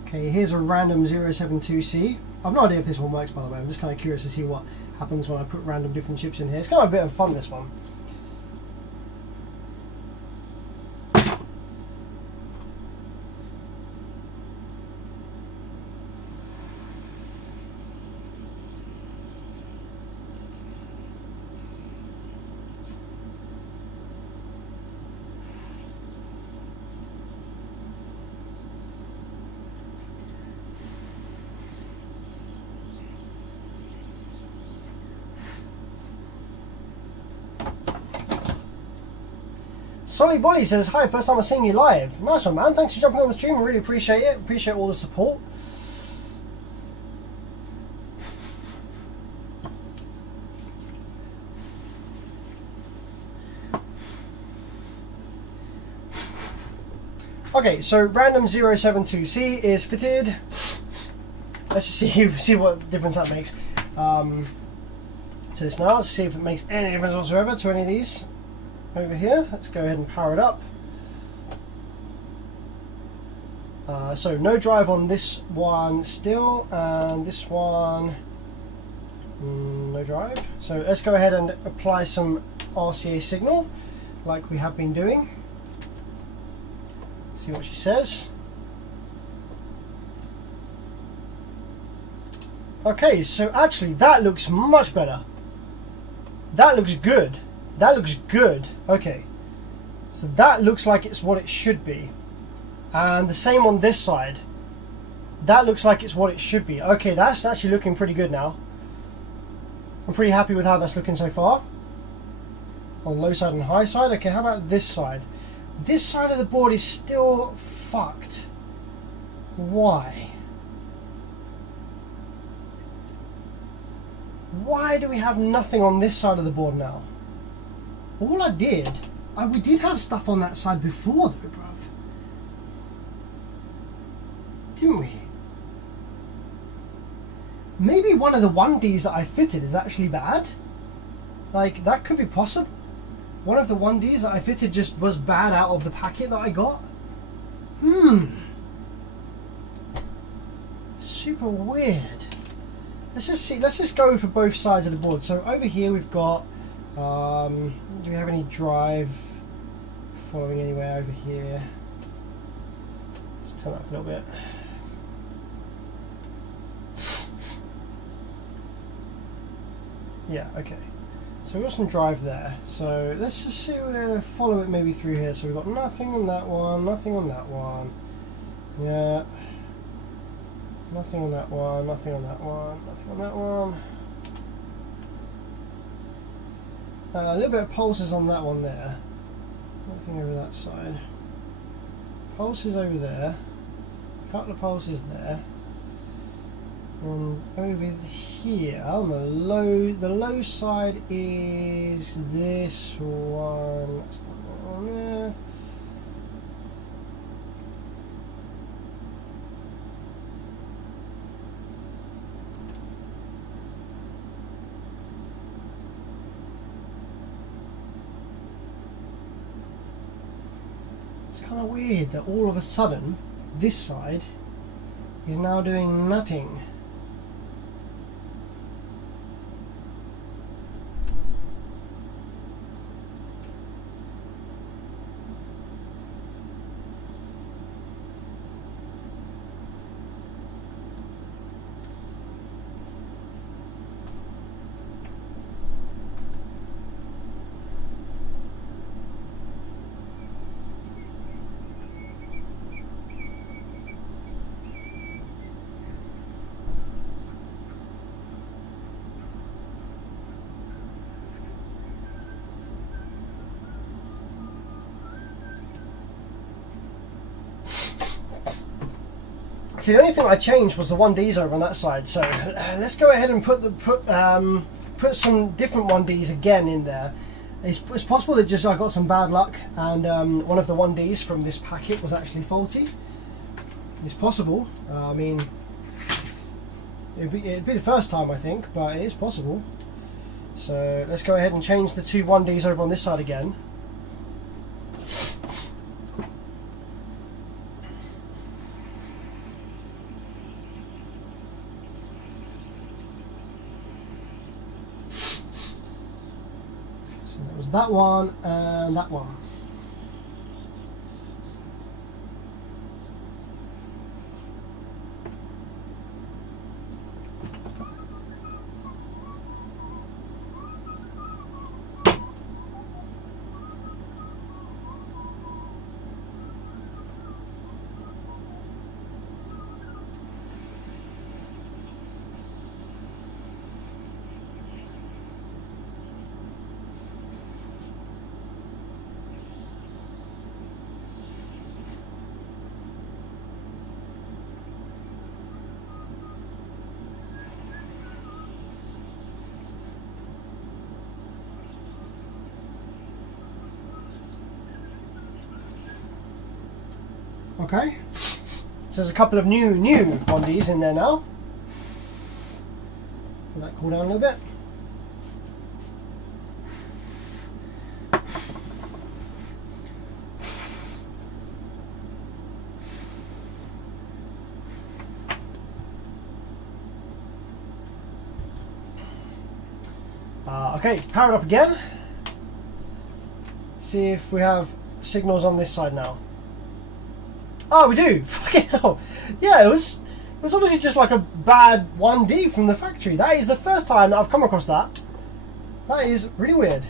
Okay, here's a random 072C. I've no idea if this one works, by the way. I'm just kind of curious to see what happens when I put random different chips in here. It's kind of a bit of fun, this one. Solly Bolly says, hi, first time I've seen you live. Nice one, man. Thanks for jumping on the stream. I really appreciate it. Appreciate all the support. Okay, so random 072C is fitted. Let's just see what difference that makes to this now. Let's see if it makes any difference whatsoever to any of these over here. Let's go ahead and power it up. So no drive on this one still, and this one no drive. So let's go ahead and apply some RCA signal like we have been doing. See what she says. Okay, so actually that looks much better. That looks good. That looks good. Okay, so that looks like it's what it should be. And the same on this side. That looks like it's what it should be. Okay, that's actually looking pretty good now. I'm pretty happy with how that's looking so far. On low side and high side. Okay, how about this side? This side of the board is still fucked. Why? Why do we have nothing on this side of the board now? All I did... we did have stuff on that side before though, bruv. Didn't we? Maybe one of the 1Ds that I fitted is actually bad. Like, that could be possible. One of the 1Ds that I fitted just was bad out of the packet that I got. Super weird. Let's just see. Let's just go for both sides of the board. So over here we've got. Do we have any drive following anywhere over here? Let's turn that up a little bit. Yeah. Okay. So we've got some drive there. So let's just see. Follow it maybe through here. So we've got nothing on that one. Nothing on that one. Yeah. Nothing on that one, nothing on that one, nothing on that one. A little bit of pulses on that one there. Nothing over that side. Pulses over there. A couple of pulses there. And over here on the low side is this one. That's not that one there. It's kind of weird that all of a sudden this side is now doing nothing. So the only thing I changed was the 1Ds over on that side. So let's go ahead and put some different 1Ds again in there. It's possible that just I got some bad luck and one of the 1Ds from this packet was actually faulty. It's possible. I mean, it'd be the first time I think, but it is possible. So let's go ahead and change the two 1Ds over on this side again. That one and that one. Okay, so there's a couple of new Bondies in there now. Let that cool down a little bit. Okay, power it up again. See if we have signals on this side now. Oh, we do! Fucking hell! Yeah, it was obviously just like a bad 1D from the factory. That is the first time that I've come across that. That is really weird.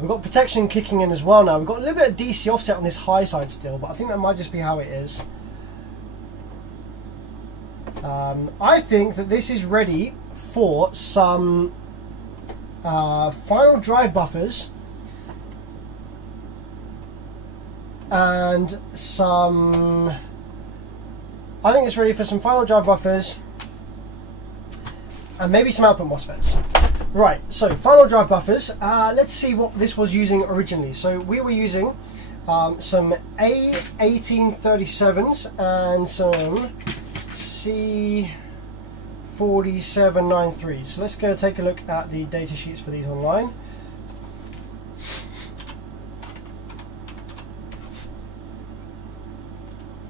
We've got protection kicking in as well now. We've got a little bit of DC offset on this high side still, but I think that might just be how it is. I think that this is ready for some final drive buffers and some... I think it's ready for some final drive buffers and maybe some output MOSFETs. Right, so final drive buffers. Let's see what this was using originally. So we were using some A1837s and some C4793s. So let's go take a look at the data sheets for these online.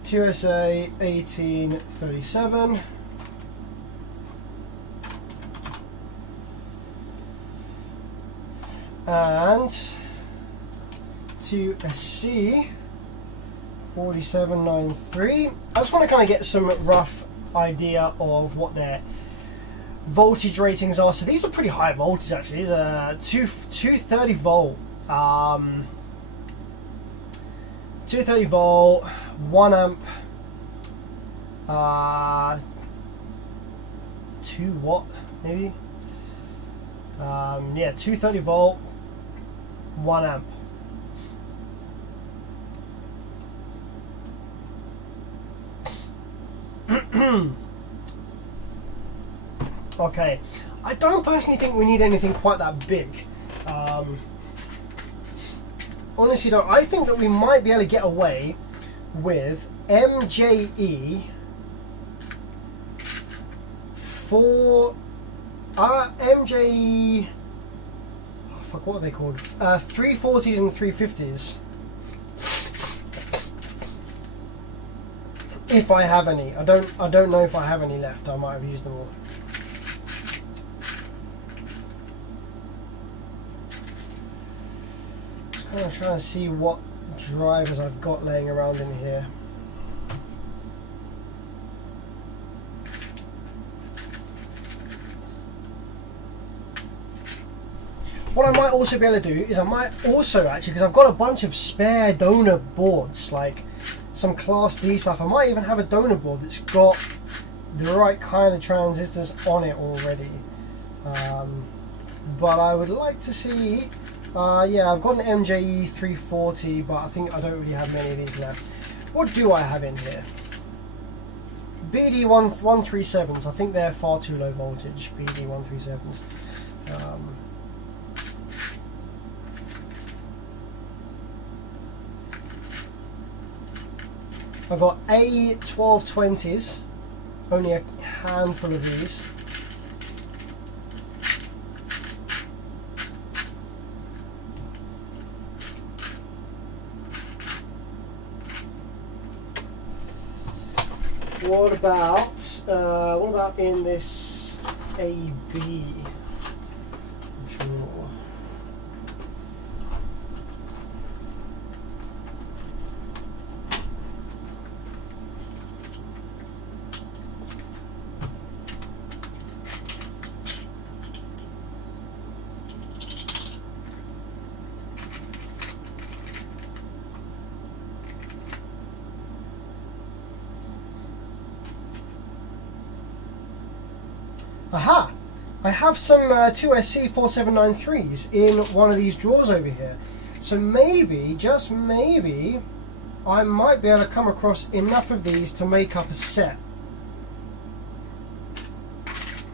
USA 1837. And to a C4793. I just want to kind of get some rough idea of what their voltage ratings are. So these are pretty high voltage actually. These are 230 volt, 230 volt, 1 amp, 2 watt maybe. Yeah, 230 volt, 1 amp. Okay, I don't personally think we need anything quite that big. Honestly, don't. I think that we might be able to get away with MJE for MJE. Oh, fuck, what are they called? 340s and 350s. If I have any, I don't know if I have any left. I might have used them all. Just kind of trying to see what drivers I've got laying around in here. What I might also be able to do is I might also actually, because I've got a bunch of spare donor boards, like some Class D stuff. I might even have a donor board that's got the right kind of transistors on it already. But I would like to see, yeah, I've got an MJE 340, but I think I don't really have many of these left. What do I have in here? BD 137s. I think they're far too low voltage. BD 137s. I've got A1220s, only a handful of these. What about in this AB drawer? Aha! I have some 2SC4793s in one of these drawers over here. So maybe, just maybe, I might be able to come across enough of these to make up a set.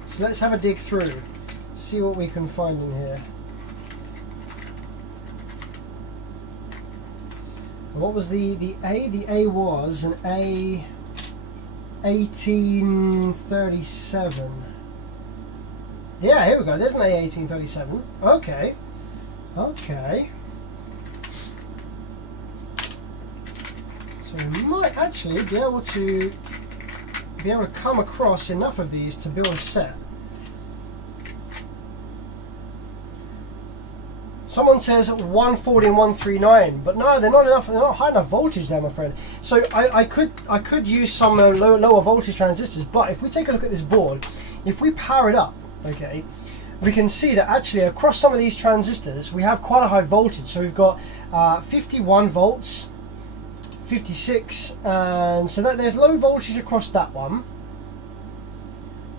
So let's have a dig through. See what we can find in here. And what was the A? The A was an A 1837. Yeah, here we go. There's an A 1837. Okay. Okay. So we might actually be able to come across enough of these to build a set. Someone says 140 and 139, but no, they're not enough. They're not high enough voltage there, my friend. So I could use some lower voltage transistors, but if we take a look at this board, if we power it up, okay, we can see that actually across some of these transistors we have quite a high voltage. So we've got 51 volts, 56, and so that there's low voltage across that one.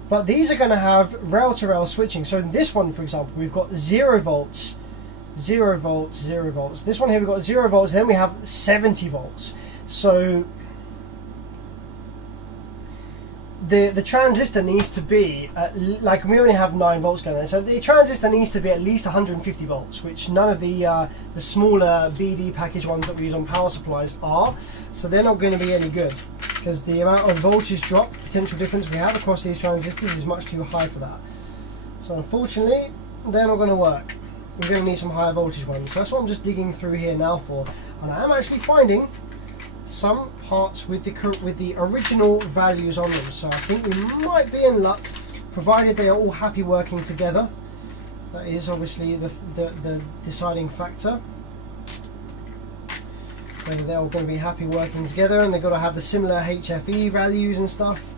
But these are going to have rail-to-rail switching. So in this one, for example, we've got 0 volts. 0 volts, 0 volts. This one here we've got 0 volts, then we have 70 volts. So the transistor needs to be like, we only have 9 volts going there, so the transistor needs to be at least 150 volts, which none of the smaller BD package ones that we use on power supplies are. So they're not going to be any good, because the amount of voltage drop, potential difference we have across these transistors is much too high for that. So unfortunately, they're not going to work. We're going to need some higher voltage ones. So that's what I'm just digging through here now for. And I am actually finding some parts with the original values on them. So I think we might be in luck, provided they are all happy working together. That is obviously the deciding factor. Whether they're all going to be happy working together, and they've got to have the similar HFE values and stuff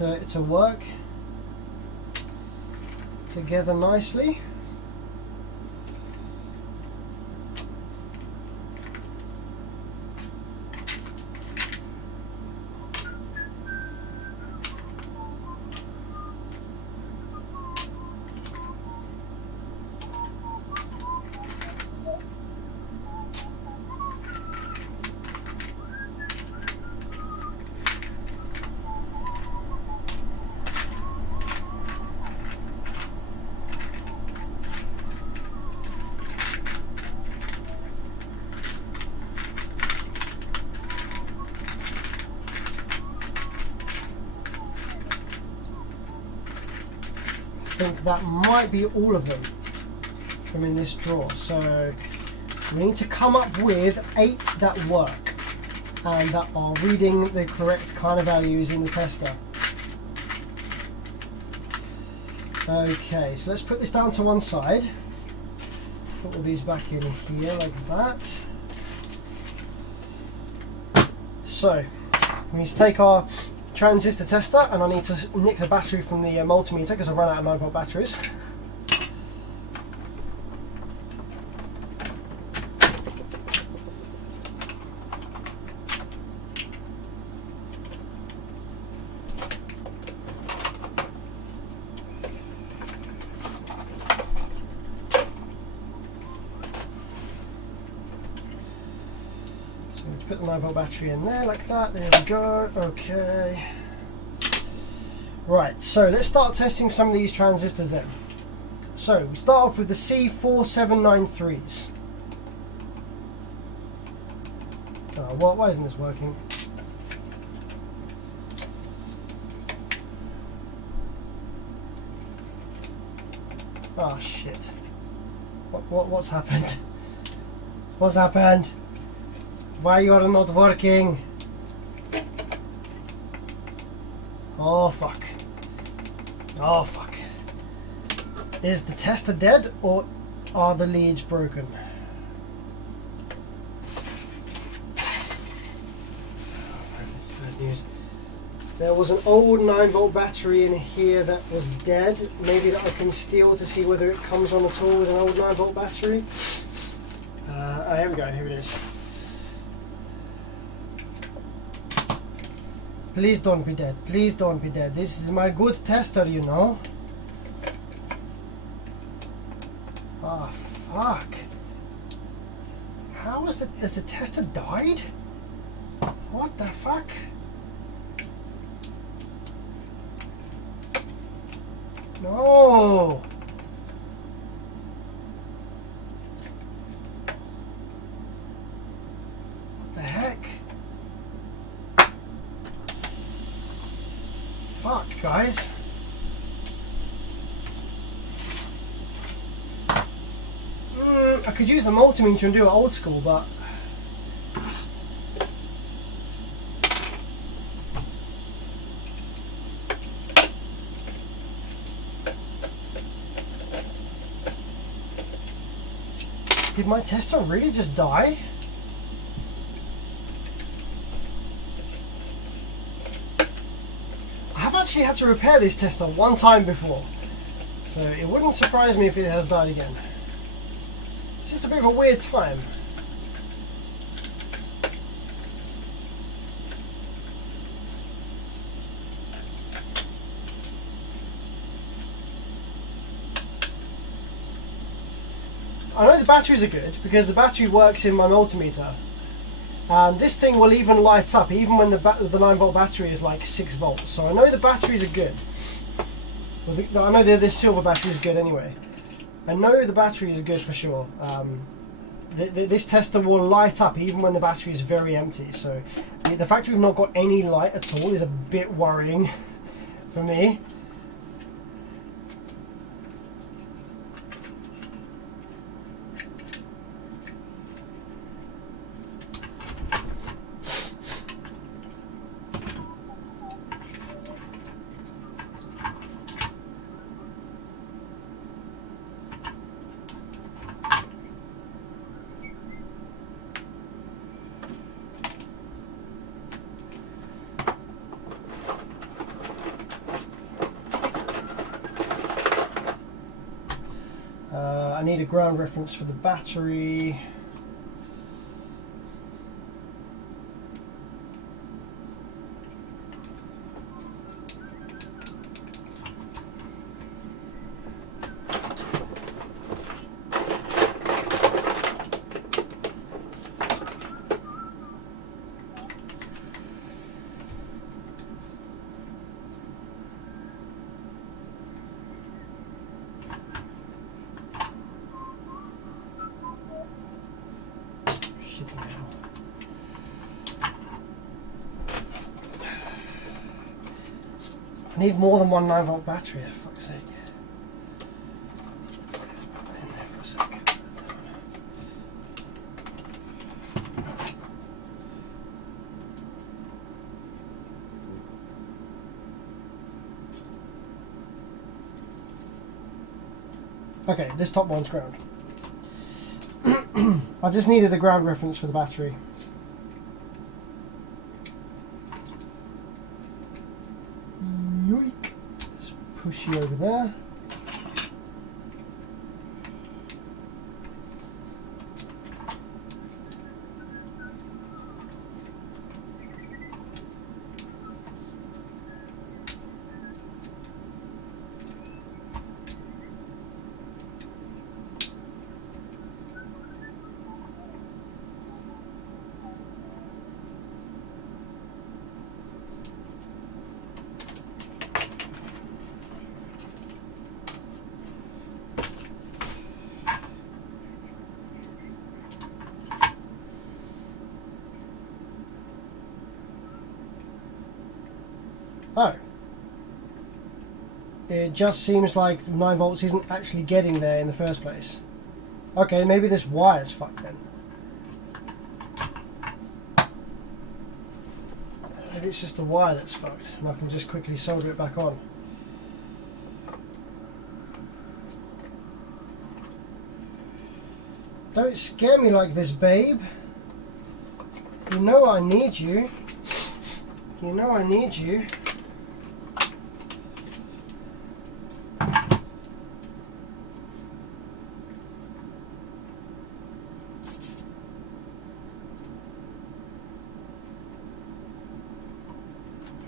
to work together nicely. I think that might be all of them from in this drawer. So we need to come up with 8 that work and that are reading the correct kind of values in the tester. Okay, so let's put this down to one side. Put all these back in here like that. So we need to take our transistor tester, and I need to nick the battery from the multimeter because I've run out of 9 volt batteries. Put the 9 volt battery in there like that. There we go. Okay. Right, so let's start testing some of these transistors then. So we start off with the C4793s. Oh, why isn't this working? Oh shit. What's happened? What's happened? Why you're not working? Oh fuck. Oh fuck. Is the tester dead or are the leads broken? Oh, this is bad news. There was an old 9 volt battery in here that was dead. Maybe that I can steal to see whether it comes on at all with an old 9 volt battery. Oh, here we go, here it is. Please don't be dead. Please don't be dead. This is my good tester, you know. Ah, oh, fuck. How is the... Has the tester died? What the fuck? No. Fuck, guys. I could use the multimeter and do it old school, but... Did my tester really just die? I have actually had to repair this tester one time before, so it wouldn't surprise me if it has died again. It's just a bit of a weird time. I know the batteries are good because the battery works in my multimeter, and this thing will even light up even when the 9-volt battery is like 6 volts. So I know the batteries are good. Well, I know this silver battery is good anyway. I know the battery is good for sure. This tester will light up even when the battery is very empty. So the fact we've not got any light at all is a bit worrying for me. I need a ground reference for the battery. I need more than one 9-volt battery, for fuck's sake. Put it in there for a sec. Okay, this top one's ground. I just needed the ground reference for the battery. Yoink. Let's push you over there. Oh. It just seems like 9 volts isn't actually getting there in the first place. Okay, maybe this wire's fucked then. Maybe it's just the wire that's fucked and I can just quickly solder it back on. Don't scare me like this, babe. You know I need you. You know I need you.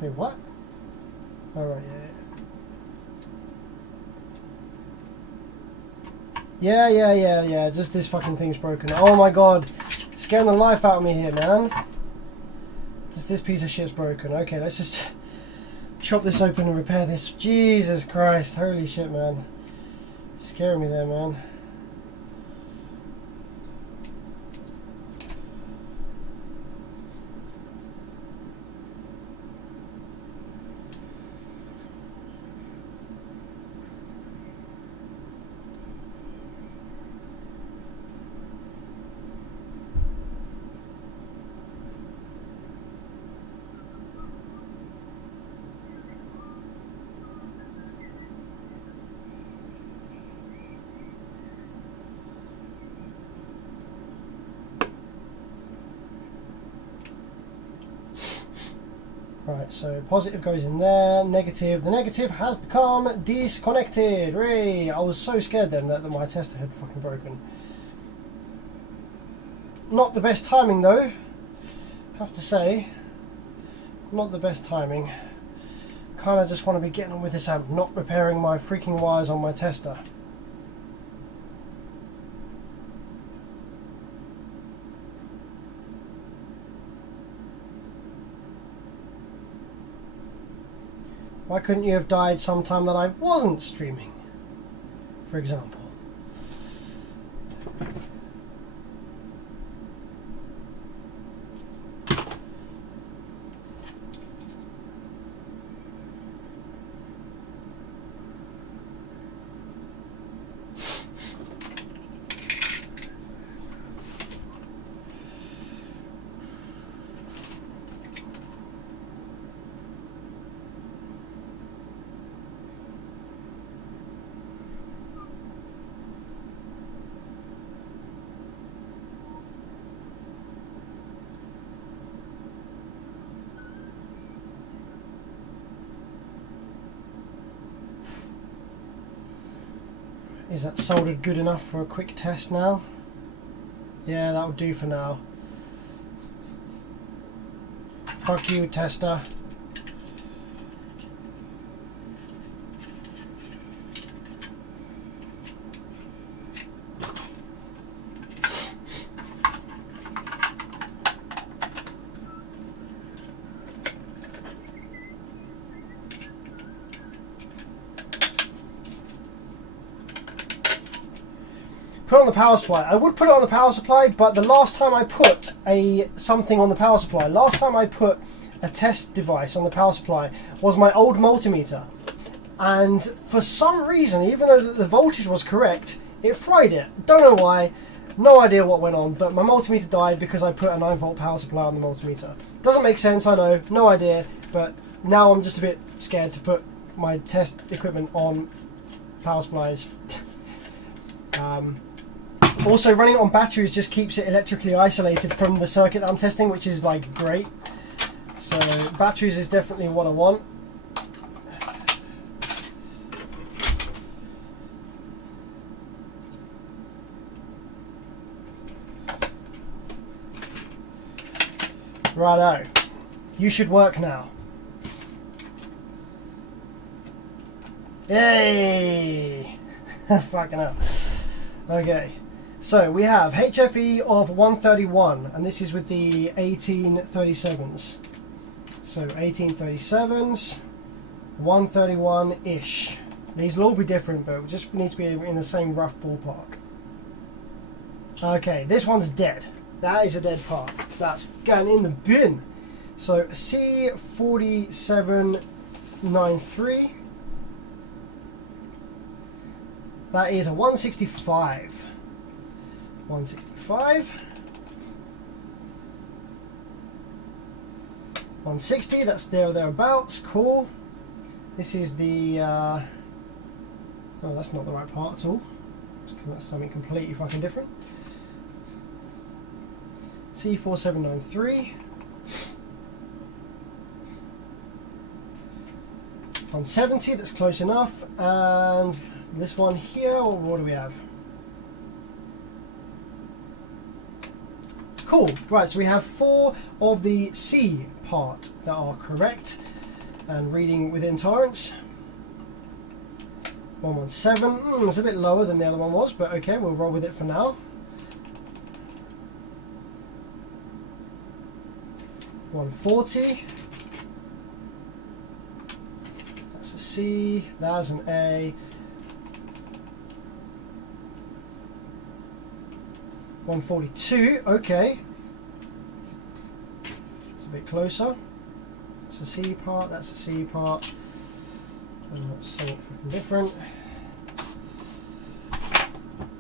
Hey, what? Alright, yeah. Just this fucking thing's broken. Oh my god. Scaring the life out of me here, man. Just this piece of shit's broken. Okay, let's just chop this open and repair this. Jesus Christ. Holy shit, man. Scaring me there, man. Right, so positive goes in there, negative. The negative has become disconnected. Hooray! I was so scared then that my tester had fucking broken. Not the best timing though, have to say. Not the best timing. Kind of just want to be getting on with this amp, not repairing my freaking wires on my tester. Why couldn't you have died sometime that I wasn't streaming, for example? Is that soldered good enough for a quick test now? Yeah, that'll do for now. Fuck you, tester. Put it on the power supply. I would put it on the power supply, but the last time I put something on the power supply, last time I put a test device on the power supply was my old multimeter. And for some reason, even though the voltage was correct, it fried it. Don't know why, no idea what went on, but my multimeter died because I put a 9-volt power supply on the multimeter. Doesn't make sense, I know, no idea, but now I'm just a bit scared to put my test equipment on power supplies. Also, running it on batteries just keeps it electrically isolated from the circuit that I'm testing, which is like great. So batteries is definitely what I want. Righto, you should work now. Yay! Fucking hell. Okay. So we have HFE of 131, and this is with the 1837s. So 1837s, 131-ish. These will all be different, but we just need to be in the same rough ballpark. Okay, this one's dead. That is a dead part. That's going in the bin. So C4793. That is a 165. 165. 160, that's there or thereabouts, cool. This is the, oh, that's not the right part at all. That's something completely fucking different. C4793. 170, that's close enough. And this one here, what do we have? Cool, right, so we have 4 of the C part that are correct and reading within tolerance. 117, it's a bit lower than the other one was, but okay, we'll roll with it for now. 140, that's a C, that's an A. 142, okay. It's a bit closer. That's a C part, that's a C part. That's something fucking different.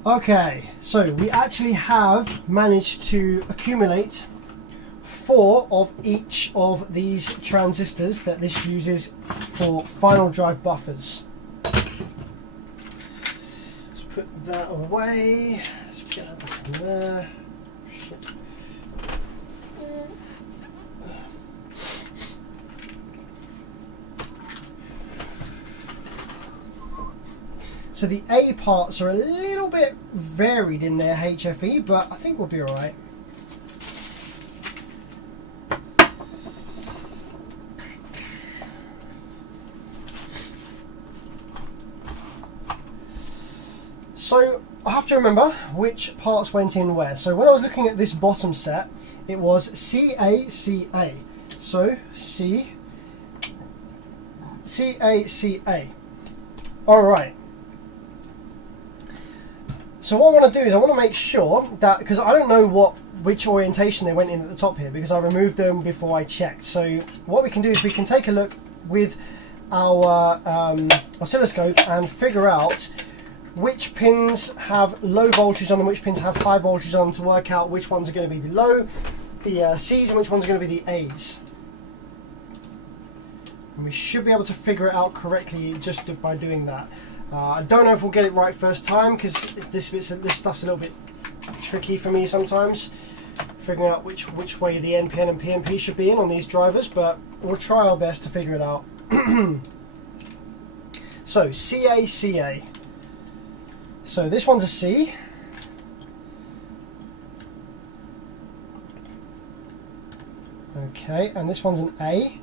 Okay, so we actually have managed to accumulate 4 of each of these transistors that this uses for final drive buffers. Let's put that away. Let's get that back in there. Shit. So the A parts are a little bit varied in their HFE, but I think we'll be alright. So I have to remember which parts went in where. So when I was looking at this bottom set, it was CACA. So CACA. Alright. So what I want to do is I want to make sure that, because I don't know which orientation they went in at the top here, because I removed them before I checked. So what we can do is we can take a look with our oscilloscope and figure out which pins have low voltage on them, which pins have high voltage on them, to work out which ones are going to be the low, the C's, and which ones are going to be the A's. And we should be able to figure it out correctly just by doing that. I don't know if we'll get it right first time, because this stuff's a little bit tricky for me sometimes, figuring out which way the NPN and PNP should be in on these drivers, but we'll try our best to figure it out. So CACA. So this one's a C. Okay, and this one's an A.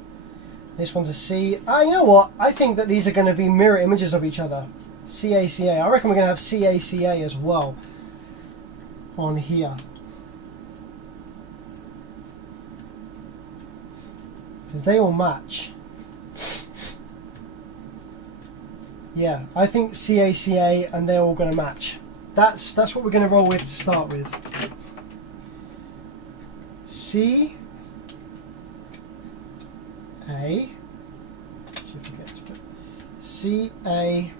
This one's a C. You know what? I think that these are going to be mirror images of each other. CACA. I reckon we're going to have CACA as well on here. Because they all match. Yeah, I think CACA, and they're all going to match. That's what we're going to roll with to start with. C A. C A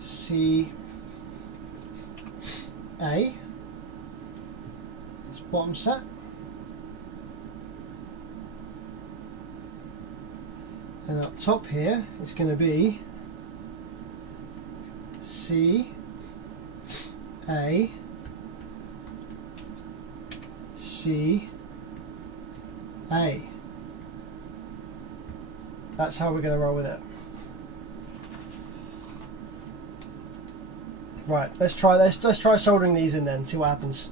C A. That's bottom set. And up top here, it's going to be C A C A. That's how we're going to roll with it. Right, let's try soldering these in then, see what happens.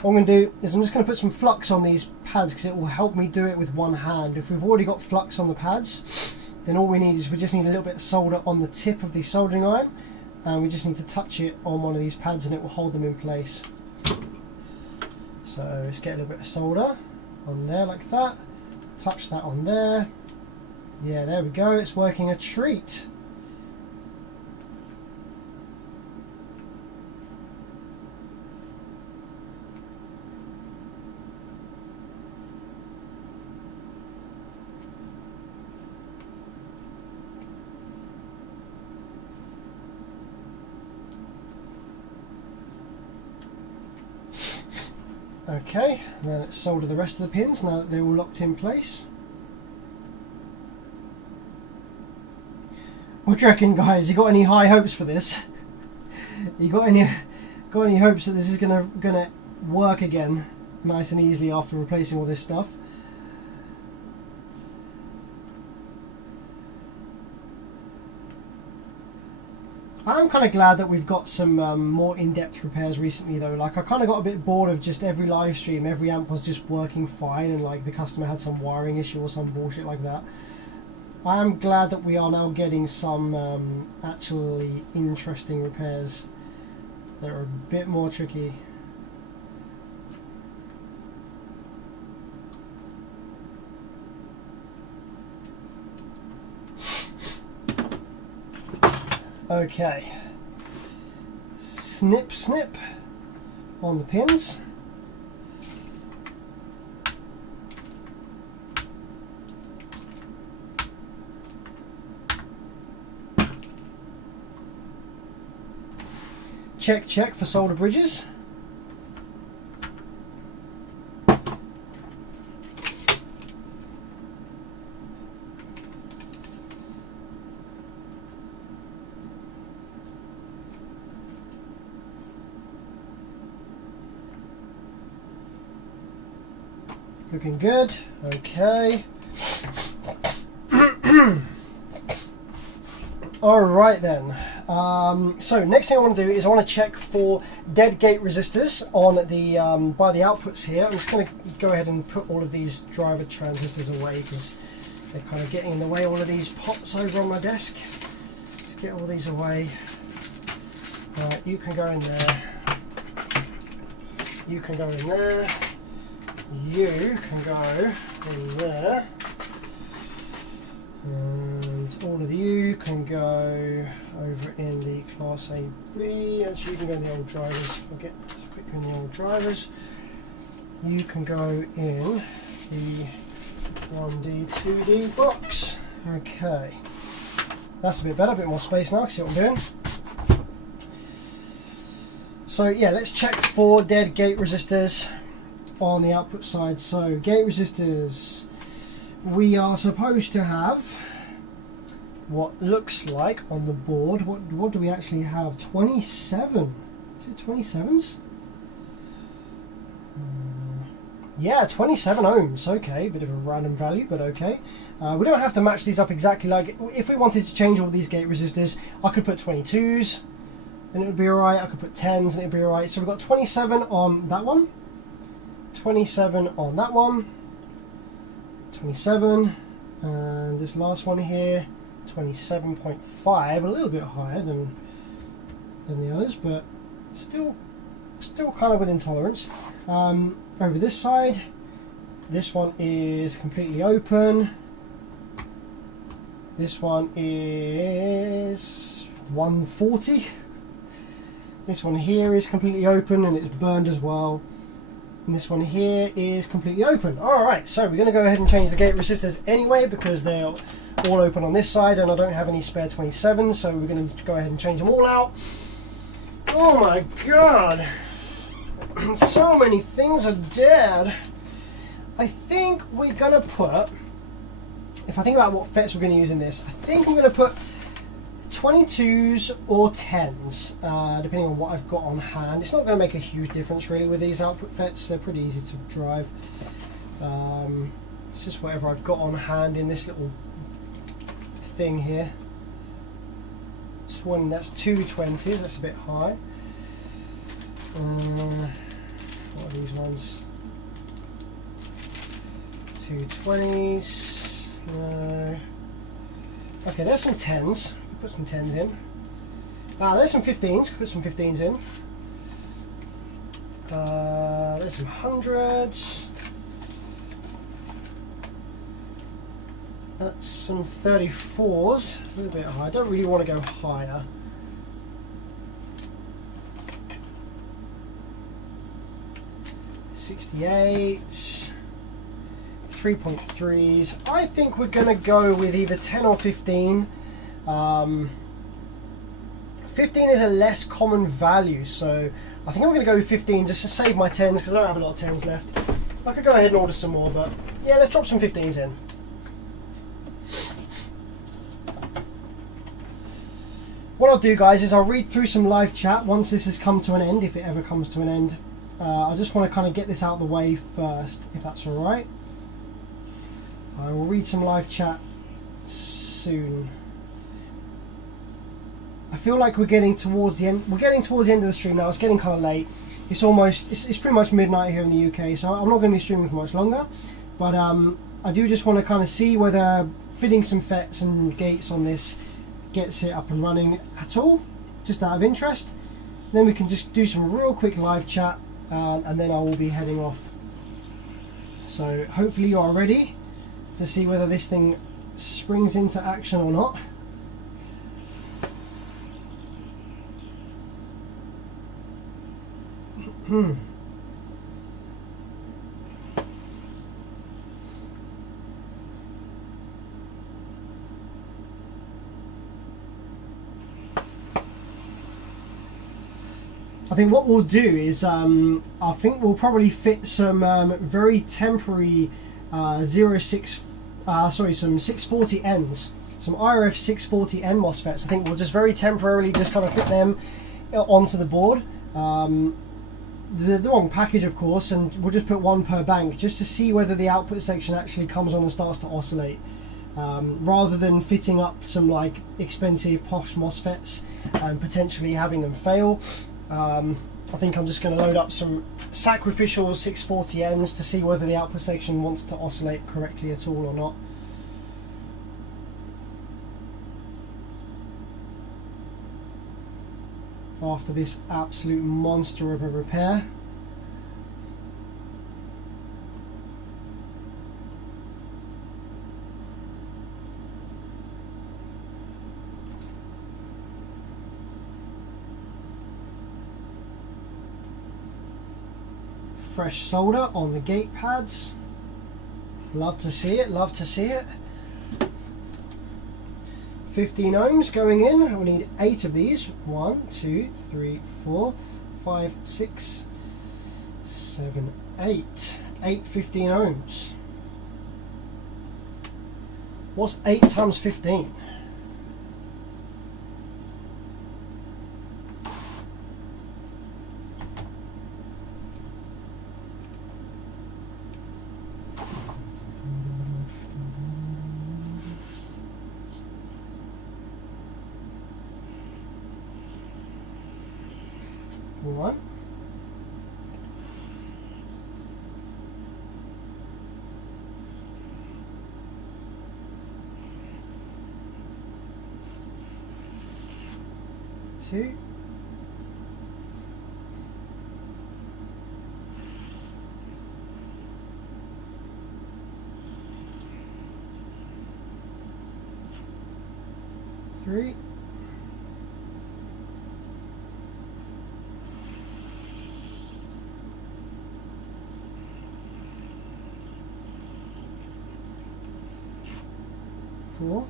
What I'm going to do is I'm just going to put some flux on these pads, because it will help me do it with one hand. If we've already got flux on the pads, then all we need is we just need a little bit of solder on the tip of the soldering iron, and we just need to touch it on one of these pads and it will hold them in place. So let's get a little bit of solder on there like that, touch that on there. Yeah, there we go, it's working a treat. Okay, and then let's solder the rest of the pins now that they're all locked in place. What do you reckon, guys? You got any high hopes for this? You got any hopes that this is gonna work again nice and easily after replacing all this stuff? I'm kind of glad that we've got some more in-depth repairs recently though. Like, I kind of got a bit bored of just every live stream, every amp was just working fine and like the customer had some wiring issue or some bullshit like that. I'm glad that we are now getting some actually interesting repairs that are a bit more tricky. Okay, snip snip on the pins. Check check for solder bridges. Looking good. Okay. Alright then. So next thing I want to do is I want to check for dead gate resistors on the by the outputs here. I'm just going to go ahead and put all of these driver transistors away because they're kind of getting in the way. All of these pots over on my desk. Let's get all these away. Alright, you can go in there. You can go in there. You can go in there. And all of you can go over in the Class AB. Actually, you can go in the old drivers. Forget to put you in the old drivers. You can go in the 1D, 2D box. Okay. That's a bit better, a bit more space now. I can see what I'm doing. So yeah, let's check for dead gate resistors on the output side. So gate resistors, we are supposed to have what looks like on the board. What do we actually have? 27. Is it 27s? Yeah, 27 ohms. Okay, bit of a random value, but okay. We don't have to match these up exactly. Like if we wanted to change all these gate resistors, I could put 22s and it would be alright. I could put 10s and it would be alright. So we've got 27 on that one, 27 on that one, 27, and this last one here, 27.5, a little bit higher than the others, but still kind of within tolerance. Over this side, this one is completely open. This one is 140. This one here is completely open and it's burned as well. And this one here is completely open. Alright, so we're going to go ahead and change the gate resistors anyway because they're all open on this side and I don't have any spare 27s, so we're going to go ahead and change them all out. Oh my god! So many things are dead. I think we're going to put, if I think about what FETs we're going to use in this, I think I'm going to put 22s or 10s, depending on what I've got on hand. It's not going to make a huge difference really with these output FETs. They're pretty easy to drive. It's just whatever I've got on hand in this little thing here. That's two 20s, that's a bit high. What are these ones? Two 20s. Okay, there's some 10s. Put some 10s in. There's some 15s. Put some 15s in. There's some 100s. That's some 34s. A little bit high. I don't really want to go higher. .68s, 3.3s. I think we're going to go with either 10 or 15. 15 is a less common value, so I think I'm going to go with 15 just to save my 10s because I don't have a lot of 10s left. I could go ahead and order some more, but yeah, let's drop some 15s in. What I'll do, guys, is I'll read through some live chat once this has come to an end, if it ever comes to an end. I just want to kind of get this out of the way first, if that's alright. I will read some live chat soon. I feel like we're getting towards the end. We're getting towards the end of the stream now. It's getting kind of late. It's almost. It's pretty much midnight here in the UK, so I'm not going to be streaming for much longer. But I do just want to kind of see whether fitting some FETs and gates on this gets it up and running at all, just out of interest. Then we can just do some real quick live chat, and then I will be heading off. So hopefully you are ready to see whether this thing springs into action or not. I think what we'll do is I think we'll probably fit some very temporary some 640Ns, some IRF 640N MOSFETs. I think we'll just very temporarily just kind of fit them onto the board. the wrong package, of course, and we'll just put one per bank just to see whether the output section actually comes on and starts to oscillate, rather than fitting up some like expensive posh MOSFETs and potentially having them fail. I think I'm just going to load up some sacrificial 640Ns to see whether the output section wants to oscillate correctly at all or not. After this absolute monster of a repair. Fresh solder on the gate pads. Love to see it, love to see it. 15 ohms going in. We need 8 of these. 1, 2, 3, 4, 5, 6, 7, 8. 8 15 ohms. What's 8 times 15? One. Two. Three. 4.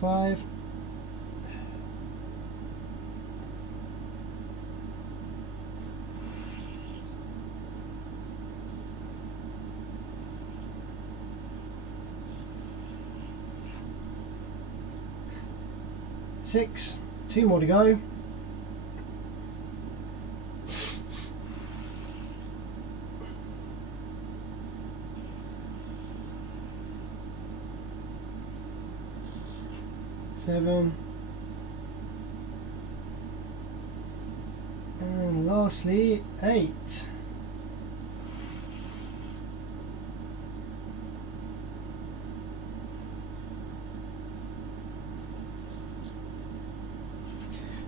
Five. 6, 2 more to go. Seven. And lastly, 8.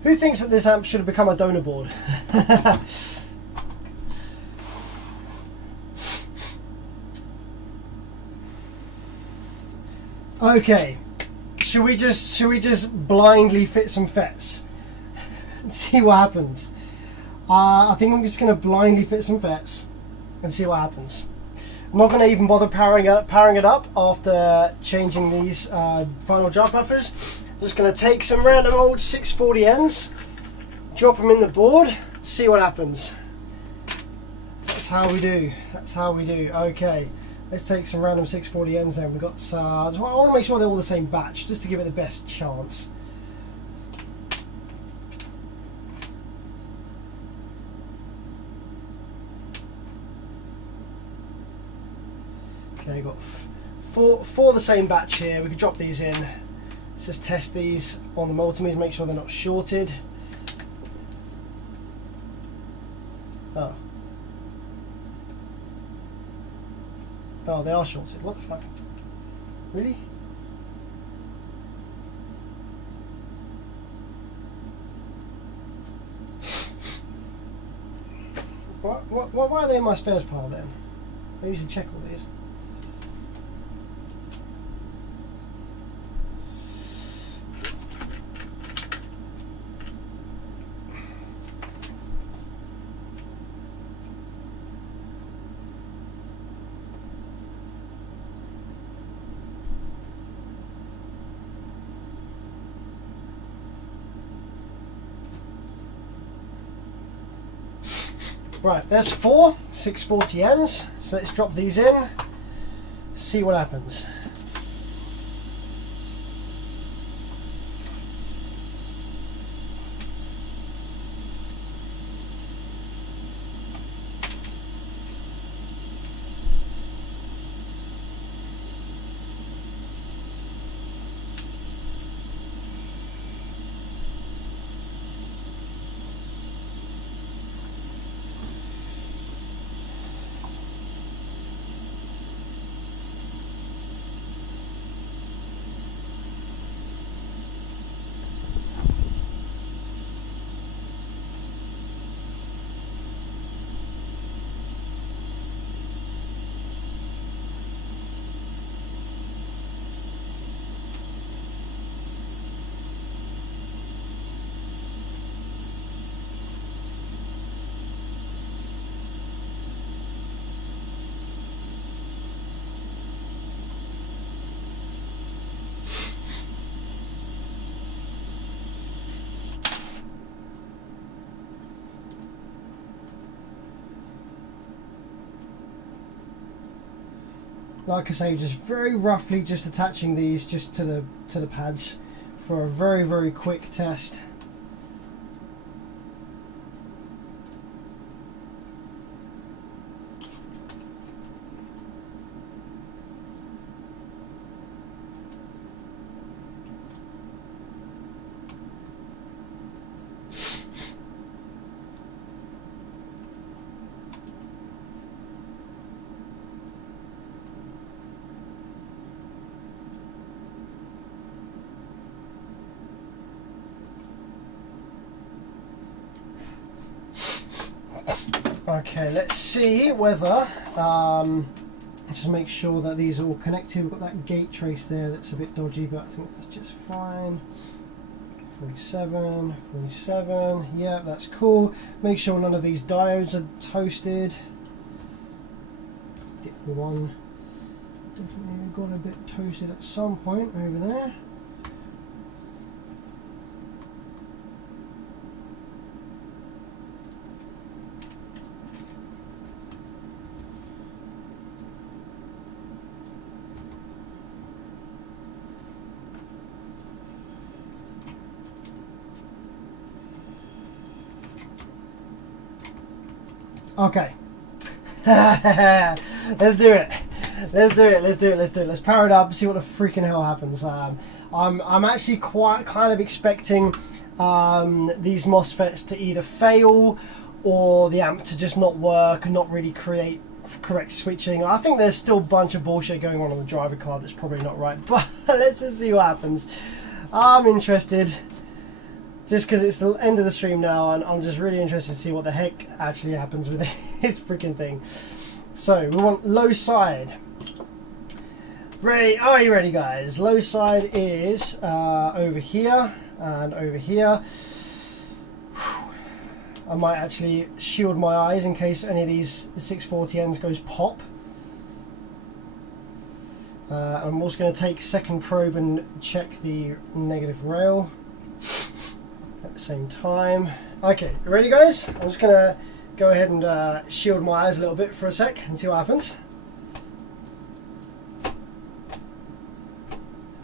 Who thinks that this amp should have become a donor board? Okay, should we just blindly fit some FETs and see what happens? I think I'm just going to blindly fit some FETs and see what happens. I'm not going to even bother powering it up after changing these final drive buffers. Just going to take some random old 640Ns, drop them in the board, see what happens. That's how we do. That's how we do. Okay, let's take some random 640Ns then. We've got. I want to make sure they're all the same batch, just to give it the best chance. Okay, got four the same batch here. We could drop these in. Let's just test these on the multimeter, make sure they're not shorted. Oh. Oh, they are shorted. What the fuck? Really? Why are they in my spares pile then? I usually check all these. Right, there's 4 640Ns. So let's drop these in, see what happens. Like I say, just very roughly just attaching these just to the pads for a very quick test. Okay, let's see whether, just make sure that these are all connected. We've got that gate trace there that's a bit dodgy, but I think that's just fine. 47, 47, yeah, that's cool. Make sure none of these diodes are toasted. Dip one, definitely got a bit toasted at some point over there. Okay. Let's do it. Let's power it up and see what the freaking hell happens. I'm actually quite kind of expecting these MOSFETs to either fail or the amp to just not work and not really create correct switching. I think there's still a bunch of bullshit going on the driver card that's probably not right, but let's just see what happens. I'm interested. Just because it's the end of the stream now, and I'm just really interested to see what the heck actually happens with this freaking thing. So we want low side. Ready? Are you ready, guys? Low side is over here and over here. I might actually shield my eyes in case any of these 640Ns goes pop. I'm also going to take second probe and check the negative rail at the same time. Okay, ready, guys? I'm just going to go ahead and shield my eyes a little bit for a sec and see what happens.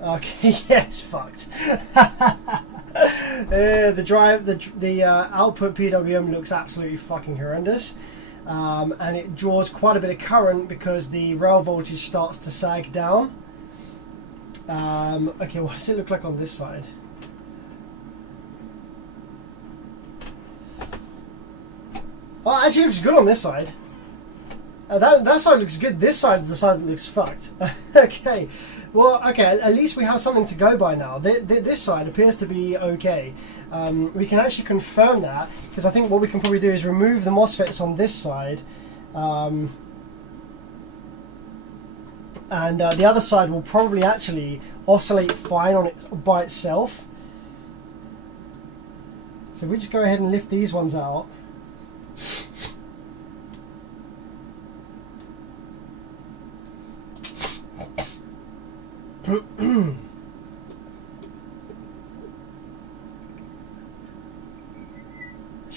Okay, yeah, it's fucked. The output PWM looks absolutely fucking horrendous, and it draws quite a bit of current because the rail voltage starts to sag down. Okay, what does it look like on this side? Oh, it actually looks good on this side. That side looks good. This side is the side that looks fucked. Okay. Well, okay, at least we have something to go by now. This side appears to be okay. We can actually confirm that, because I think what we can probably do is remove the MOSFETs on this side, and the other side will probably actually oscillate fine on it by itself. So if we just go ahead and lift these ones out.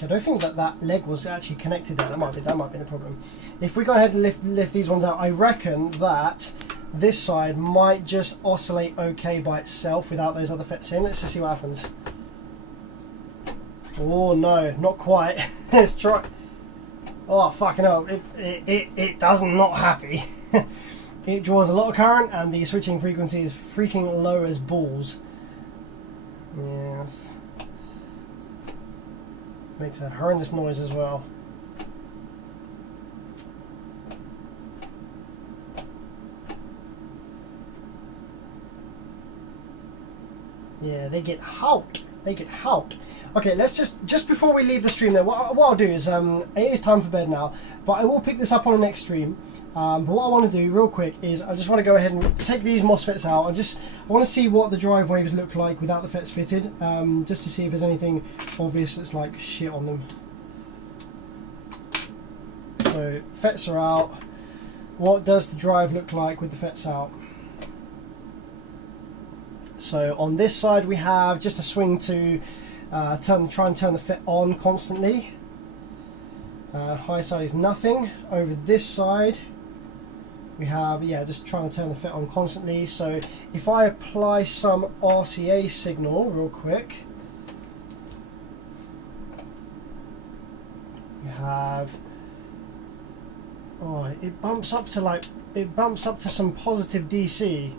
Actually, I don't think that leg was actually connected there. That might be the problem. If we go ahead and lift these ones out, I reckon that this side might just oscillate okay by itself without those other FETs in. Let's just see what happens. Oh no, not quite. Let's try. Oh fucking hell! It does not happy. It draws a lot of current, and the switching frequency is freaking low as balls. Yes. Makes a horrendous noise as well. Yeah, they get hot. They get hot. Okay, let's just before we leave the stream there, what I'll do is, it is time for bed now, but I will pick this up on the next stream. But what I want to do real quick is I just want to go ahead and take these MOSFETs out. I want to see what the drive waves look like without the FETs fitted, just to see if there's anything obvious that's like shit on them. So FETs are out. What does the drive look like with the FETs out? So on this side we have just a swing to try and turn the FET on constantly. High side is nothing. Over this side we have, yeah, just trying to turn the FET on constantly. So if I apply some RCA signal real quick, we have, oh, it bumps up to some positive DC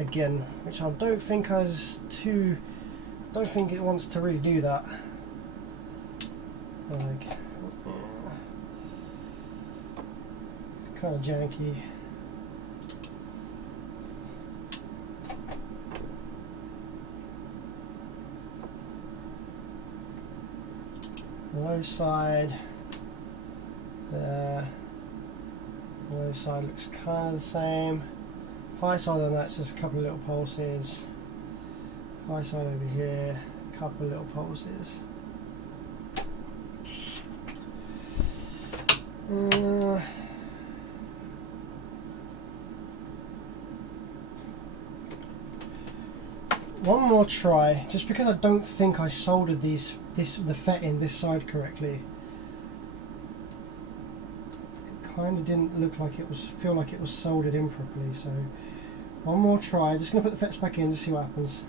again, which I don't think it wants to really do that. Like, it's kind of janky. Low side there. Low side looks kind of the same. High side on that's just a couple of little pulses. High side over here, a couple of little pulses. One more try, just because I don't think I soldered the FET in this side correctly. It kind of didn't look like feel like it was soldered in properly. So one more try. Just gonna put the FETs back in to see what happens.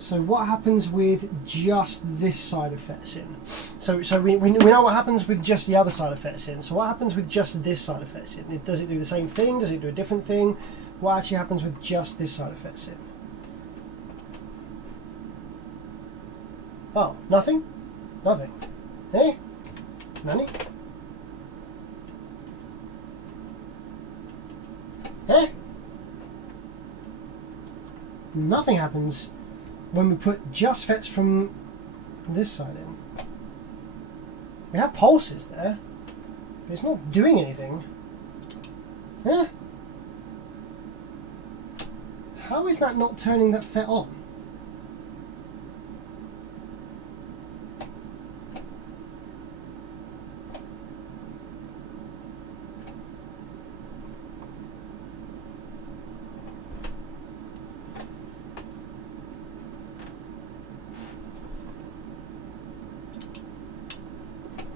So what happens with just this side of FETs in? So we know what happens with just the other side of FETs in. So what happens with just this side of FETs in? Does it do the same thing? Does it do a different thing? What actually happens with just this side of FETs in? Oh, nothing? Nothing. Hey? Nani? Eh? Nothing happens when we put just FETs from this side in. We have pulses there, but it's not doing anything. Eh? How is that not turning that FET on?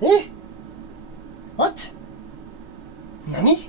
Eh? What? Nani?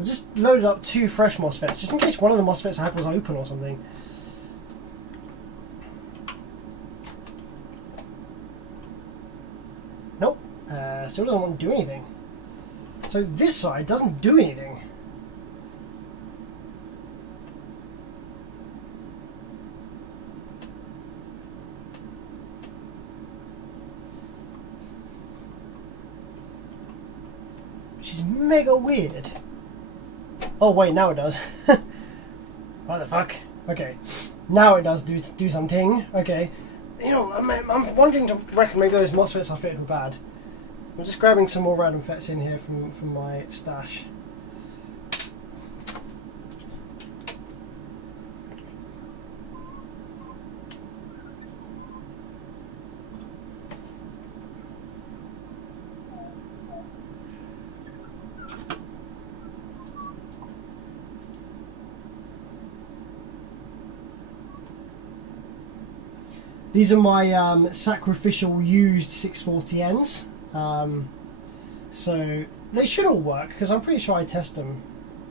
I've just loaded up 2 fresh MOSFETs, just in case one of the MOSFETs I had was open or something. Nope, still doesn't want to do anything. So this side doesn't do anything. Which is mega weird. Oh wait, now it does. What the fuck? Okay, now it does do something. Okay, you know, I'm wanting to reckon maybe those MOSFETs I fitted were bad. I'm just grabbing some more random FETs in here from my stash. These are my sacrificial used 640Ns, so they should all work because I'm pretty sure I test them,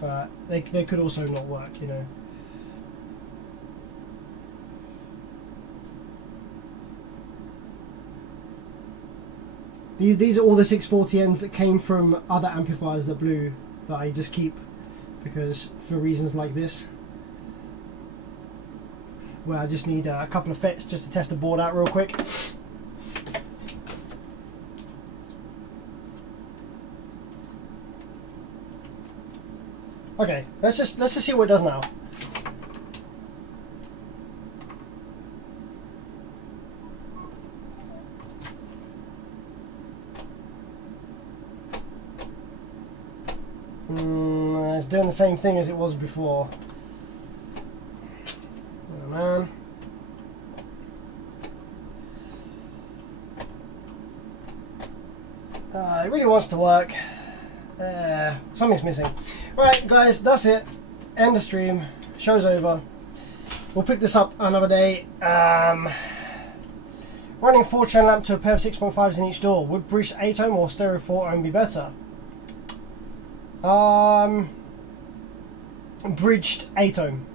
but they could also not work, you know. These are all the 640Ns that came from other amplifiers that blew, that I just keep because for reasons like this, where I just need a couple of FETs just to test the board out real quick. Okay, let's just see what it does now. It's doing the same thing as it was before. Oh man. It really wants to work. Something's missing. Right, guys, that's it. End of stream. Show's over. We'll pick this up another day. Running 4-channel amp to a pair of 6.5s in each door. Would bridged 8 ohm or stereo 4 ohm be better? Bridged 8 ohm.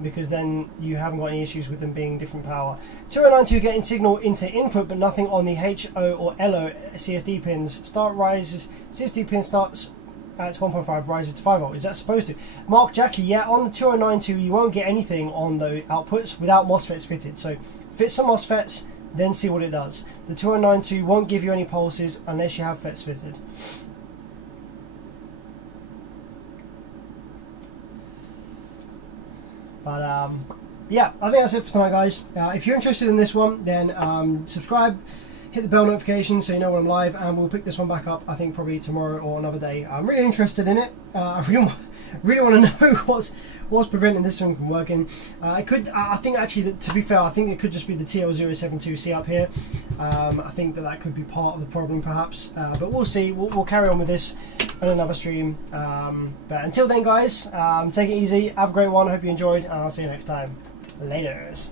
Because then you haven't got any issues with them being different power. 2092 getting signal into input but nothing on the HO or LO CSD pins. Start rises, CSD pin starts at 1.5, rises to 5 volt. Is that supposed to? Mark Jackie, yeah, on the 2092 you won't get anything on the outputs without MOSFETs fitted. So fit some MOSFETs, then see what it does. The 2092 won't give you any pulses unless you have FETs fitted. But yeah, I think that's it for tonight, guys. If you're interested in this one, then subscribe, hit the bell notification so you know when I'm live, and we'll pick this one back up, I think probably tomorrow or another day. I'm really interested in it. I really want to know what's preventing this thing from working. I think actually, to be fair, I think it could just be the TL072C up here. I think that could be part of the problem perhaps, but we'll see. We'll carry on with this on another stream. But until then, guys, take it easy, have a great one, hope you enjoyed, and I'll see you next time. Laters.